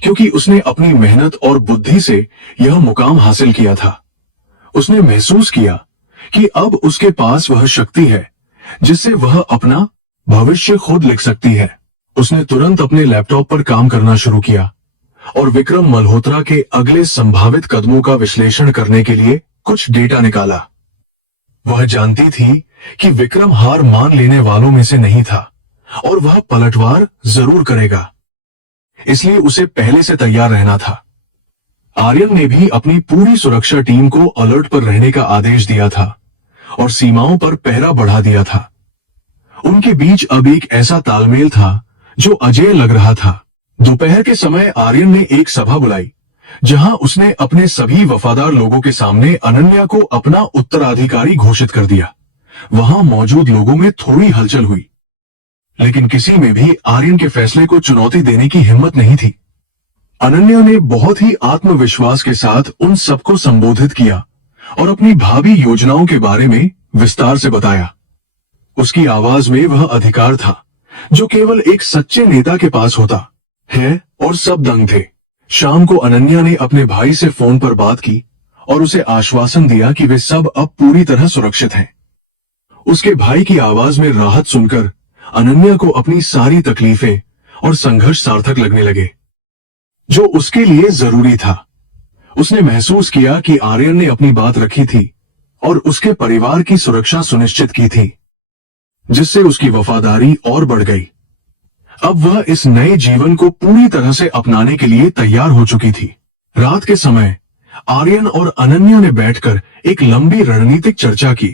क्योंकि उसने अपनी मेहनत और बुद्धि से यह मुकाम हासिल किया था। उसने महसूस किया कि अब उसके पास वह शक्ति है जिससे वह अपना भविष्य खुद लिख सकती है। उसने तुरंत अपने लैपटॉप पर काम करना शुरू किया और विक्रम मल्होत्रा के अगले संभावित कदमों का विश्लेषण करने के लिए कुछ डेटा निकाला। वह जानती थी कि विक्रम हार मान लेने वालों में से नहीं था और वह पलटवार जरूर करेगा, इसलिए उसे पहले से तैयार रहना था। आर्यन ने भी अपनी पूरी सुरक्षा टीम को अलर्ट पर रहने का आदेश दिया था और सीमाओं पर पहरा बढ़ा दिया था। उनके बीच अब एक ऐसा तालमेल था जो अजेय लग रहा था। दोपहर के समय आर्यन ने एक सभा बुलाई, जहां उसने अपने सभी वफादार लोगों के सामने अनन्या को अपना उत्तराधिकारी घोषित कर दिया। वहां मौजूद लोगों में थोड़ी हलचल हुई, लेकिन किसी में भी आर्यन के फैसले को चुनौती देने की हिम्मत नहीं थी। अनन्या ने बहुत ही आत्मविश्वास के साथ उन सबको संबोधित किया और अपनी भावी योजनाओं के बारे में विस्तार से बताया। उसकी आवाज में वह अधिकार था जो केवल एक सच्चे नेता के पास होता है, और सब दंग थे। शाम को अनन्या ने अपने भाई से फोन पर बात की और उसे आश्वासन दिया कि वे सब अब पूरी तरह सुरक्षित हैं। उसके भाई की आवाज में राहत सुनकर अनन्या को अपनी सारी तकलीफें और संघर्ष सार्थक लगने लगे, जो उसके लिए जरूरी था। उसने महसूस किया कि आर्यन ने अपनी बात रखी थी और उसके परिवार की सुरक्षा सुनिश्चित की थी, जिससे उसकी वफादारी और बढ़ गई। अब वह इस नए जीवन को पूरी तरह से अपनाने के लिए तैयार हो चुकी थी। रात के समय आर्यन और अनन्या ने बैठकर एक लंबी रणनीतिक चर्चा की,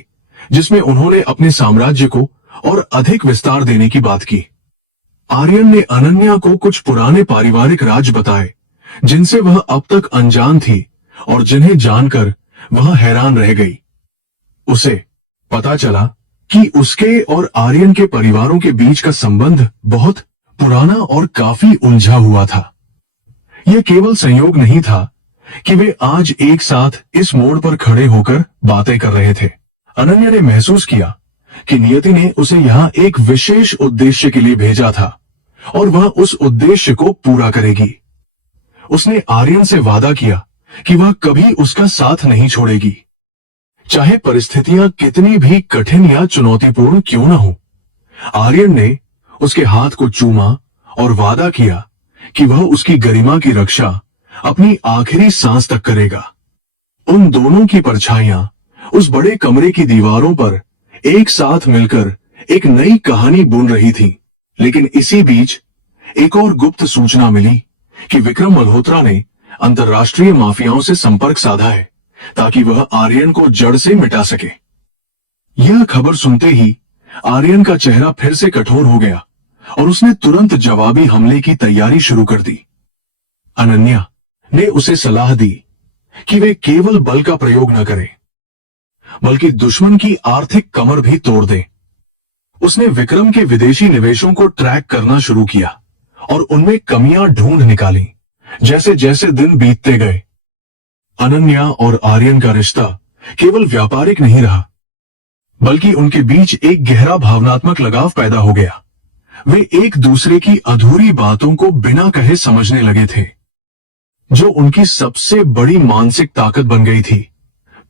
जिसमें उन्होंने अपने साम्राज्य को और अधिक विस्तार देने की बात की। आर्यन ने अनन्या को कुछ पुराने पारिवारिक राज बताए, जिनसे वह अब तक अनजान थी और जिन्हें जानकर वह हैरान रह गई। उसे पता चला कि उसके और आर्यन के परिवारों के बीच का संबंध बहुत पुराना और काफी उलझा हुआ था। यह केवल संयोग नहीं था कि वे आज एक साथ इस मोड़ पर खड़े होकर बातें कर रहे थे। अनन्या ने महसूस किया कि नियति ने उसे यहाँ एक विशेष उद्देश्य के लिए भेजा था और वह उस उद्देश्य को पूरा करेगी। उसने आर्यन से वादा किया कि वह कभी उसका साथ नहीं छोड़ेगी, चाहे परिस्थितियां कितनी भी कठिन या चुनौतीपूर्ण क्यों न हो। आर्यन ने उसके हाथ को चूमा और वादा किया कि वह उसकी गरिमा की रक्षा अपनी आखिरी सांस तक करेगा। उन दोनों की परछाइयां उस बड़े कमरे की दीवारों पर एक साथ मिलकर एक नई कहानी बुन रही थी। लेकिन इसी बीच एक और गुप्त सूचना मिली कि विक्रम मल्होत्रा ने अंतर्राष्ट्रीय माफियाओं से संपर्क साधा है, ताकि वह आर्यन को जड़ से मिटा सके। यह खबर सुनते ही आर्यन का चेहरा फिर से कठोर हो गया और उसने तुरंत जवाबी हमले की तैयारी शुरू कर दी। अनन्या ने उसे सलाह दी कि वे केवल बल का प्रयोग न करें, बल्कि दुश्मन की आर्थिक कमर भी तोड़ दें। उसने विक्रम के विदेशी निवेशों को ट्रैक करना शुरू किया और उनमें कमियां ढूंढ निकाली। जैसे जैसे दिन बीतते गए, अनन्या और आर्यन का रिश्ता केवल व्यापारिक नहीं रहा, बल्कि उनके बीच एक गहरा भावनात्मक लगाव पैदा हो गया। वे एक दूसरे की अधूरी बातों को बिना कहे समझने लगे थे, जो उनकी सबसे बड़ी मानसिक ताकत बन गई थी।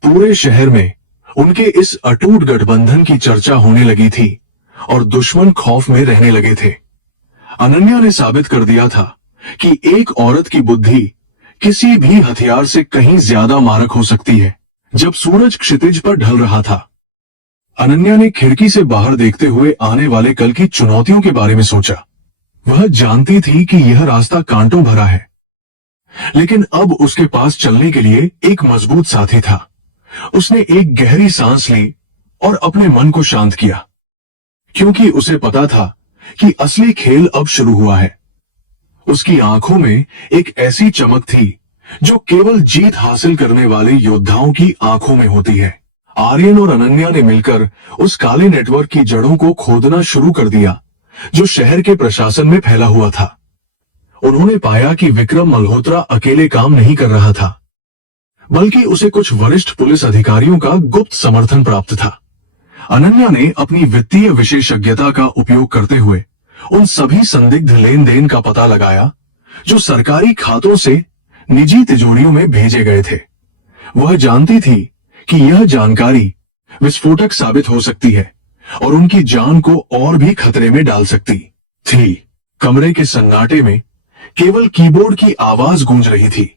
पूरे शहर में उनके इस अटूट गठबंधन की चर्चा होने लगी थी और दुश्मन खौफ में रहने लगे थे। अनन्या ने साबित कर दिया था कि एक औरत की बुद्धि किसी भी हथियार से कहीं ज्यादा मारक हो सकती है। जब सूरज क्षितिज पर ढल रहा था, अनन्या ने खिड़की से बाहर देखते हुए आने वाले कल की चुनौतियों के बारे में सोचा। वह जानती थी कि यह रास्ता कांटों भरा है, लेकिन अब उसके पास चलने के लिए एक मजबूत साथी था। उसने एक गहरी सांस ली और अपने मन को शांत किया, क्योंकि उसे पता था कि असली खेल अब शुरू हुआ है। उसकी आंखों में एक ऐसी चमक थी जो केवल जीत हासिल करने वाले योद्धाओं की आंखों में होती है। आर्यन और अनन्या ने मिलकर उस काले नेटवर्क की जड़ों को खोदना शुरू कर दिया, जो शहर के प्रशासन में फैला हुआ था। उन्होंने पाया कि विक्रम मल्होत्रा अकेले काम नहीं कर रहा था, बल्कि उसे कुछ वरिष्ठ पुलिस अधिकारियों का गुप्त समर्थन प्राप्त था। अनन्या ने अपनी वित्तीय विशेषज्ञता का उपयोग करते हुए उन सभी संदिग्ध लेन देन का पता लगाया जो सरकारी खातों से निजी तिजोरियों में भेजे गए थे। वह जानती थी कि यह जानकारी विस्फोटक साबित हो सकती है और उनकी जान को और भी खतरे में डाल सकती थी। कमरे के सन्नाटे में केवल कीबोर्ड की आवाज गूंज रही थी,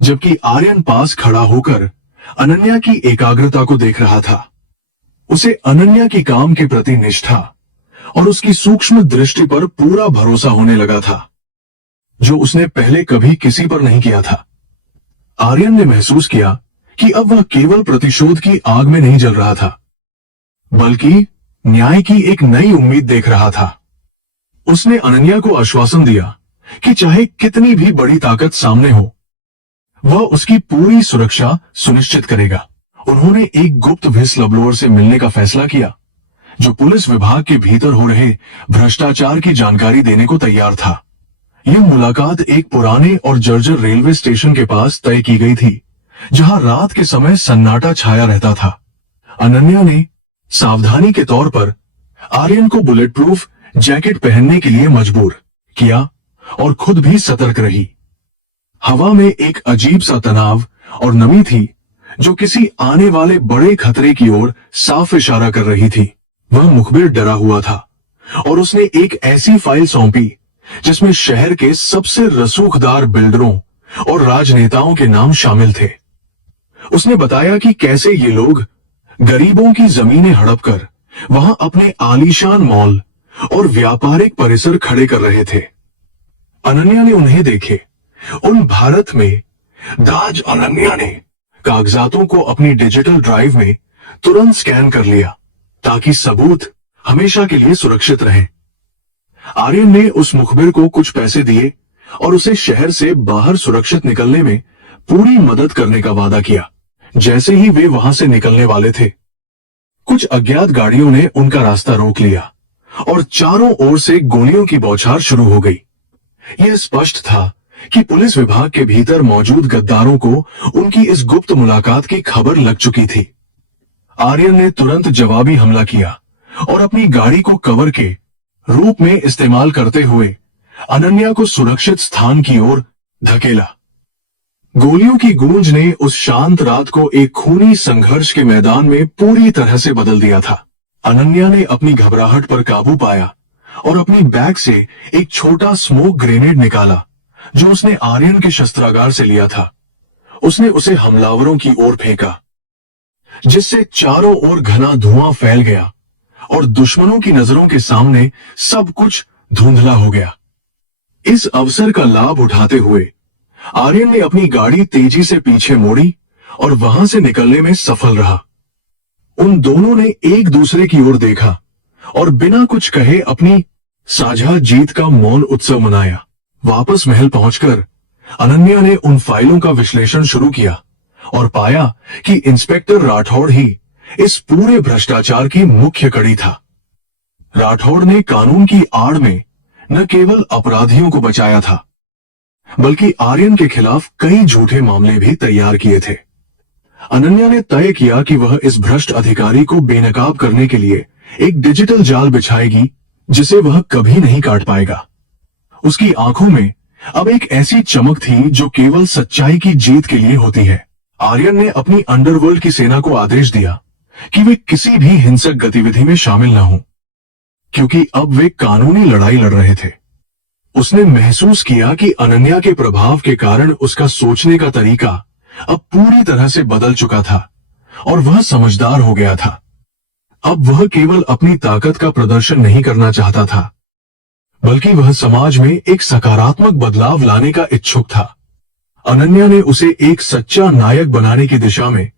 जबकि आर्यन पास खड़ा होकर अनन्या की एकाग्रता को देख रहा था। उसे अनन्या की काम के प्रति निष्ठा और उसकी सूक्ष्म दृष्टि पर पूरा भरोसा होने लगा था, जो उसने पहले कभी किसी पर नहीं किया था। आर्यन ने महसूस किया कि अब वह केवल प्रतिशोध की आग में नहीं जल रहा था, बल्कि न्याय की एक नई उम्मीद देख रहा था। उसने अनन्या को आश्वासन दिया कि चाहे कितनी भी बड़ी ताकत सामने हो, वह उसकी पूरी सुरक्षा सुनिश्चित करेगा। उन्होंने एक गुप्त व्हिसल ब्लोअर से मिलने का फैसला किया, जो पुलिस विभाग के भीतर हो रहे भ्रष्टाचार की जानकारी देने को तैयार था। यह मुलाकात एक पुराने और जर्जर रेलवे स्टेशन के पास तय की गई थी, जहां रात के समय सन्नाटा छाया रहता था। अनन्या ने सावधानी के तौर पर आर्यन को बुलेट प्रूफ जैकेट पहनने के लिए मजबूर किया और खुद भी सतर्क रही। हवा में एक अजीब सा तनाव और नमी थी, जो किसी आने वाले बड़े खतरे की ओर साफ इशारा कर रही थी। वह मुखबिर डरा हुआ था और उसने एक ऐसी फाइल सौंपी जिसमें शहर के सबसे रसूखदार बिल्डरों और राजनेताओं के नाम शामिल थे। उसने बताया कि कैसे ये लोग गरीबों की जमीनें हड़प कर वहां अपने आलीशान मॉल और व्यापारिक परिसर खड़े कर रहे थे। अनन्या ने उन्हें देखे। उन भारत में दाज अनन्या ने कागजातों को अपनी डिजिटल ड्राइव में तुरंत स्कैन कर लिया, ताकि सबूत हमेशा के लिए सुरक्षित रहें। आर्यन ने उस मुखबिर को कुछ पैसे दिए और उसे शहर से बाहर सुरक्षित निकलने में पूरी मदद करने का वादा किया। जैसे ही वे वहां से निकलने वाले थे, कुछ अज्ञात गाड़ियों ने उनका रास्ता रोक लिया और चारों ओर से गोलियों की बौछार शुरू हो गई। यह स्पष्ट था कि पुलिस विभाग के भीतर मौजूद गद्दारों को उनकी इस गुप्त मुलाकात की खबर लग चुकी थी। आर्यन ने तुरंत जवाबी हमला किया और अपनी गाड़ी को कवर के रूप में इस्तेमाल करते हुए अनन्या को सुरक्षित स्थान की ओर धकेला। गोलियों की गूंज ने उस शांत रात को एक खूनी संघर्ष के मैदान में पूरी तरह से बदल दिया था। अनन्या ने अपनी घबराहट पर काबू पाया और अपनी बैग से एक छोटा स्मोक ग्रेनेड निकाला, जो उसने आर्यन के शस्त्रागार से लिया था। उसने उसे हमलावरों की ओर फेंका, जिससे चारों ओर घना धुआं फैल गया और दुश्मनों की नजरों के सामने सब कुछ धुंधला हो गया। इस अवसर का लाभ उठाते हुए आर्यन ने अपनी गाड़ी तेजी से पीछे मोड़ी और वहां से निकलने में सफल रहा। उन दोनों ने एक दूसरे की ओर देखा और बिना कुछ कहे अपनी साझा जीत का मौन उत्सव मनाया। वापस महल पहुंचकर अनन्या ने उन फाइलों का विश्लेषण शुरू किया और पाया कि इंस्पेक्टर राठौड़ ही इस पूरे भ्रष्टाचार की मुख्य कड़ी था। राठौड़ ने कानून की आड़ में न केवल अपराधियों को बचाया था, बल्कि आर्यन के खिलाफ कई झूठे मामले भी तैयार किए थे। अनन्या ने तय किया कि वह इस भ्रष्ट अधिकारी को बेनकाब करने के लिए एक डिजिटल जाल बिछाएगी, जिसे वह कभी नहीं काट पाएगा। उसकी आंखों में अब एक ऐसी चमक थी जो केवल सच्चाई की जीत के लिए होती है। आर्यन ने अपनी अंडरवर्ल्ड की सेना को आदेश दिया कि वे किसी भी हिंसक गतिविधि में शामिल न हों, क्योंकि अब वे कानूनी लड़ाई लड़ रहे थे। उसने महसूस किया कि अनन्या के प्रभाव के कारण उसका सोचने का तरीका अब पूरी तरह से बदल चुका था और वह समझदार हो गया था। अब वह केवल अपनी ताकत का प्रदर्शन नहीं करना चाहता था, बल्कि वह समाज में एक सकारात्मक बदलाव लाने का इच्छुक था। अनन्या ने उसे एक सच्चा नायक बनाने की दिशा में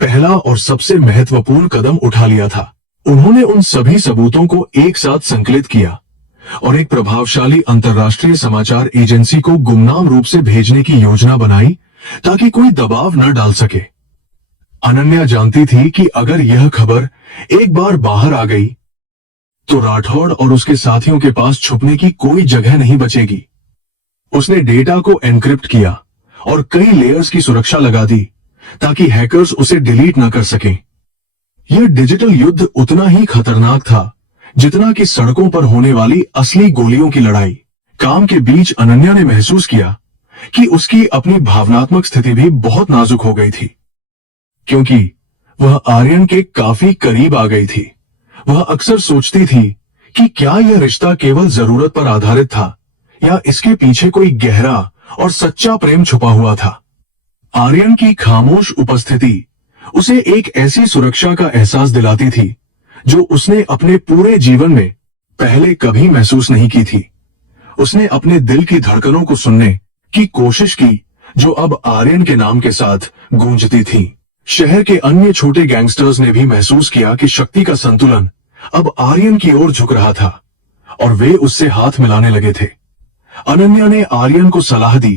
पहला और सबसे महत्वपूर्ण कदम उठा लिया था। उन्होंने उन सभी सबूतों को एक साथ संकलित किया और एक प्रभावशाली अंतर्राष्ट्रीय समाचार एजेंसी को गुमनाम रूप से भेजने की योजना बनाई, ताकि कोई दबाव न डाल सके। अनन्या जानती थी कि अगर यह खबर एक बार बाहर आ गई तो राठौड़ और उसके साथियों के पास छुपने की कोई जगह नहीं बचेगी। उसने डेटा को एनक्रिप्ट किया और कई लेयर्स की सुरक्षा लगा दी, ताकि हैकर्स उसे डिलीट न कर सकें। यह डिजिटल युद्ध उतना ही खतरनाक था जितना कि सड़कों पर होने वाली असली गोलियों की लड़ाई। काम के बीच अनन्या ने महसूस किया कि उसकी अपनी भावनात्मक स्थिति भी बहुत नाजुक हो गई थी, क्योंकि वह आर्यन के काफी करीब आ गई थी। वह अक्सर सोचती थी कि क्या यह रिश्ता केवल जरूरत पर आधारित था या इसके पीछे कोई गहरा और सच्चा प्रेम छुपा हुआ था। आर्यन की खामोश उपस्थिति उसे एक ऐसी सुरक्षा का एहसास दिलाती थी जो उसने अपने पूरे जीवन में पहले कभी महसूस नहीं की थी। उसने अपने दिल की धड़कनों को सुनने की कोशिश की, जो अब आर्यन के नाम के साथ गूंजती थी। शहर के अन्य छोटे गैंगस्टर्स ने भी महसूस किया कि शक्ति का संतुलन अब आर्यन की ओर झुक रहा था और वे उससे हाथ मिलाने लगे थे। अनन्या ने आर्यन को सलाह दी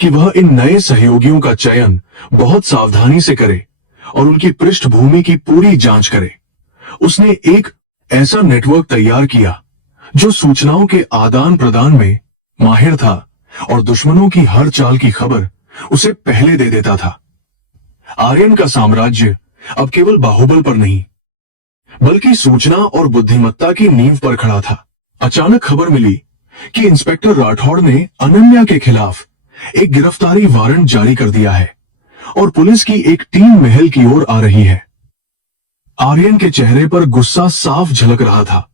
कि वह इन नए सहयोगियों का चयन बहुत सावधानी से करे और उनकी पृष्ठभूमि की पूरी जांच करे। उसने एक ऐसा नेटवर्क तैयार किया जो सूचनाओं के आदान प्रदान में माहिर था और दुश्मनों की हर चाल की खबर उसे पहले दे देता था। आर्यन का साम्राज्य अब केवल बाहुबल पर नहीं, बल्कि सूचना और बुद्धिमत्ता की नींव पर खड़ा था। अचानक खबर मिली कि इंस्पेक्टर राठौड़ ने अनन्या के खिलाफ एक गिरफ्तारी वारंट जारी कर दिया है और पुलिस की एक टीम महल की ओर आ रही है। आर्यन के चेहरे पर गुस्सा साफ झलक रहा था,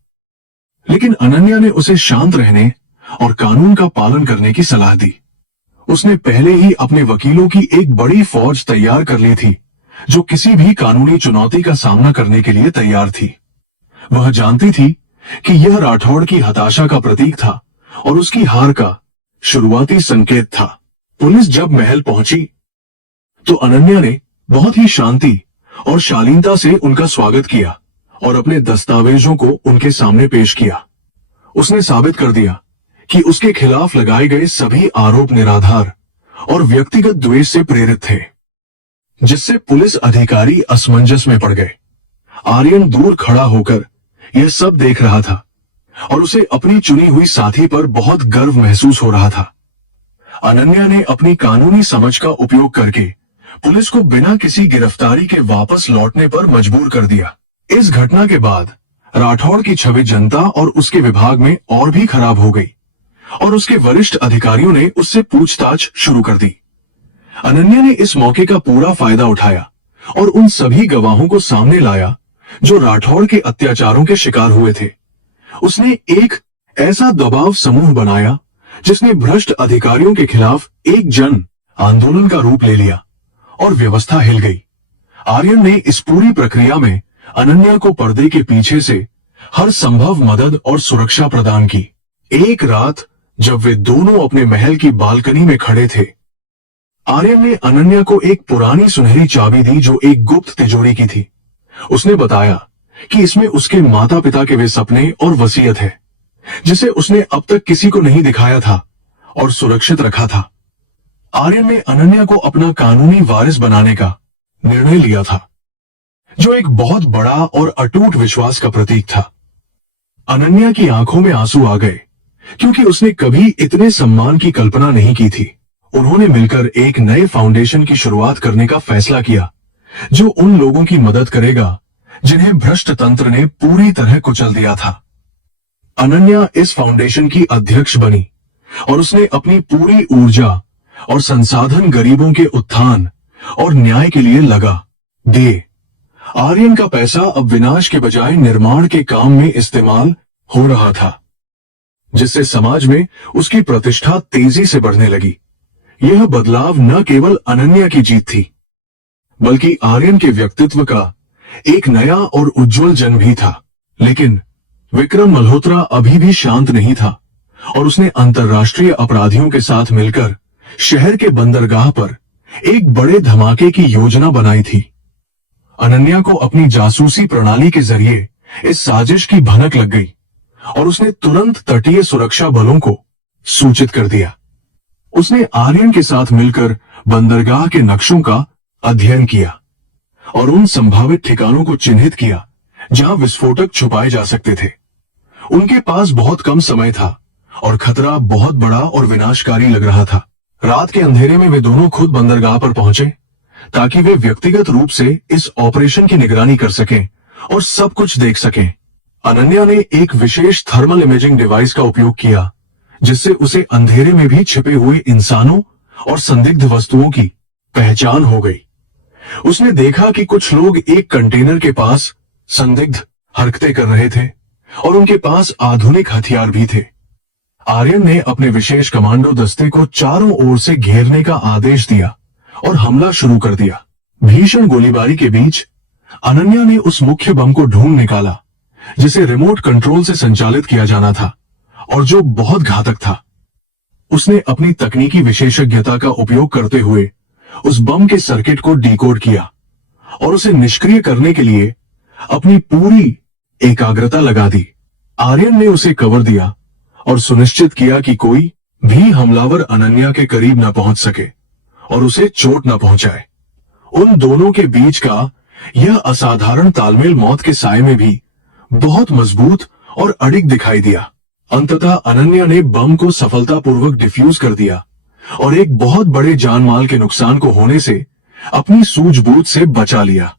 लेकिन अनन्या ने उसे शांत रहने और कानून का पालन करने की सलाह दी। उसने पहले ही अपने वकीलों की एक बड़ी फौज तैयार कर ली थी, जो किसी भी कानूनी चुनौती का सामना करने के लिए तैयार थी। वह जानती थी कि यह राठौड़ की हताशा का प्रतीक था और उसकी हार का शुरुआती संकेत था। पुलिस जब महल पहुंची तो अनन्या ने बहुत ही शांति और शालीनता से उनका स्वागत किया और अपने दस्तावेजों को उनके सामने पेश किया। उसने साबित कर दिया कि उसके खिलाफ लगाए गए सभी आरोप निराधार और व्यक्तिगत द्वेष से प्रेरित थे, जिससे पुलिस अधिकारी असमंजस में पड़ गए। आर्यन दूर खड़ा होकर यह सब देख रहा था और उसे अपनी चुनी हुई साथी पर बहुत गर्व महसूस हो रहा था। अनन्या ने अपनी कानूनी समझ का उपयोग करके पुलिस को बिना किसी गिरफ्तारी के वापस लौटने पर मजबूर कर दिया। इस घटना के बाद राठौड़ की छवि जनता और उसके विभाग में और भी खराब हो गई और उसके वरिष्ठ अधिकारियों ने उससे पूछताछ शुरू कर दी। अनन्या ने इस मौके का पूरा फायदा उठाया और उन सभी गवाहों को सामने लाया जो राठौड़ के अत्याचारों के शिकार हुए थे। उसने एक ऐसा दबाव समूह बनाया जिसने भ्रष्ट अधिकारियों के खिलाफ एक जन आंदोलन का रूप ले लिया और व्यवस्था हिल गई। आर्यन ने इस पूरी प्रक्रिया में अनन्या को पर्दे के पीछे से हर संभव मदद और सुरक्षा प्रदान की। एक रात जब वे दोनों अपने महल की बालकनी में खड़े थे, आर्यन ने अनन्या को एक पुरानी सुनहरी चाबी दी जो एक गुप्त तिजोरी की थी। उसने बताया कि इसमें उसके माता पिता के वे सपने और वसीयत है, जिसे उसने अब तक किसी को नहीं दिखाया था और सुरक्षित रखा था। आर्यन ने अनन्या को अपना कानूनी वारिस बनाने का निर्णय लिया था, जो एक बहुत बड़ा और अटूट विश्वास का प्रतीक था। अनन्या की आंखों में आंसू आ गए क्योंकि उसने कभी इतने सम्मान की कल्पना नहीं की थी। उन्होंने मिलकर एक नए फाउंडेशन की शुरुआत करने का फैसला किया जो उन लोगों की मदद करेगा जिन्हें भ्रष्ट तंत्र ने पूरी तरह कुचल दिया था। अनन्या इस फाउंडेशन की अध्यक्ष बनी और उसने अपनी पूरी ऊर्जा और संसाधन गरीबों के उत्थान और न्याय के लिए लगा दे। आर्यन का पैसा अब विनाश के बजाय निर्माण के काम में इस्तेमाल हो रहा था, जिससे समाज में उसकी प्रतिष्ठा तेजी से बढ़ने लगी। यह बदलाव न केवल अनन्या की जीत थी, बल्कि आर्यन के व्यक्तित्व का एक नया और उज्जवल जन्म भी था। लेकिन विक्रम मल्होत्रा अभी भी शांत नहीं था और उसने अंतर्राष्ट्रीय अपराधियों के साथ मिलकर शहर के बंदरगाह पर एक बड़े धमाके की योजना बनाई थी। अनन्या को अपनी जासूसी प्रणाली के जरिए इस साजिश की भनक लग गई और उसने तुरंत तटीय सुरक्षा बलों को सूचित कर दिया। उसने आर्यन के साथ मिलकर बंदरगाह के नक्शों का अध्ययन किया और उन संभावित ठिकानों को चिन्हित किया जहां विस्फोटक छुपाए जा सकते थे। उनके पास बहुत कम समय था और खतरा बहुत बड़ा और विनाशकारी लग रहा था। रात के अंधेरे में वे दोनों खुद बंदरगाह पर पहुंचे ताकि वे व्यक्तिगत रूप से इस ऑपरेशन की निगरानी कर सकें और सब कुछ देख सकें। अनन्या ने एक विशेष थर्मल इमेजिंग डिवाइस का उपयोग किया जिससे उसे अंधेरे में भी छिपे हुए इंसानों और संदिग्ध वस्तुओं की पहचान हो गई। उसने देखा कि कुछ लोग एक कंटेनर के पास संदिग्ध हरकतें कर रहे थे और उनके पास आधुनिक हथियार भी थे। आर्यन ने अपने विशेष कमांडो दस्ते को चारों ओर से घेरने का आदेश दिया और हमला शुरू कर दिया। भीषण गोलीबारी के बीच अनन्या ने उस मुख्य बम को ढूंढ निकाला जिसे रिमोट कंट्रोल से संचालित किया जाना था और जो बहुत घातक था। उसने अपनी तकनीकी विशेषज्ञता का उपयोग करते हुए उस बम के सर्किट को डिकोड किया और उसे निष्क्रिय करने के लिए अपनी पूरी एकाग्रता लगा दी। आर्यन ने उसे कवर दिया और सुनिश्चित किया कि कोई भी हमलावर अनन्या के करीब न पहुंच सके और उसे चोट न पहुंचाए। उन दोनों के बीच का यह असाधारण तालमेल मौत के साए में भी बहुत मजबूत और अडिग दिखाई दिया। अंततः अनन्या ने बम को सफलतापूर्वक डिफ्यूज कर दिया और एक बहुत बड़े जानमाल के नुकसान को होने से अपनी सूझबूझ से बचा लिया।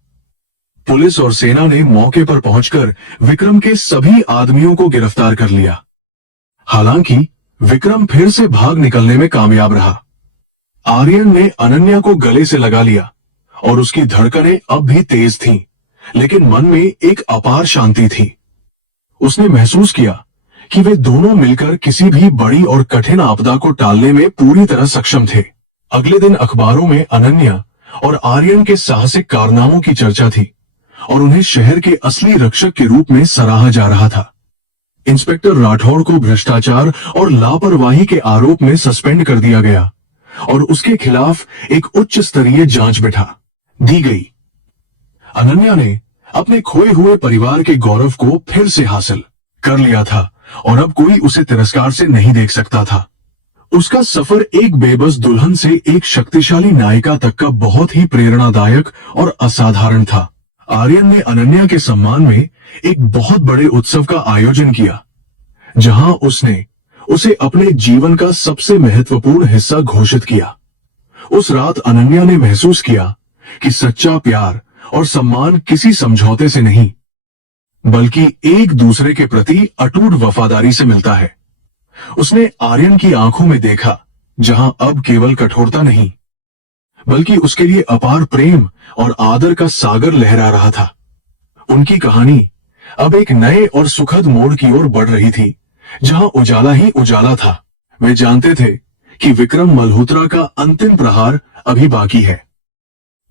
पुलिस और सेना ने मौके पर पहुंचकर विक्रम के सभी आदमियों को गिरफ्तार कर लिया। हालांकि विक्रम फिर से भाग निकलने में कामयाब रहा। आर्यन ने अनन्या को गले से लगा लिया और उसकी धड़कनें अब भी तेज थीं, लेकिन मन में एक अपार शांति थी। उसने महसूस किया कि वे दोनों मिलकर किसी भी बड़ी और कठिन आपदा को टालने में पूरी तरह सक्षम थे। अगले दिन अखबारों में अनन्या और आर्यन के साहसिक कारनामों की चर्चा थी और उन्हें शहर के असली रक्षक के रूप में सराहा जा रहा था। इंस्पेक्टर राठौड़ को भ्रष्टाचार और लापरवाही के आरोप में सस्पेंड कर दिया गया और उसके खिलाफ एक उच्च स्तरीय जांच बिठा दी गई। अनन्या ने अपने खोए हुए परिवार के गौरव को फिर से हासिल कर लिया था और अब कोई उसे तिरस्कार से नहीं देख सकता था। उसका सफर एक बेबस दुल्हन से एक शक्तिशाली नायिका तक का बहुत ही प्रेरणादायक और असाधारण था। आर्यन ने अनन्या के सम्मान में एक बहुत बड़े उत्सव का आयोजन किया, जहां उसने उसे अपने जीवन का सबसे महत्वपूर्ण हिस्सा घोषित किया। उस रात अनन्या ने महसूस किया कि सच्चा प्यार और सम्मान किसी समझौते से नहीं, बल्कि एक दूसरे के प्रति अटूट वफादारी से मिलता है। उसने आर्यन की आंखों में देखा, जहां अब केवल कठोरता नहीं, बल्कि उसके लिए अपार प्रेम और आदर का सागर लहरा रहा था। उनकी कहानी अब एक नए और सुखद मोड़ की ओर बढ़ रही थी, जहां उजाला ही उजाला था। वे जानते थे कि विक्रम मल्होत्रा का अंतिम प्रहार अभी बाकी है,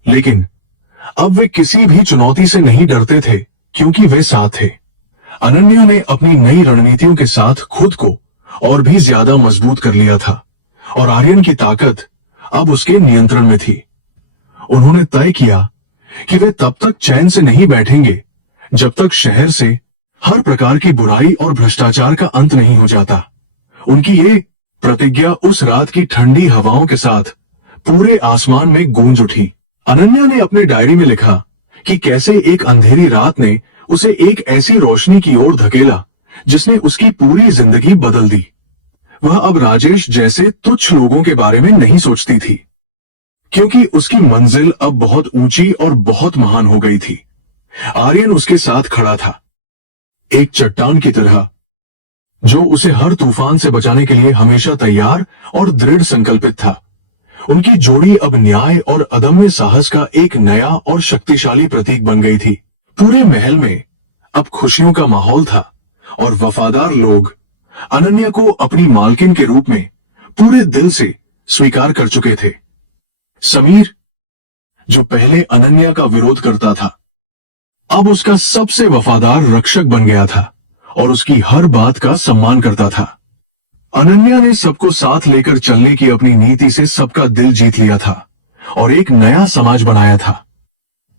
लेकिन अब वे किसी भी चुनौती से नहीं डरते थे, क्योंकि वे साथ थे। अनन्या ने अपनी नई रणनीतियों के साथ खुद को और भी ज्यादा मजबूत कर लिया था और आर्यन की ताकत अब उसके नियंत्रण में थी। उन्होंने तय किया कि वे तब तक चैन से नहीं बैठेंगे जब तक शहर से हर प्रकार की बुराई और भ्रष्टाचार का अंत नहीं हो जाता। उनकी ये प्रतिज्ञा उस रात की ठंडी हवाओं के साथ पूरे आसमान में गूंज उठी। अनन्या ने अपने डायरी में लिखा कि कैसे एक अंधेरी रात ने उसे एक ऐसी रोशनी की ओर धकेला जिसने उसकी पूरी जिंदगी बदल दी। वह अब राजेश जैसे तुच्छ लोगों के बारे में नहीं सोचती थी, क्योंकि उसकी मंजिल अब बहुत ऊंची और बहुत महान हो गई थी। आर्यन उसके साथ खड़ा था, एक चट्टान की तरह, जो उसे हर तूफान से बचाने के लिए हमेशा तैयार और दृढ़ संकल्पित था। उनकी जोड़ी अब न्याय और अदम्य साहस का एक नया और शक्तिशाली प्रतीक बन गई थी। पूरे महल में अब खुशियों का माहौल था और वफादार लोग अनन्या को अपनी मालकिन के रूप में पूरे दिल से स्वीकार कर चुके थे। समीर, जो पहले अनन्या का विरोध करता था, अब उसका सबसे वफादार रक्षक बन गया था और उसकी हर बात का सम्मान करता था। अनन्या ने सबको साथ लेकर चलने की अपनी नीति से सबका दिल जीत लिया था और एक नया समाज बनाया था।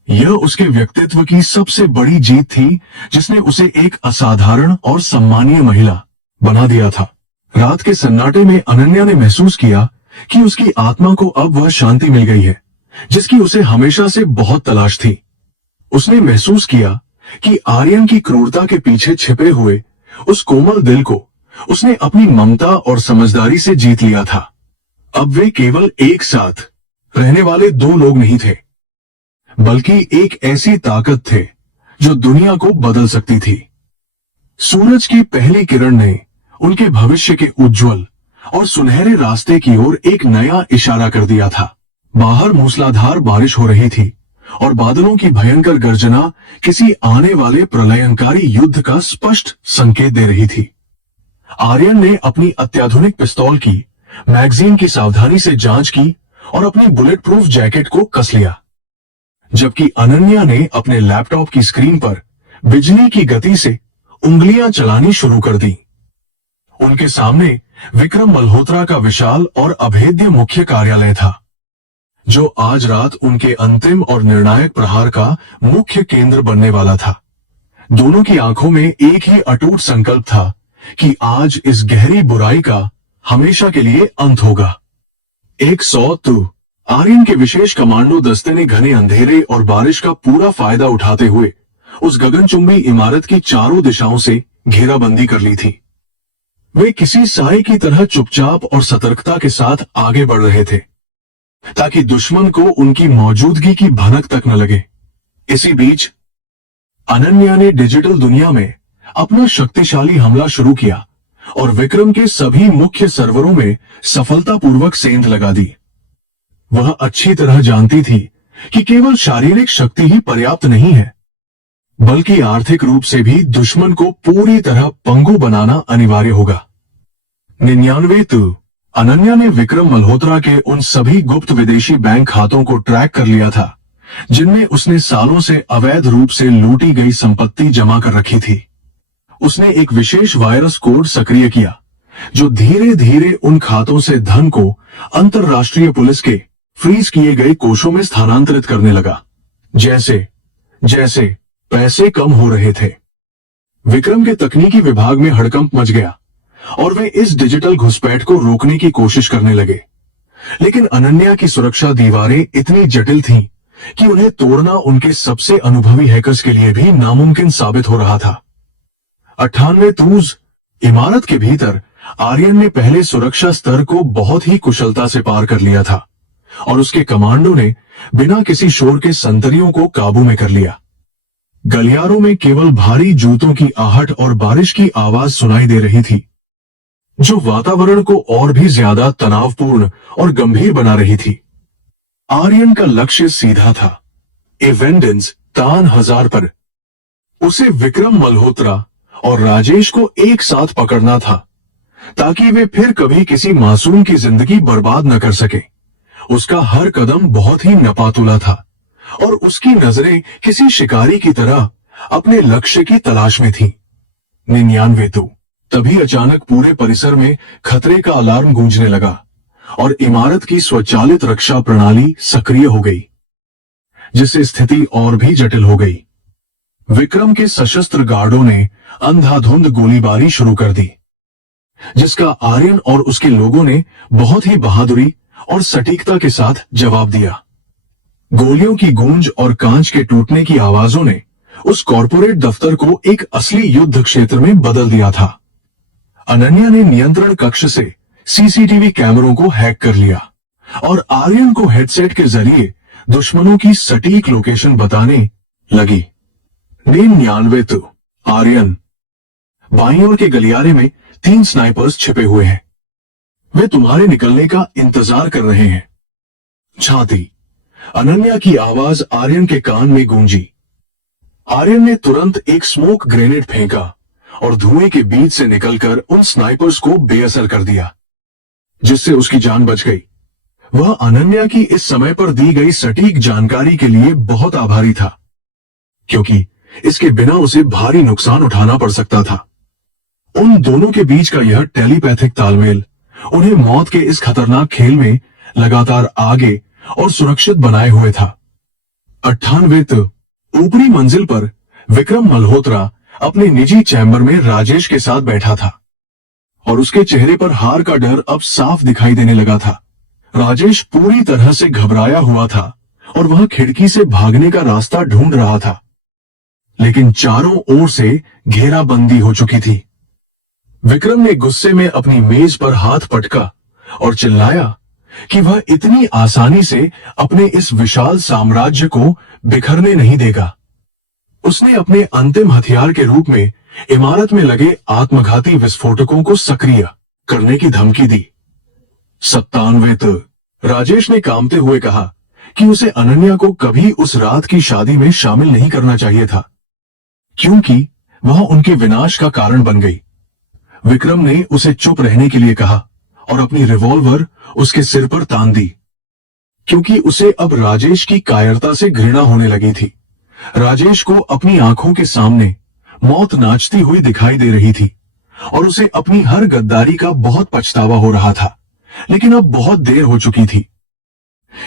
यह उसके व्यक्तित्व की सबसे बड़ी जीत थी, जिसने उसे एक असाधारण और सम्मानीय महिला बना दिया था। रात के सन्नाटे में अनन्या ने महसूस किया कि उसकी आत्मा को अब वह शांति मिल गई है, जिसकी उसे हमेशा से बहुत तलाश थी। उसने महसूस किया कि आर्यन की क्रूरता के पीछे छिपे हुए उस कोमल दिल को उसने अपनी ममता और समझदारी से जीत लिया था। अब वे केवल एक साथ रहने वाले दो लोग नहीं थे, बल्कि एक ऐसी ताकत थे जो दुनिया को बदल सकती थी। सूरज की पहली किरण ने उनके भविष्य के उज्जवल और सुनहरे रास्ते की ओर एक नया इशारा कर दिया था। बाहर मूसलाधार बारिश हो रही थी और बादलों की भयंकर गर्जना किसी आने वाले प्रलयंकारी युद्ध का स्पष्ट संकेत दे रही थी। आर्यन ने अपनी अत्याधुनिक पिस्तौल की मैगजीन की सावधानी से जांच की और अपनी बुलेट प्रूफ जैकेट को कस लिया, जबकि अनन्या ने अपने लैपटॉप की स्क्रीन पर बिजली की गति से उंगलियां चलानी शुरू कर दी। उनके सामने विक्रम मल्होत्रा का विशाल और अभेद्य मुख्य कार्यालय था, जो आज रात उनके अंतिम और निर्णायक प्रहार का मुख्य केंद्र बनने वाला था। दोनों की आंखों में एक ही अटूट संकल्प था कि आज इस गहरी बुराई का हमेशा के लिए अंत होगा। 102 आर्यन के विशेष कमांडो दस्ते ने घने अंधेरे और बारिश का पूरा फायदा उठाते हुए उस गगनचुंबी इमारत की चारों दिशाओं से घेराबंदी कर ली थी। वे किसी साए की तरह चुपचाप और सतर्कता के साथ आगे बढ़ रहे थे ताकि दुश्मन को उनकी मौजूदगी की भनक तक न लगे। इसी बीच अनन्या ने डिजिटल दुनिया में अपना शक्तिशाली हमला शुरू किया और विक्रम के सभी मुख्य सर्वरों में सफलतापूर्वक सेंध लगा दी। वह अच्छी तरह जानती थी कि केवल शारीरिक शक्ति ही पर्याप्त नहीं है, बल्कि आर्थिक रूप से भी दुश्मन को पूरी तरह पंगु बनाना अनिवार्य होगा। 99 अनन्या ने विक्रम मल्होत्रा के उन सभी गुप्त विदेशी बैंक खातों को ट्रैक कर लिया था जिनमें उसने सालों से अवैध रूप से लूटी गई संपत्ति जमा कर रखी थी। उसने एक विशेष वायरस कोड सक्रिय किया जो धीरे धीरे उन खातों से धन को अंतरराष्ट्रीय पुलिस के फ्रीज किए गए कोषों में स्थानांतरित करने लगा जैसे जैसे पैसे कम हो रहे थे। विक्रम के तकनीकी विभाग में हड़कंप मच गया और वे इस डिजिटल घुसपैठ को रोकने की कोशिश करने लगे, लेकिन अनन्या की सुरक्षा दीवारें इतनी जटिल थीं कि उन्हें तोड़ना उनके सबसे अनुभवी हैकर्स के लिए भी नामुमकिन साबित हो रहा था। 98 इमारत के भीतर आर्यन ने पहले सुरक्षा स्तर को बहुत ही कुशलता से पार कर लिया था और उसके कमांडो ने बिना किसी शोर के संतरियों को काबू में कर लिया। गलियारों में केवल भारी जूतों की आहट और बारिश की आवाज सुनाई दे रही थी जो वातावरण को और भी ज्यादा तनावपूर्ण और गंभीर बना रही थी। आर्यन का लक्ष्य सीधा था, एवेंडेंस तान हजार पर। उसे विक्रम मल्होत्रा और राजेश को एक साथ पकड़ना था ताकि वे फिर कभी किसी मासूम की जिंदगी बर्बाद न कर सके। उसका हर कदम बहुत ही नपातुला था और उसकी नजरें किसी शिकारी की तरह अपने लक्ष्य की तलाश में थीं। 99 तभी अचानक पूरे परिसर में खतरे का अलार्म गूंजने लगा और इमारत की स्वचालित रक्षा प्रणाली सक्रिय हो गई, जिससे स्थिति और भी जटिल हो गई। विक्रम के सशस्त्र गार्डों ने अंधाधुंध गोलीबारी शुरू कर दी, जिसका आर्यन और उसके लोगों ने बहुत ही बहादुरी और सटीकता के साथ जवाब दिया। गोलियों की गूंज और कांच के टूटने की आवाजों ने उस कॉर्पोरेट दफ्तर को एक असली युद्ध क्षेत्र में बदल दिया था। अनन्या ने नियंत्रण कक्ष से सीसीटीवी कैमरों को हैक कर लिया और आर्यन को हेडसेट के जरिए दुश्मनों की सटीक लोकेशन बताने लगी। 99 आर्यन, बाईं ओर के गलियारे में 3 स्नाइपर्स छिपे हुए हैं। वे तुम्हारे निकलने का इंतजार कर रहे हैं। छाती, अनन्या की आवाज आर्यन के कान में गूंजी। आर्यन ने तुरंत एक स्मोक ग्रेनेड फेंका और धुएं के बीच से निकलकर उन स्नाइपर्स को बेअसर कर दिया, जिससे उसकी जान बच गई। वह अनन्या की इस समय पर दी गई सटीक जानकारी के लिए बहुत आभारी था, क्योंकि इसके बिना उसे भारी नुकसान उठाना पड़ सकता था। उन दोनों के बीच का यह टेलीपैथिक तालमेल उन्हें मौत के इस खतरनाक खेल में लगातार आगे और सुरक्षित बनाए हुए था। 98 ऊपरी मंजिल पर विक्रम मल्होत्रा अपने निजी चैम्बर में राजेश के साथ बैठा था और उसके चेहरे पर हार का डर अब साफ दिखाई देने लगा था। राजेश पूरी तरह से घबराया हुआ था और वह खिड़की से भागने का रास्ता ढूंढ रहा था, लेकिन चारों ओर से घेराबंदी हो चुकी थी। विक्रम ने गुस्से में अपनी मेज पर हाथ पटका और चिल्लाया कि वह इतनी आसानी से अपने इस विशाल साम्राज्य को बिखरने नहीं देगा। उसने अपने अंतिम हथियार के रूप में इमारत में लगे आत्मघाती विस्फोटकों को सक्रिय करने की धमकी दी। 97 राजेश ने कांपते हुए कहा कि उसे अनन्या को कभी उस रात की शादी में शामिल नहीं करना चाहिए था, क्योंकि वह उनके विनाश का कारण बन गई। विक्रम ने उसे चुप रहने के लिए कहा और अपनी रिवॉल्वर उसके सिर पर तान दी, क्योंकि उसे अब राजेश की कायरता से घृणा होने लगी थी। राजेश को अपनी आंखों के सामने मौत नाचती हुई दिखाई दे रही थी और उसे अपनी हर गद्दारी का बहुत पछतावा हो रहा था, लेकिन अब बहुत देर हो चुकी थी,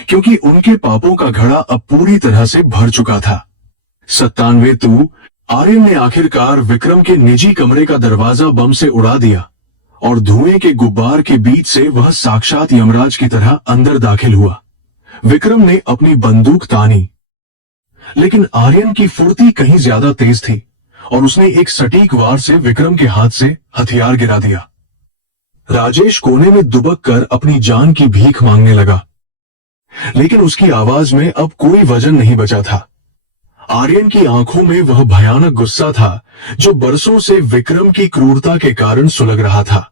क्योंकि उनके पापों का घड़ा अब पूरी तरह से भर चुका था। 97 आर्यन ने आखिरकार विक्रम के निजी कमरे का दरवाजा बम से उड़ा दिया और धुएं के गुब्बार के बीच से वह साक्षात यमराज की तरह अंदर दाखिल हुआ। विक्रम ने अपनी बंदूक तानी, लेकिन आर्यन की फुर्ती कहीं ज्यादा तेज थी और उसने एक सटीक वार से विक्रम के हाथ से हथियार गिरा दिया। राजेश कोने में दुबक कर अपनी जान की भीख मांगने लगा, लेकिन उसकी आवाज में अब कोई वजन नहीं बचा था। आर्यन की आंखों में वह भयानक गुस्सा था जो बरसों से विक्रम की क्रूरता के कारण सुलग रहा था।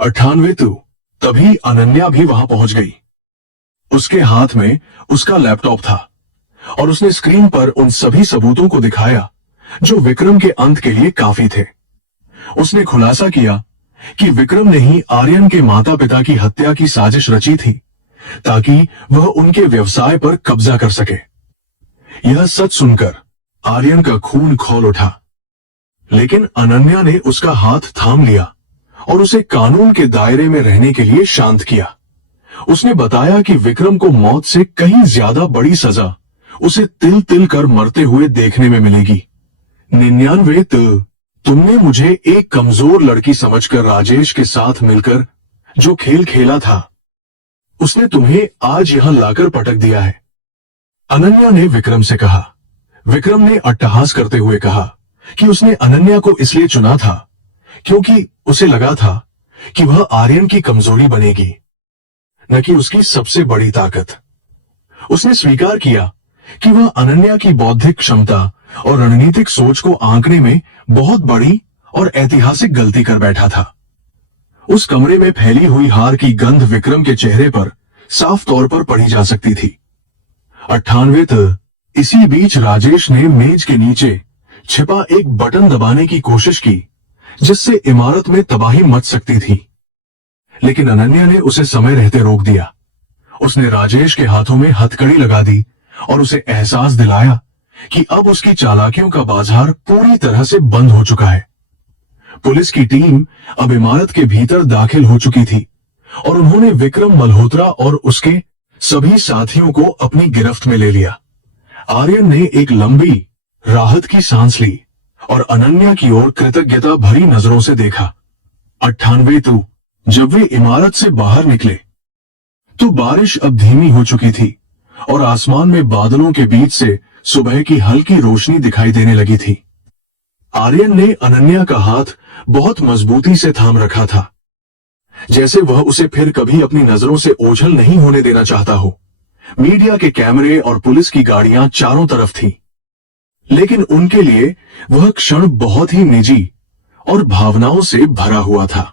98 तभी अनन्या भी वहां पहुंच गई। उसके हाथ में उसका लैपटॉप था और उसने स्क्रीन पर उन सभी सबूतों को दिखाया जो विक्रम के अंत के लिए काफी थे। उसने खुलासा किया कि विक्रम ने ही आर्यन के माता पिता की हत्या की साजिश रची थी ताकि वह उनके व्यवसाय पर कब्जा कर सके। यह सच सुनकर आर्यन का खून खौल उठा, लेकिन अनन्या ने उसका हाथ थाम लिया और उसे कानून के दायरे में रहने के लिए शांत किया। उसने बताया कि विक्रम को मौत से कहीं ज्यादा बड़ी सजा उसे तिल तिल कर मरते हुए देखने में मिलेगी। 99 तुमने मुझे एक कमजोर लड़की समझकर राजेश के साथ मिलकर जो खेल खेला था, उसने तुम्हें आज यहां लाकर पटक दिया है, अनन्या ने विक्रम से कहा। विक्रम ने अट्टहास करते हुए कहा कि उसने अनन्या को इसलिए चुना था क्योंकि उसे लगा था कि वह आर्यन की कमजोरी बनेगी, न कि उसकी सबसे बड़ी ताकत। उसने स्वीकार किया कि वह अनन्या की बौद्धिक क्षमता और रणनीतिक सोच को आंकने में बहुत बड़ी और ऐतिहासिक गलती कर बैठा था। उस कमरे में फैली हुई हार की गंध विक्रम के चेहरे पर साफ तौर पर पढ़ी जा सकती थी। 98 इसी बीच राजेश ने मेज के नीचे छिपा एक बटन दबाने की कोशिश की जिससे इमारत में तबाही मच सकती थी, लेकिन अनन्या ने उसे समय रहते रोक दिया। उसने राजेश के हाथों में हथकड़ी लगा दी और उसे एहसास दिलाया कि अब उसकी चालाकियों का बाजार पूरी तरह से बंद हो चुका है। पुलिस की टीम अब इमारत के भीतर दाखिल हो चुकी थी और उन्होंने विक्रम मल्होत्रा और उसके सभी साथियों को अपनी गिरफ्त में ले लिया। आर्यन ने एक लंबी राहत की सांस ली और अनन्या की ओर कृतज्ञता भरी नजरों से देखा। 98 जब वे इमारत से बाहर निकले तो बारिश अब धीमी हो चुकी थी और आसमान में बादलों के बीच से सुबह की हल्की रोशनी दिखाई देने लगी थी। आर्यन ने अनन्या का हाथ बहुत मजबूती से थाम रखा था, जैसे वह उसे फिर कभी अपनी नजरों से ओझल नहीं होने देना चाहता हो। मीडिया के कैमरे और पुलिस की गाड़ियां चारों तरफ थीं, लेकिन उनके लिए वह क्षण बहुत ही निजी और भावनाओं से भरा हुआ था।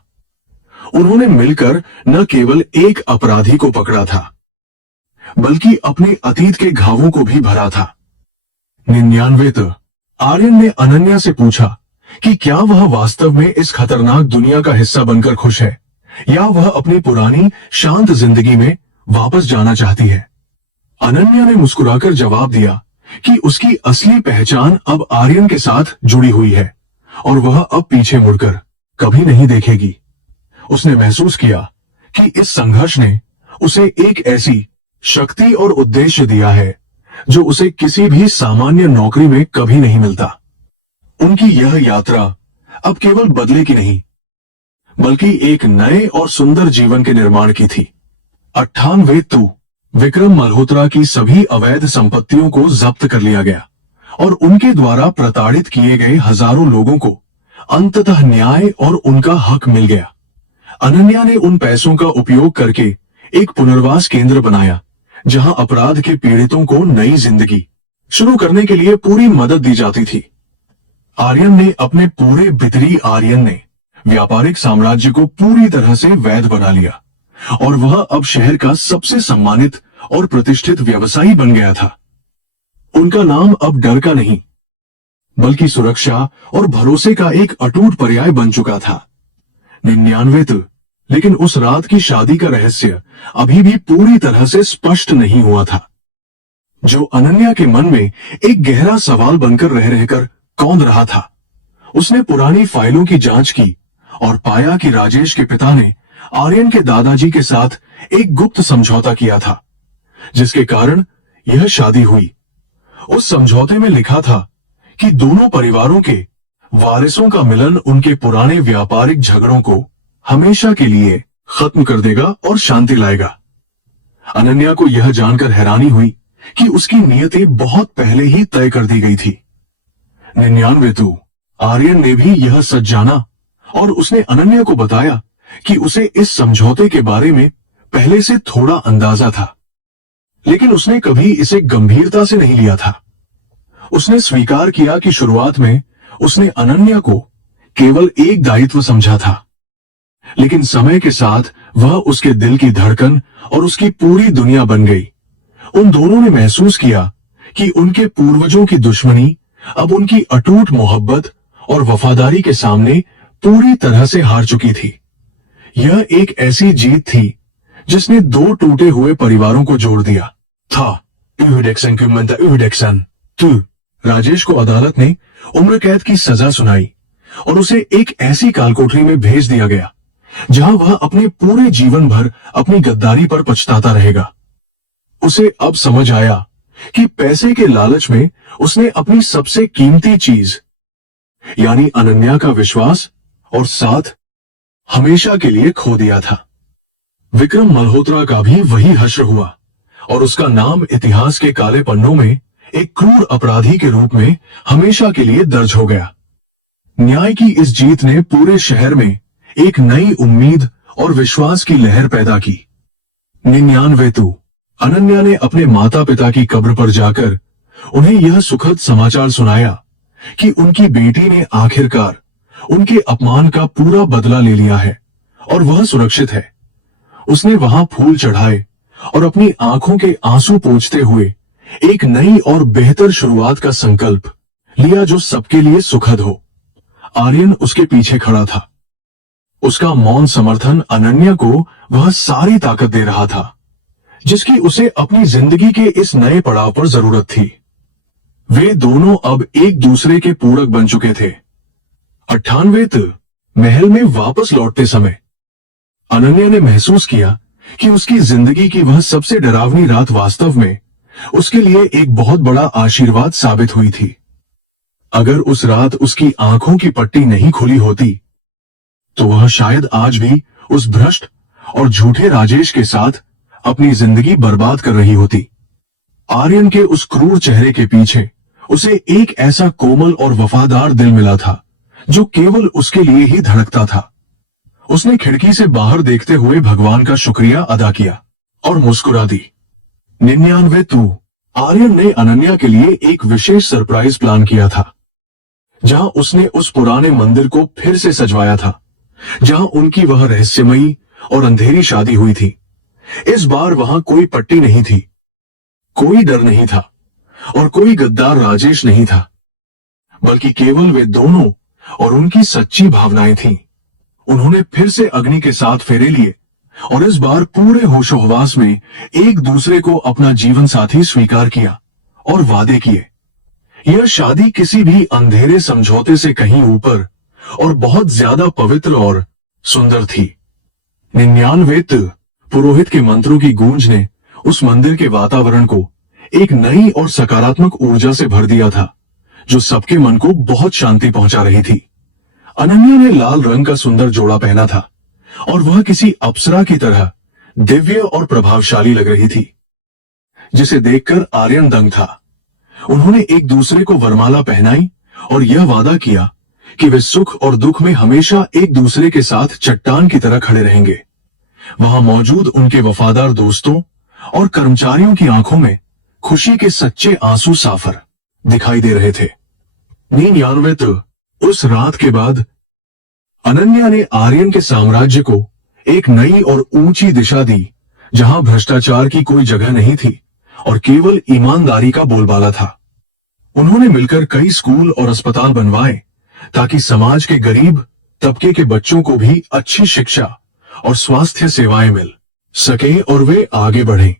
उन्होंने मिलकर न केवल एक अपराधी को पकड़ा था, बल्कि अपने अतीत के घावों को भी भरा था। 99 आर्यन ने अनन्या से पूछा कि क्या वह वास्तव में इस खतरनाक दुनिया का हिस्सा बनकर खुश है या वह अपनी पुरानी शांत जिंदगी में वापस जाना चाहती है। अनन्या ने मुस्कुराकर जवाब दिया कि उसकी असली पहचान अब आर्यन के साथ जुड़ी हुई है और वह अब पीछे मुड़कर कभी नहीं देखेगी। उसने महसूस किया कि इस संघर्ष ने उसे एक ऐसी शक्ति और उद्देश्य दिया है जो उसे किसी भी सामान्य नौकरी में कभी नहीं मिलता। उनकी यह यात्रा अब केवल बदले की नहीं, बल्कि एक नए और सुंदर जीवन के निर्माण की थी। 98 विक्रम मल्होत्रा की सभी अवैध संपत्तियों को जब्त कर लिया गया और उनके द्वारा प्रताड़ित किए गए हजारों लोगों को अंततः न्याय और उनका हक मिल गया। अनन्या ने उन पैसों का उपयोग करके एक पुनर्वास केंद्र बनाया जहां अपराध के पीड़ितों को नई जिंदगी शुरू करने के लिए पूरी मदद दी जाती थी। आर्यन ने अपने पूरे भीतरी आर्यन ने व्यापारिक साम्राज्य को पूरी तरह से वैध बना लिया और वह अब शहर का सबसे सम्मानित और प्रतिष्ठित व्यवसायी बन गया था। उनका नाम अब डर का नहीं, बल्कि सुरक्षा और भरोसे का एक अटूट पर्याय बन चुका था। 99 लेकिन उस रात की शादी का रहस्य अभी भी पूरी तरह से स्पष्ट नहीं हुआ था, जो अनन्या के मन में एक गहरा सवाल बनकर रह रहकर कौंध रहा था। उसने पुरानी फाइलों की जांच की और पाया कि राजेश के पिता ने आर्यन के दादाजी के साथ एक गुप्त समझौता किया था, जिसके कारण यह शादी हुई। उस समझौते में लिखा था कि दोनों परिवारों के वारिसों का मिलन उनके पुराने व्यापारिक झगड़ों को हमेशा के लिए खत्म कर देगा और शांति लाएगा। अनन्या को यह जानकर हैरानी हुई कि उसकी नियति बहुत पहले ही तय कर दी गई थी। 99 आर्यन ने भी यह सच जाना और उसने अनन्या को बताया कि उसे इस समझौते के बारे में पहले से थोड़ा अंदाजा था, लेकिन उसने कभी इसे गंभीरता से नहीं लिया था। उसने स्वीकार किया कि शुरुआत में उसने अनन्या को केवल एक दायित्व समझा था, लेकिन समय के साथ वह उसके दिल की धड़कन और उसकी पूरी दुनिया बन गई। उन दोनों ने महसूस किया कि उनके पूर्वजों की दुश्मनी अब उनकी अटूट मोहब्बत और वफादारी के सामने पूरी तरह से हार चुकी थी। यह एक ऐसी जीत थी जिसने दो टूटे हुए परिवारों को जोड़ दिया था। राजेश को अदालत ने उम्र कैद की सजा सुनाई और उसे एक ऐसी कालकोठरी में भेज दिया गया जहां वह अपने पूरे जीवन भर अपनी गद्दारी पर पछताता रहेगा। उसे अब समझ आया कि पैसे के लालच में उसने अपनी सबसे कीमती चीज यानी अनन्या का विश्वास और साथ हमेशा के लिए खो दिया था। विक्रम मल्होत्रा का भी वही हश्र हुआ और उसका नाम इतिहास के काले पन्नों में एक क्रूर अपराधी के रूप में हमेशा के लिए दर्ज हो गया। न्याय की इस जीत ने पूरे शहर में एक नई उम्मीद और विश्वास की लहर पैदा की। 99 अनन्या ने अपने माता पिता की कब्र पर जाकर उन्हें यह सुखद समाचार सुनाया कि उनकी बेटी ने आखिरकार उनके अपमान का पूरा बदला ले लिया है और वह सुरक्षित है। उसने वहां फूल चढ़ाए और अपनी आंखों के आंसू पोंछते हुए एक नई और बेहतर शुरुआत का संकल्प लिया जो सबके लिए सुखद हो। आर्यन उसके पीछे खड़ा था। उसका मौन समर्थन अनन्या को वह सारी ताकत दे रहा था जिसकी उसे अपनी जिंदगी के इस नए पड़ाव पर जरूरत थी। वे दोनों अब एक दूसरे के पूरक बन चुके थे। 98 महल में वापस लौटते समय अनन्या ने महसूस किया कि उसकी जिंदगी की वह सबसे डरावनी रात वास्तव में उसके लिए एक बहुत बड़ा आशीर्वाद साबित हुई थी। अगर उस रात उसकी आंखों की पट्टी नहीं खुली होती तो वह शायद आज भी उस भ्रष्ट और झूठे राजेश के साथ अपनी जिंदगी बर्बाद कर रही होती। आर्यन के उस क्रूर चेहरे के पीछे उसे एक ऐसा कोमल और वफादार दिल मिला था जो केवल उसके लिए ही धड़कता था। उसने खिड़की से बाहर देखते हुए भगवान का शुक्रिया अदा किया और मुस्कुरा दी। 99 आर्यन ने अनन्या के लिए एक विशेष सरप्राइज प्लान किया था, जहां उसने उस पुराने मंदिर को फिर से सजवाया था जहां उनकी वह रहस्यमयी और अंधेरी शादी हुई थी। इस बार वहां कोई पट्टी नहीं थी, कोई डर नहीं था और कोई गद्दार राजेश नहीं था, बल्कि केवल वे दोनों और उनकी सच्ची भावनाएं थीं। उन्होंने फिर से अग्नि के साथ फेरे लिए और इस बार पूरे होशोहवास में एक दूसरे को अपना जीवन साथी स्वीकार किया और वादे किए। यह शादी किसी भी अंधेरे समझौते से कहीं ऊपर और बहुत ज्यादा पवित्र और सुंदर थी। 99 पुरोहित के मंत्रों की गूंज ने उस मंदिर के वातावरण को एक नई और सकारात्मक ऊर्जा से भर दिया था जो सबके मन को बहुत शांति पहुंचा रही थी। अनन्या ने लाल रंग का सुंदर जोड़ा पहना था और वह किसी अप्सरा की तरह दिव्य और प्रभावशाली लग रही थी, जिसे देखकर आर्यन दंग था। उन्होंने एक दूसरे को वरमाला पहनाई और यह वादा किया कि वे सुख और दुख में हमेशा एक दूसरे के साथ चट्टान की तरह खड़े रहेंगे। वहां मौजूद उनके वफादार दोस्तों और कर्मचारियों की आंखों में खुशी के सच्चे आंसू साफर दिखाई दे रहे थे। 99 उस रात के बाद अनन्या ने आर्यन के साम्राज्य को एक नई और ऊंची दिशा दी, जहां भ्रष्टाचार की कोई जगह नहीं थी और केवल ईमानदारी का बोलबाला था। उन्होंने मिलकर कई स्कूल और अस्पताल बनवाए ताकि समाज के गरीब तबके के बच्चों को भी अच्छी शिक्षा और स्वास्थ्य सेवाएं मिल सके और वे आगे बढ़ें।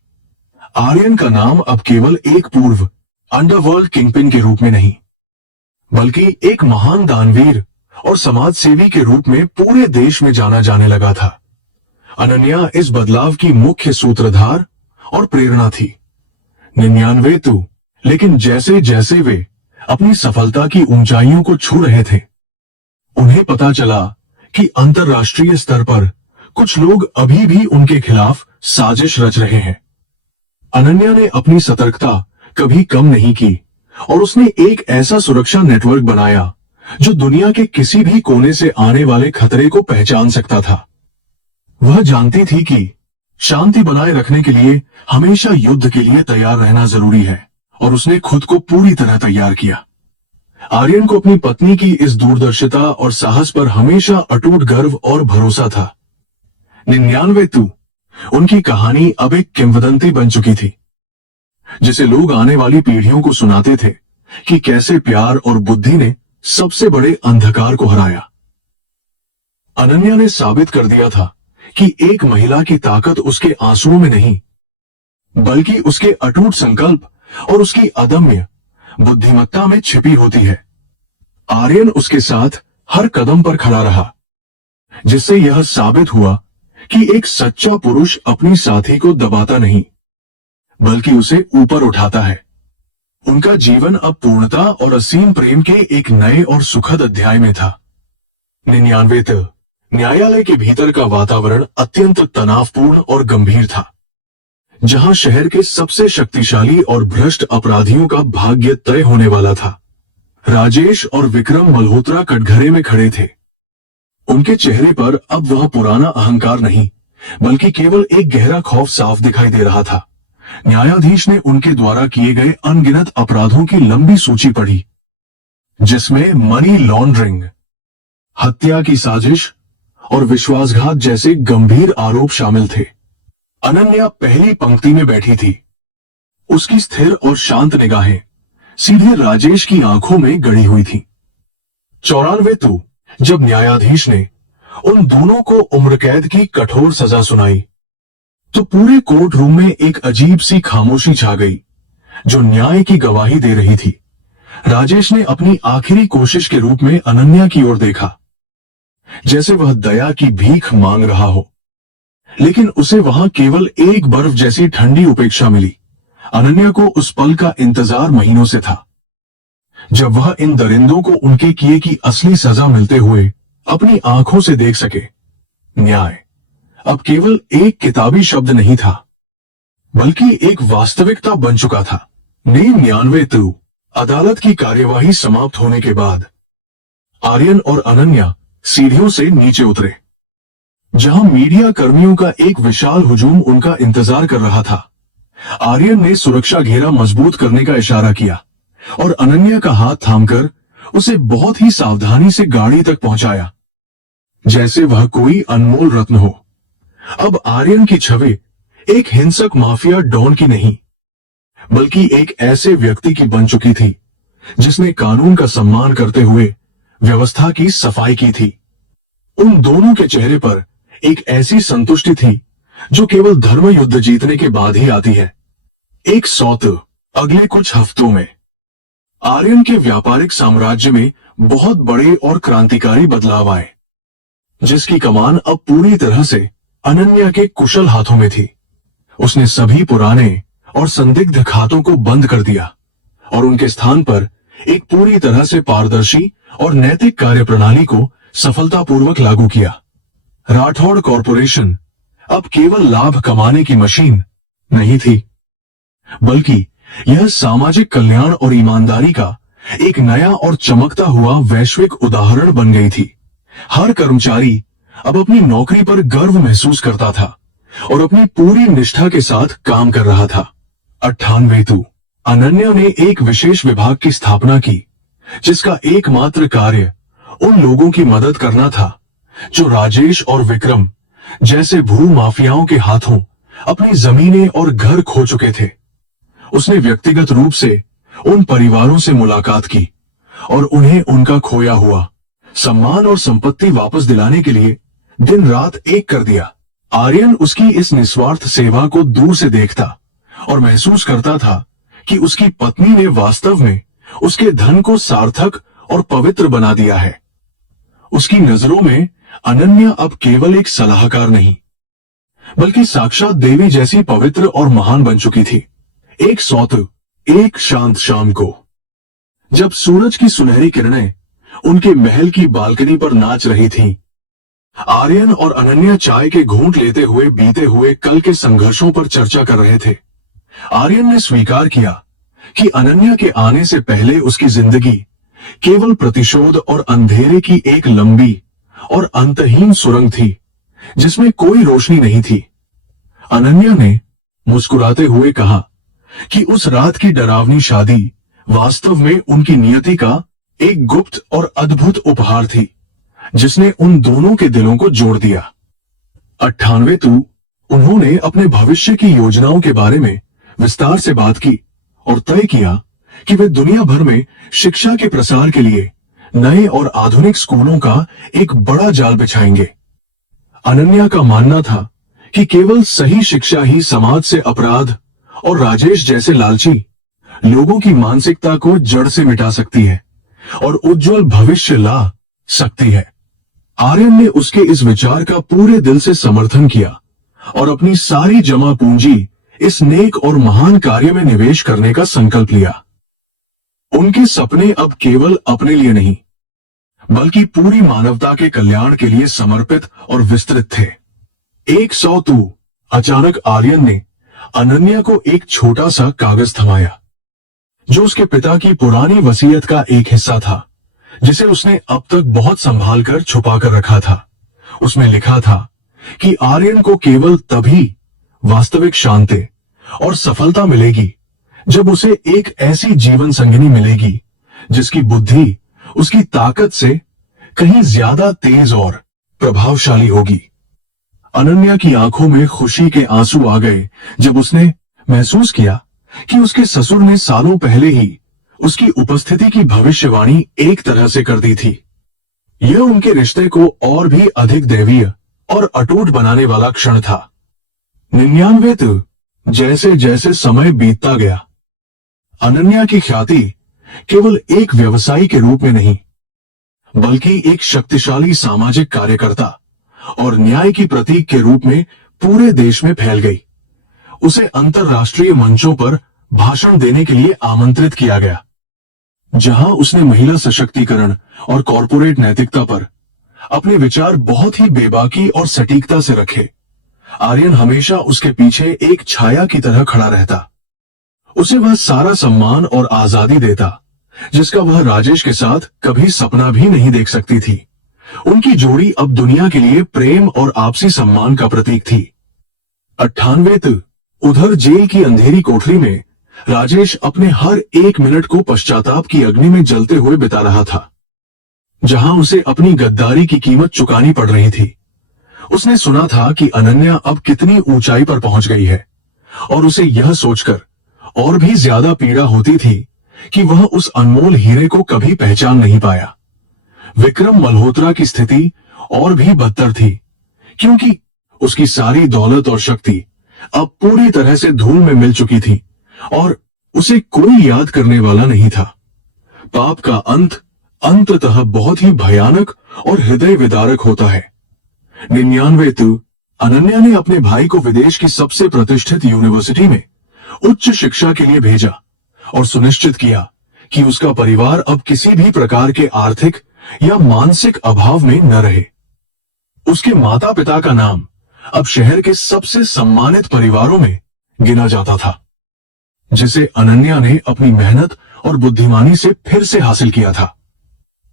आर्यन का नाम अब केवल एक पूर्व अंडरवर्ल्ड किंगपिन के रूप में नहीं, बल्कि एक महान दानवीर और समाज सेवी के रूप में पूरे देश में जाना जाने लगा था। अनन्या इस बदलाव की मुख्य सूत्रधार और प्रेरणा थी। 99 लेकिन जैसे जैसे वे अपनी सफलता की ऊंचाइयों को छू रहे थे, उन्हें पता चला कि अंतर्राष्ट्रीय स्तर पर कुछ लोग अभी भी उनके खिलाफ साजिश रच रहे हैं। अनन्या ने अपनी सतर्कता कभी कम नहीं की और उसने एक ऐसा सुरक्षा नेटवर्क बनाया जो दुनिया के किसी भी कोने से आने वाले खतरे को पहचान सकता था। वह जानती थी कि शांति बनाए रखने के लिए हमेशा युद्ध के लिए तैयार रहना जरूरी है, और उसने खुद को पूरी तरह तैयार किया। आर्यन को अपनी पत्नी की इस दूरदर्शिता और साहस पर हमेशा अटूट गर्व और भरोसा था। 99 उनकी कहानी अब एक किंवदंती बन चुकी थी, जिसे लोग आने वाली पीढ़ियों को सुनाते थे कि कैसे प्यार और बुद्धि ने सबसे बड़े अंधकार को हराया। अनन्या ने साबित कर दिया था कि एक महिला की ताकत उसके आंसुओं में नहीं, बल्कि उसके अटूट संकल्प और उसकी अदम्य बुद्धिमत्ता में छिपी होती है। आर्यन उसके साथ हर कदम पर खड़ा रहा, जिससे यह साबित हुआ कि एक सच्चा पुरुष अपनी साथी को दबाता नहीं, बल्कि उसे ऊपर उठाता है। उनका जीवन अब पूर्णता और असीम प्रेम के एक नए और सुखद अध्याय में था। 99 न्यायालय के भीतर का वातावरण अत्यंत तनावपूर्ण और गंभीर था, जहां शहर के सबसे शक्तिशाली और भ्रष्ट अपराधियों का भाग्य तय होने वाला था। राजेश और विक्रम मल्होत्रा कटघरे में खड़े थे। उनके चेहरे पर अब वह पुराना अहंकार नहीं, बल्कि केवल एक गहरा खौफ साफ दिखाई दे रहा था। न्यायाधीश ने उनके द्वारा किए गए अनगिनत अपराधों की लंबी सूची पढ़ी, जिसमें मनी लॉन्ड्रिंग, हत्या की साजिश और विश्वासघात जैसे गंभीर आरोप शामिल थे। अनन्या पहली पंक्ति में बैठी थी। उसकी स्थिर और शांत निगाहें सीधे राजेश की आंखों में गड़ी हुई थी। 94 जब न्यायाधीश ने उन दोनों को उम्र कैद की कठोर सजा सुनाई, तो पूरे कोर्ट रूम में एक अजीब सी खामोशी छा गई, जो न्याय की गवाही दे रही थी। राजेश ने अपनी आखिरी कोशिश के रूप में अनन्या की ओर देखा, जैसे वह दया की भीख मांग रहा हो, लेकिन उसे वहां केवल एक बर्फ जैसी ठंडी उपेक्षा मिली। अनन्या को उस पल का इंतजार महीनों से था, जब वह इन दरिंदों को उनके किए की असली सजा मिलते हुए अपनी आंखों से देख सके। न्याय अब केवल एक किताबी शब्द नहीं था, बल्कि एक वास्तविकता बन चुका था। 99 अदालत की कार्यवाही समाप्त होने के बाद आर्यन और अनन्या सीढ़ियों से नीचे उतरे, जहां मीडिया कर्मियों का एक विशाल हुजूम उनका इंतजार कर रहा था। आर्यन ने सुरक्षा घेरा मजबूत करने का इशारा किया और अनन्या का हाथ थामकर उसे बहुत ही सावधानी से गाड़ी तक पहुंचाया, जैसे वह कोई अनमोल रत्न हो। अब आर्यन की छवि एक हिंसक माफिया डॉन की नहीं, बल्कि एक ऐसे व्यक्ति की बन चुकी थी जिसने कानून का सम्मान करते हुए व्यवस्था की सफाई की थी। उन दोनों के चेहरे पर एक ऐसी संतुष्टि थी जो केवल धर्म युद्ध जीतने के बाद ही आती है। एक सौत अगले कुछ हफ्तों में आर्यन के व्यापारिक साम्राज्य में बहुत बड़े और क्रांतिकारी बदलाव आए, जिसकी कमान अब पूरी तरह से अनन्या के कुशल हाथों में थी। उसने सभी पुराने और संदिग्ध खातों को बंद कर दिया और उनके स्थान पर एक पूरी तरह से पारदर्शी और नैतिक कार्यप्रणाली को सफलतापूर्वक लागू किया। राठौड़ कॉरपोरेशन अब केवल लाभ कमाने की मशीन नहीं थी, बल्कि यह सामाजिक कल्याण और ईमानदारी का एक नया और चमकता हुआ वैश्विक उदाहरण बन गई थी। हर कर्मचारी अब अपनी नौकरी पर गर्व महसूस करता था और अपनी पूरी निष्ठा के साथ काम कर रहा था। 98 अनन्या ने एक विशेष विभाग की स्थापना की, जिसका एकमात्र कार्य उन लोगों की मदद करना था जो राजेश और विक्रम जैसे भू माफियाओं के हाथों अपनी जमीनें और घर खो चुके थे। उसने व्यक्तिगत रूप से उन परिवारों से मुलाकात की और उन्हें उनका खोया हुआ सम्मान और संपत्ति वापस दिलाने के लिए दिन रात एक कर दिया। आर्यन उसकी इस निस्वार्थ सेवा को दूर से देखता और महसूस करता था कि उसकी पत्नी ने वास्तव में उसके धन को सार्थक और पवित्र बना दिया है। उसकी नजरों में अनन्या अब केवल एक सलाहकार नहीं, बल्कि साक्षात देवी जैसी पवित्र और महान बन चुकी थी। एक सौत एक शांत शाम को, जब सूरज की सुनहरी किरणें उनके महल की बालकनी पर नाच रही थीं, आर्यन और अनन्या चाय के घूंट लेते हुए बीते हुए कल के संघर्षों पर चर्चा कर रहे थे। आर्यन ने स्वीकार किया कि अनन्या के आने से पहले उसकी जिंदगी केवल प्रतिशोध और अंधेरे की एक लंबी और अंतहीन सुरंग थी, जिसमें कोई रोशनी नहीं थी। अनन्या ने मुस्कुराते हुए कहा कि उस रात की डरावनी शादी वास्तव में उनकी नियति का एक गुप्त और अद्भुत उपहार थी, जिसने उन दोनों के दिलों को जोड़ दिया। 98 उन्होंने अपने भविष्य की योजनाओं के बारे में विस्तार से बात की और तय किया कि वे दुनिया भर में शिक्षा के प्रसार के लिए नए और आधुनिक स्कूलों का एक बड़ा जाल बिछाएंगे। अनन्या का मानना था कि केवल सही शिक्षा ही समाज से अपराध और राजेश जैसे लालची लोगों की मानसिकता को जड़ से मिटा सकती है और उज्जवल भविष्य ला सकती है। आर्यन ने उसके इस विचार का पूरे दिल से समर्थन किया और अपनी सारी जमा पूंजी इस नेक और महान कार्य में निवेश करने का संकल्प लिया। उनके सपने अब केवल अपने लिए नहीं, बल्कि पूरी मानवता के कल्याण के लिए समर्पित और विस्तृत थे। 100 अचानक आर्यन ने अनन्या को एक छोटा सा कागज थमाया, जो उसके पिता की पुरानी वसीयत का एक हिस्सा था, जिसे उसने अब तक बहुत संभाल कर छुपा कर रखा था। उसमें लिखा था कि आर्यन को केवल तभी वास्तविक शांति और सफलता मिलेगी जब उसे एक ऐसी जीवन संगिनी मिलेगी जिसकी बुद्धि उसकी ताकत से कहीं ज्यादा तेज और प्रभावशाली होगी। अनन्या की आंखों में खुशी के आंसू आ गए जब उसने महसूस किया कि उसके ससुर ने सालों पहले ही उसकी उपस्थिति की भविष्यवाणी एक तरह से कर दी थी। यह उनके रिश्ते को और भी अधिक दैवीय और अटूट बनाने वाला क्षण था। 99 जैसे जैसे समय बीतता गया, अनन्या की ख्याति केवल एक व्यवसायी के रूप में नहीं, बल्कि एक शक्तिशाली सामाजिक कार्यकर्ता और न्याय की प्रतीक के रूप में पूरे देश में फैल गई। उसे अंतर्राष्ट्रीय मंचों पर भाषण देने के लिए आमंत्रित किया गया, जहां उसने महिला सशक्तिकरण और कॉरपोरेट नैतिकता पर अपने विचार बहुत ही बेबाकी और सटीकता से रखे। आर्यन हमेशा उसके पीछे एक छाया की तरह खड़ा रहता। उसे वह सारा सम्मान और आजादी देता जिसका वह राजेश के साथ कभी सपना भी नहीं देख सकती थी। उनकी जोड़ी अब दुनिया के लिए प्रेम और आपसी सम्मान का प्रतीक थी। 98 उधर जेल की अंधेरी कोठरी में राजेश अपने हर एक मिनट को पश्चाताप की अग्नि में जलते हुए बिता रहा था, जहां उसे अपनी गद्दारी की कीमत चुकानी पड़ रही थी। उसने सुना था कि अनन्या अब कितनी ऊंचाई पर पहुंच गई है और उसे यह सोचकर और भी ज्यादा पीड़ा होती थी कि वह उस अनमोल हीरे को कभी पहचान नहीं पाया। विक्रम मल्होत्रा की स्थिति और भी बदतर थी, क्योंकि उसकी सारी दौलत और शक्ति अब पूरी तरह से धूल में मिल चुकी थी और उसे कोई याद करने वाला नहीं था। पाप का अंत अंततः बहुत ही भयानक और हृदय विदारक होता है। 99 अनन्या ने अपने भाई को विदेश की सबसे प्रतिष्ठित यूनिवर्सिटी में उच्च शिक्षा के लिए भेजा और सुनिश्चित किया कि उसका परिवार अब किसी भी प्रकार के आर्थिक या मानसिक अभाव में न रहे। उसके माता पिता का नाम अब शहर के सबसे सम्मानित परिवारों में गिना जाता था, जिसे अनन्या ने अपनी मेहनत और बुद्धिमानी से फिर से हासिल किया था।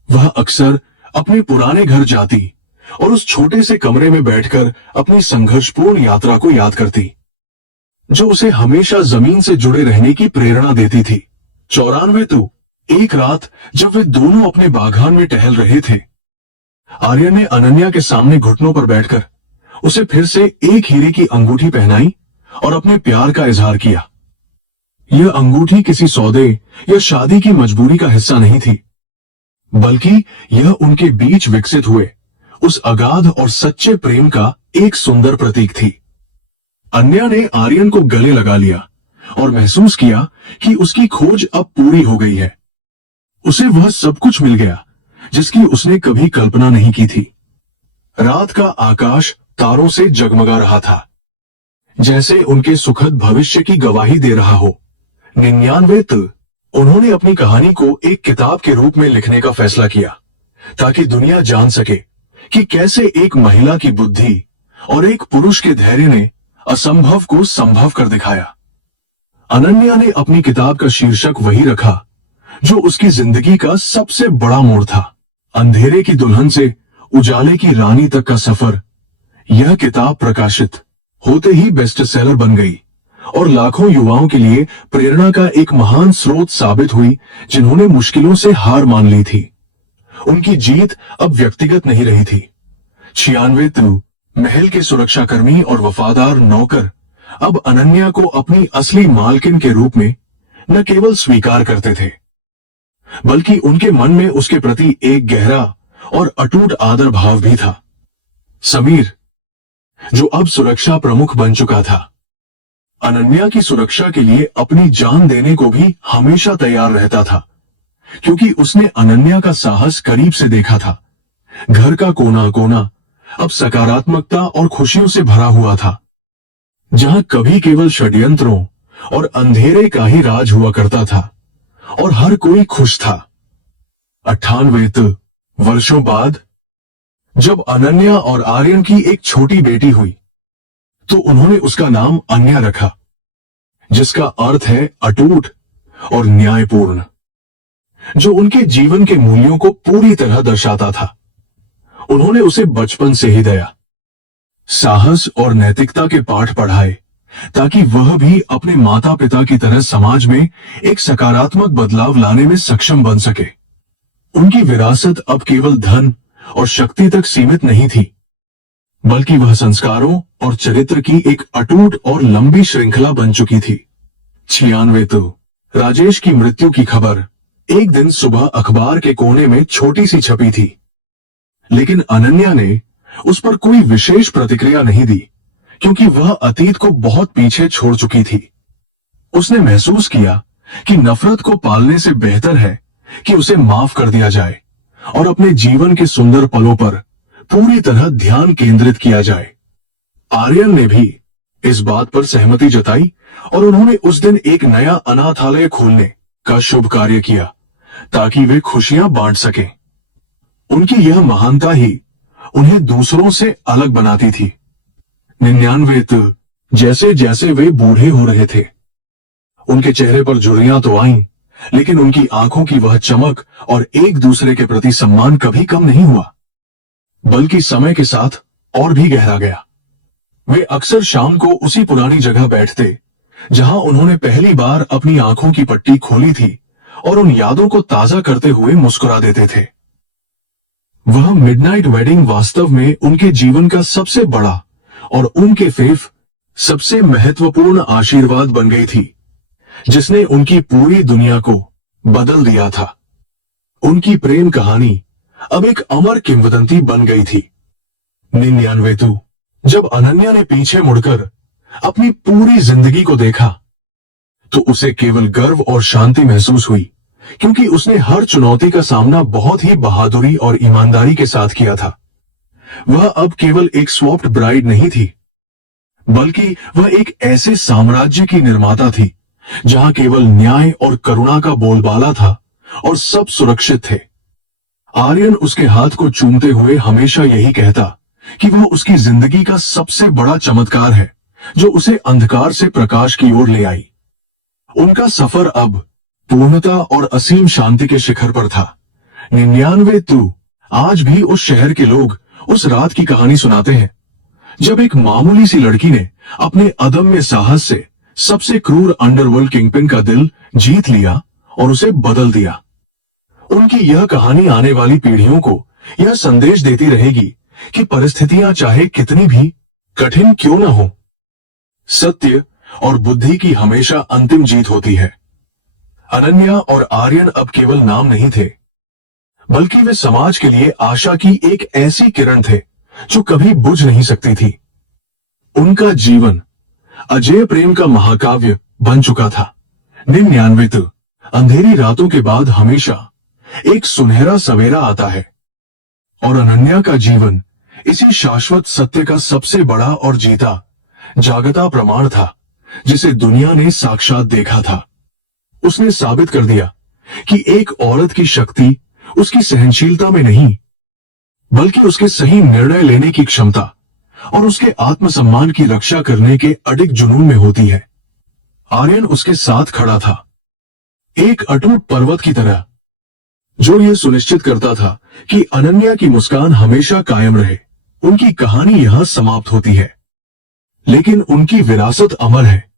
वह अक्सर अपने पुराने घर जाती और उस छोटे से कमरे में बैठकर अपनी संघर्षपूर्ण यात्रा को याद करती, जो उसे हमेशा जमीन से जुड़े रहने की प्रेरणा देती थी। 94 एक रात जब वे दोनों अपने बागान में टहल रहे थे, आर्यन ने अनन्या के सामने घुटनों पर बैठकर उसे फिर से एक हीरे की अंगूठी पहनाई और अपने प्यार का इजहार किया। यह अंगूठी किसी सौदे या शादी की मजबूरी का हिस्सा नहीं थी, बल्कि यह उनके बीच विकसित हुए उस अगाध और सच्चे प्रेम का एक सुंदर प्रतीक थी। अन्या ने आर्यन को गले लगा लिया और महसूस किया कि उसकी खोज अब पूरी हो गई है। उसे वह सब कुछ मिल गया जिसकी उसने कभी कल्पना नहीं की थी। रात का आकाश तारों से जगमगा रहा था, जैसे उनके सुखद भविष्य की गवाही दे रहा हो। 99 उन्होंने अपनी कहानी को एक किताब के रूप में लिखने का फैसला किया, ताकि दुनिया जान सके कि कैसे एक महिला की बुद्धि और एक पुरुष के धैर्य ने असंभव को संभव कर दिखाया। अनन्या ने अपनी किताब का शीर्षक वही रखा जो उसकी जिंदगी का सबसे बड़ा मोड़ था, अंधेरे की दुल्हन से उजाले की रानी तक का सफर। यह किताब प्रकाशित होते ही बेस्ट सेलर बन गई और लाखों युवाओं के लिए प्रेरणा का एक महान स्रोत साबित हुई, जिन्होंने मुश्किलों से हार मान ली थी। उनकी जीत अब व्यक्तिगत नहीं रही थी। 96 महल के सुरक्षाकर्मी और वफादार नौकर अब अनन्या को अपनी असली मालकिन के रूप में न केवल स्वीकार करते थे, बल्कि उनके मन में उसके प्रति एक गहरा और अटूट आदर भाव भी था। समीर, जो अब सुरक्षा प्रमुख बन चुका था, अनन्या की सुरक्षा के लिए अपनी जान देने को भी हमेशा तैयार रहता था, क्योंकि उसने अनन्या का साहस करीब से देखा था। घर का कोना कोना अब सकारात्मकता और खुशियों से भरा हुआ था। जहां कभी केवल षड्यंत्रों और अंधेरे का ही राज हुआ करता था और हर कोई खुश था। 98 वर्षों बाद जब अनन्या और आर्यन की एक छोटी बेटी हुई, तो उन्होंने उसका नाम अन्या रखा, जिसका अर्थ है अटूट और न्यायपूर्ण, जो उनके जीवन के मूल्यों को पूरी तरह दर्शाता था। उन्होंने उसे बचपन से ही दया, साहस और नैतिकता के पाठ पढ़ाए, ताकि वह भी अपने माता पिता की तरह समाज में एक सकारात्मक बदलाव लाने में सक्षम बन सके। उनकी विरासत अब केवल धन और शक्ति तक सीमित नहीं थी, बल्कि वह संस्कारों और चरित्र की एक अटूट और लंबी श्रृंखला बन चुकी थी। 96 राजेश की मृत्यु की खबर एक दिन सुबह अखबार के कोने में छोटी सी छपी थी, लेकिन अनन्या ने उस पर कोई विशेष प्रतिक्रिया नहीं दी, क्योंकि वह अतीत को बहुत पीछे छोड़ चुकी थी। उसने महसूस किया कि नफरत को पालने से बेहतर है कि उसे माफ कर दिया जाए और अपने जीवन के सुंदर पलों पर पूरी तरह ध्यान केंद्रित किया जाए। आर्यन ने भी इस बात पर सहमति जताई और उन्होंने उस दिन एक नया अनाथालय खोलने का शुभ कार्य किया, ताकि वे खुशियां बांट सकें। उनकी यह महानता ही उन्हें दूसरों से अलग बनाती थी। 99 जैसे जैसे वे बूढ़े हो रहे थे, उनके चेहरे पर झुर्रियां तो आईं, लेकिन उनकी आंखों की वह चमक और एक दूसरे के प्रति सम्मान कभी कम नहीं हुआ, बल्कि समय के साथ और भी गहरा गया। वे अक्सर शाम को उसी पुरानी जगह बैठते, जहां उन्होंने पहली बार अपनी आंखों की पट्टी खोली थी, और उन यादों को ताजा करते हुए मुस्कुरा देते थे। वह मिडनाइट वेडिंग वास्तव में उनके जीवन का सबसे बड़ा और उनके फेफ सबसे महत्वपूर्ण आशीर्वाद बन गई थी, जिसने उनकी पूरी दुनिया को बदल दिया था। उनकी प्रेम कहानी अब एक अमर किंवदंती बन गई थी। 99 जब अनन्या ने पीछे मुड़कर अपनी पूरी जिंदगी को देखा, तो उसे केवल गर्व और शांति महसूस हुई, क्योंकि उसने हर चुनौती का सामना बहुत ही बहादुरी और ईमानदारी के साथ किया था। वह अब केवल एक स्वॉप्ड ब्राइड नहीं थी, बल्कि वह एक ऐसे साम्राज्य की निर्माता थी जहां केवल न्याय और करुणा का बोलबाला था और सब सुरक्षित थे। आर्यन उसके हाथ को चूमते हुए हमेशा यही कहता कि वह उसकी जिंदगी का सबसे बड़ा चमत्कार है, जो उसे अंधकार से प्रकाश की ओर ले आई। उनका सफर अब पूर्णता और असीम शांति के शिखर पर था। 99 आज भी उस शहर के लोग उस रात की कहानी सुनाते हैं, जब एक मामूली सी लड़की ने अपने अदम्य साहस से सबसे क्रूर अंडरवर्ल्ड किंगपिन का दिल जीत लिया और उसे बदल दिया। उनकी यह कहानी आने वाली पीढ़ियों को यह संदेश देती रहेगी कि परिस्थितियां चाहे कितनी भी कठिन क्यों न हो, सत्य और बुद्धि की हमेशा अंतिम जीत होती है। अनन्या और आर्यन अब केवल नाम नहीं थे, बल्कि वे समाज के लिए आशा की एक ऐसी किरण थे जो कभी बुझ नहीं सकती थी। उनका जीवन अजय प्रेम का महाकाव्य बन चुका था। 99 अंधेरी रातों के बाद हमेशा एक सुनहरा सवेरा आता है, और अनन्या का जीवन इसी शाश्वत सत्य का सबसे बड़ा और जीता जागता प्रमाण था, जिसे दुनिया ने साक्षात देखा था। उसने साबित कर दिया कि एक औरत की शक्ति उसकी सहनशीलता में नहीं, बल्कि उसके सही निर्णय लेने की क्षमता और उसके आत्मसम्मान की रक्षा करने के अडिग जुनून में होती है। आर्यन उसके साथ खड़ा था, एक अटूट पर्वत की तरह, जो यह सुनिश्चित करता था कि अनन्या की मुस्कान हमेशा कायम रहे। उनकी कहानी यहां समाप्त होती है, लेकिन उनकी विरासत अमर है।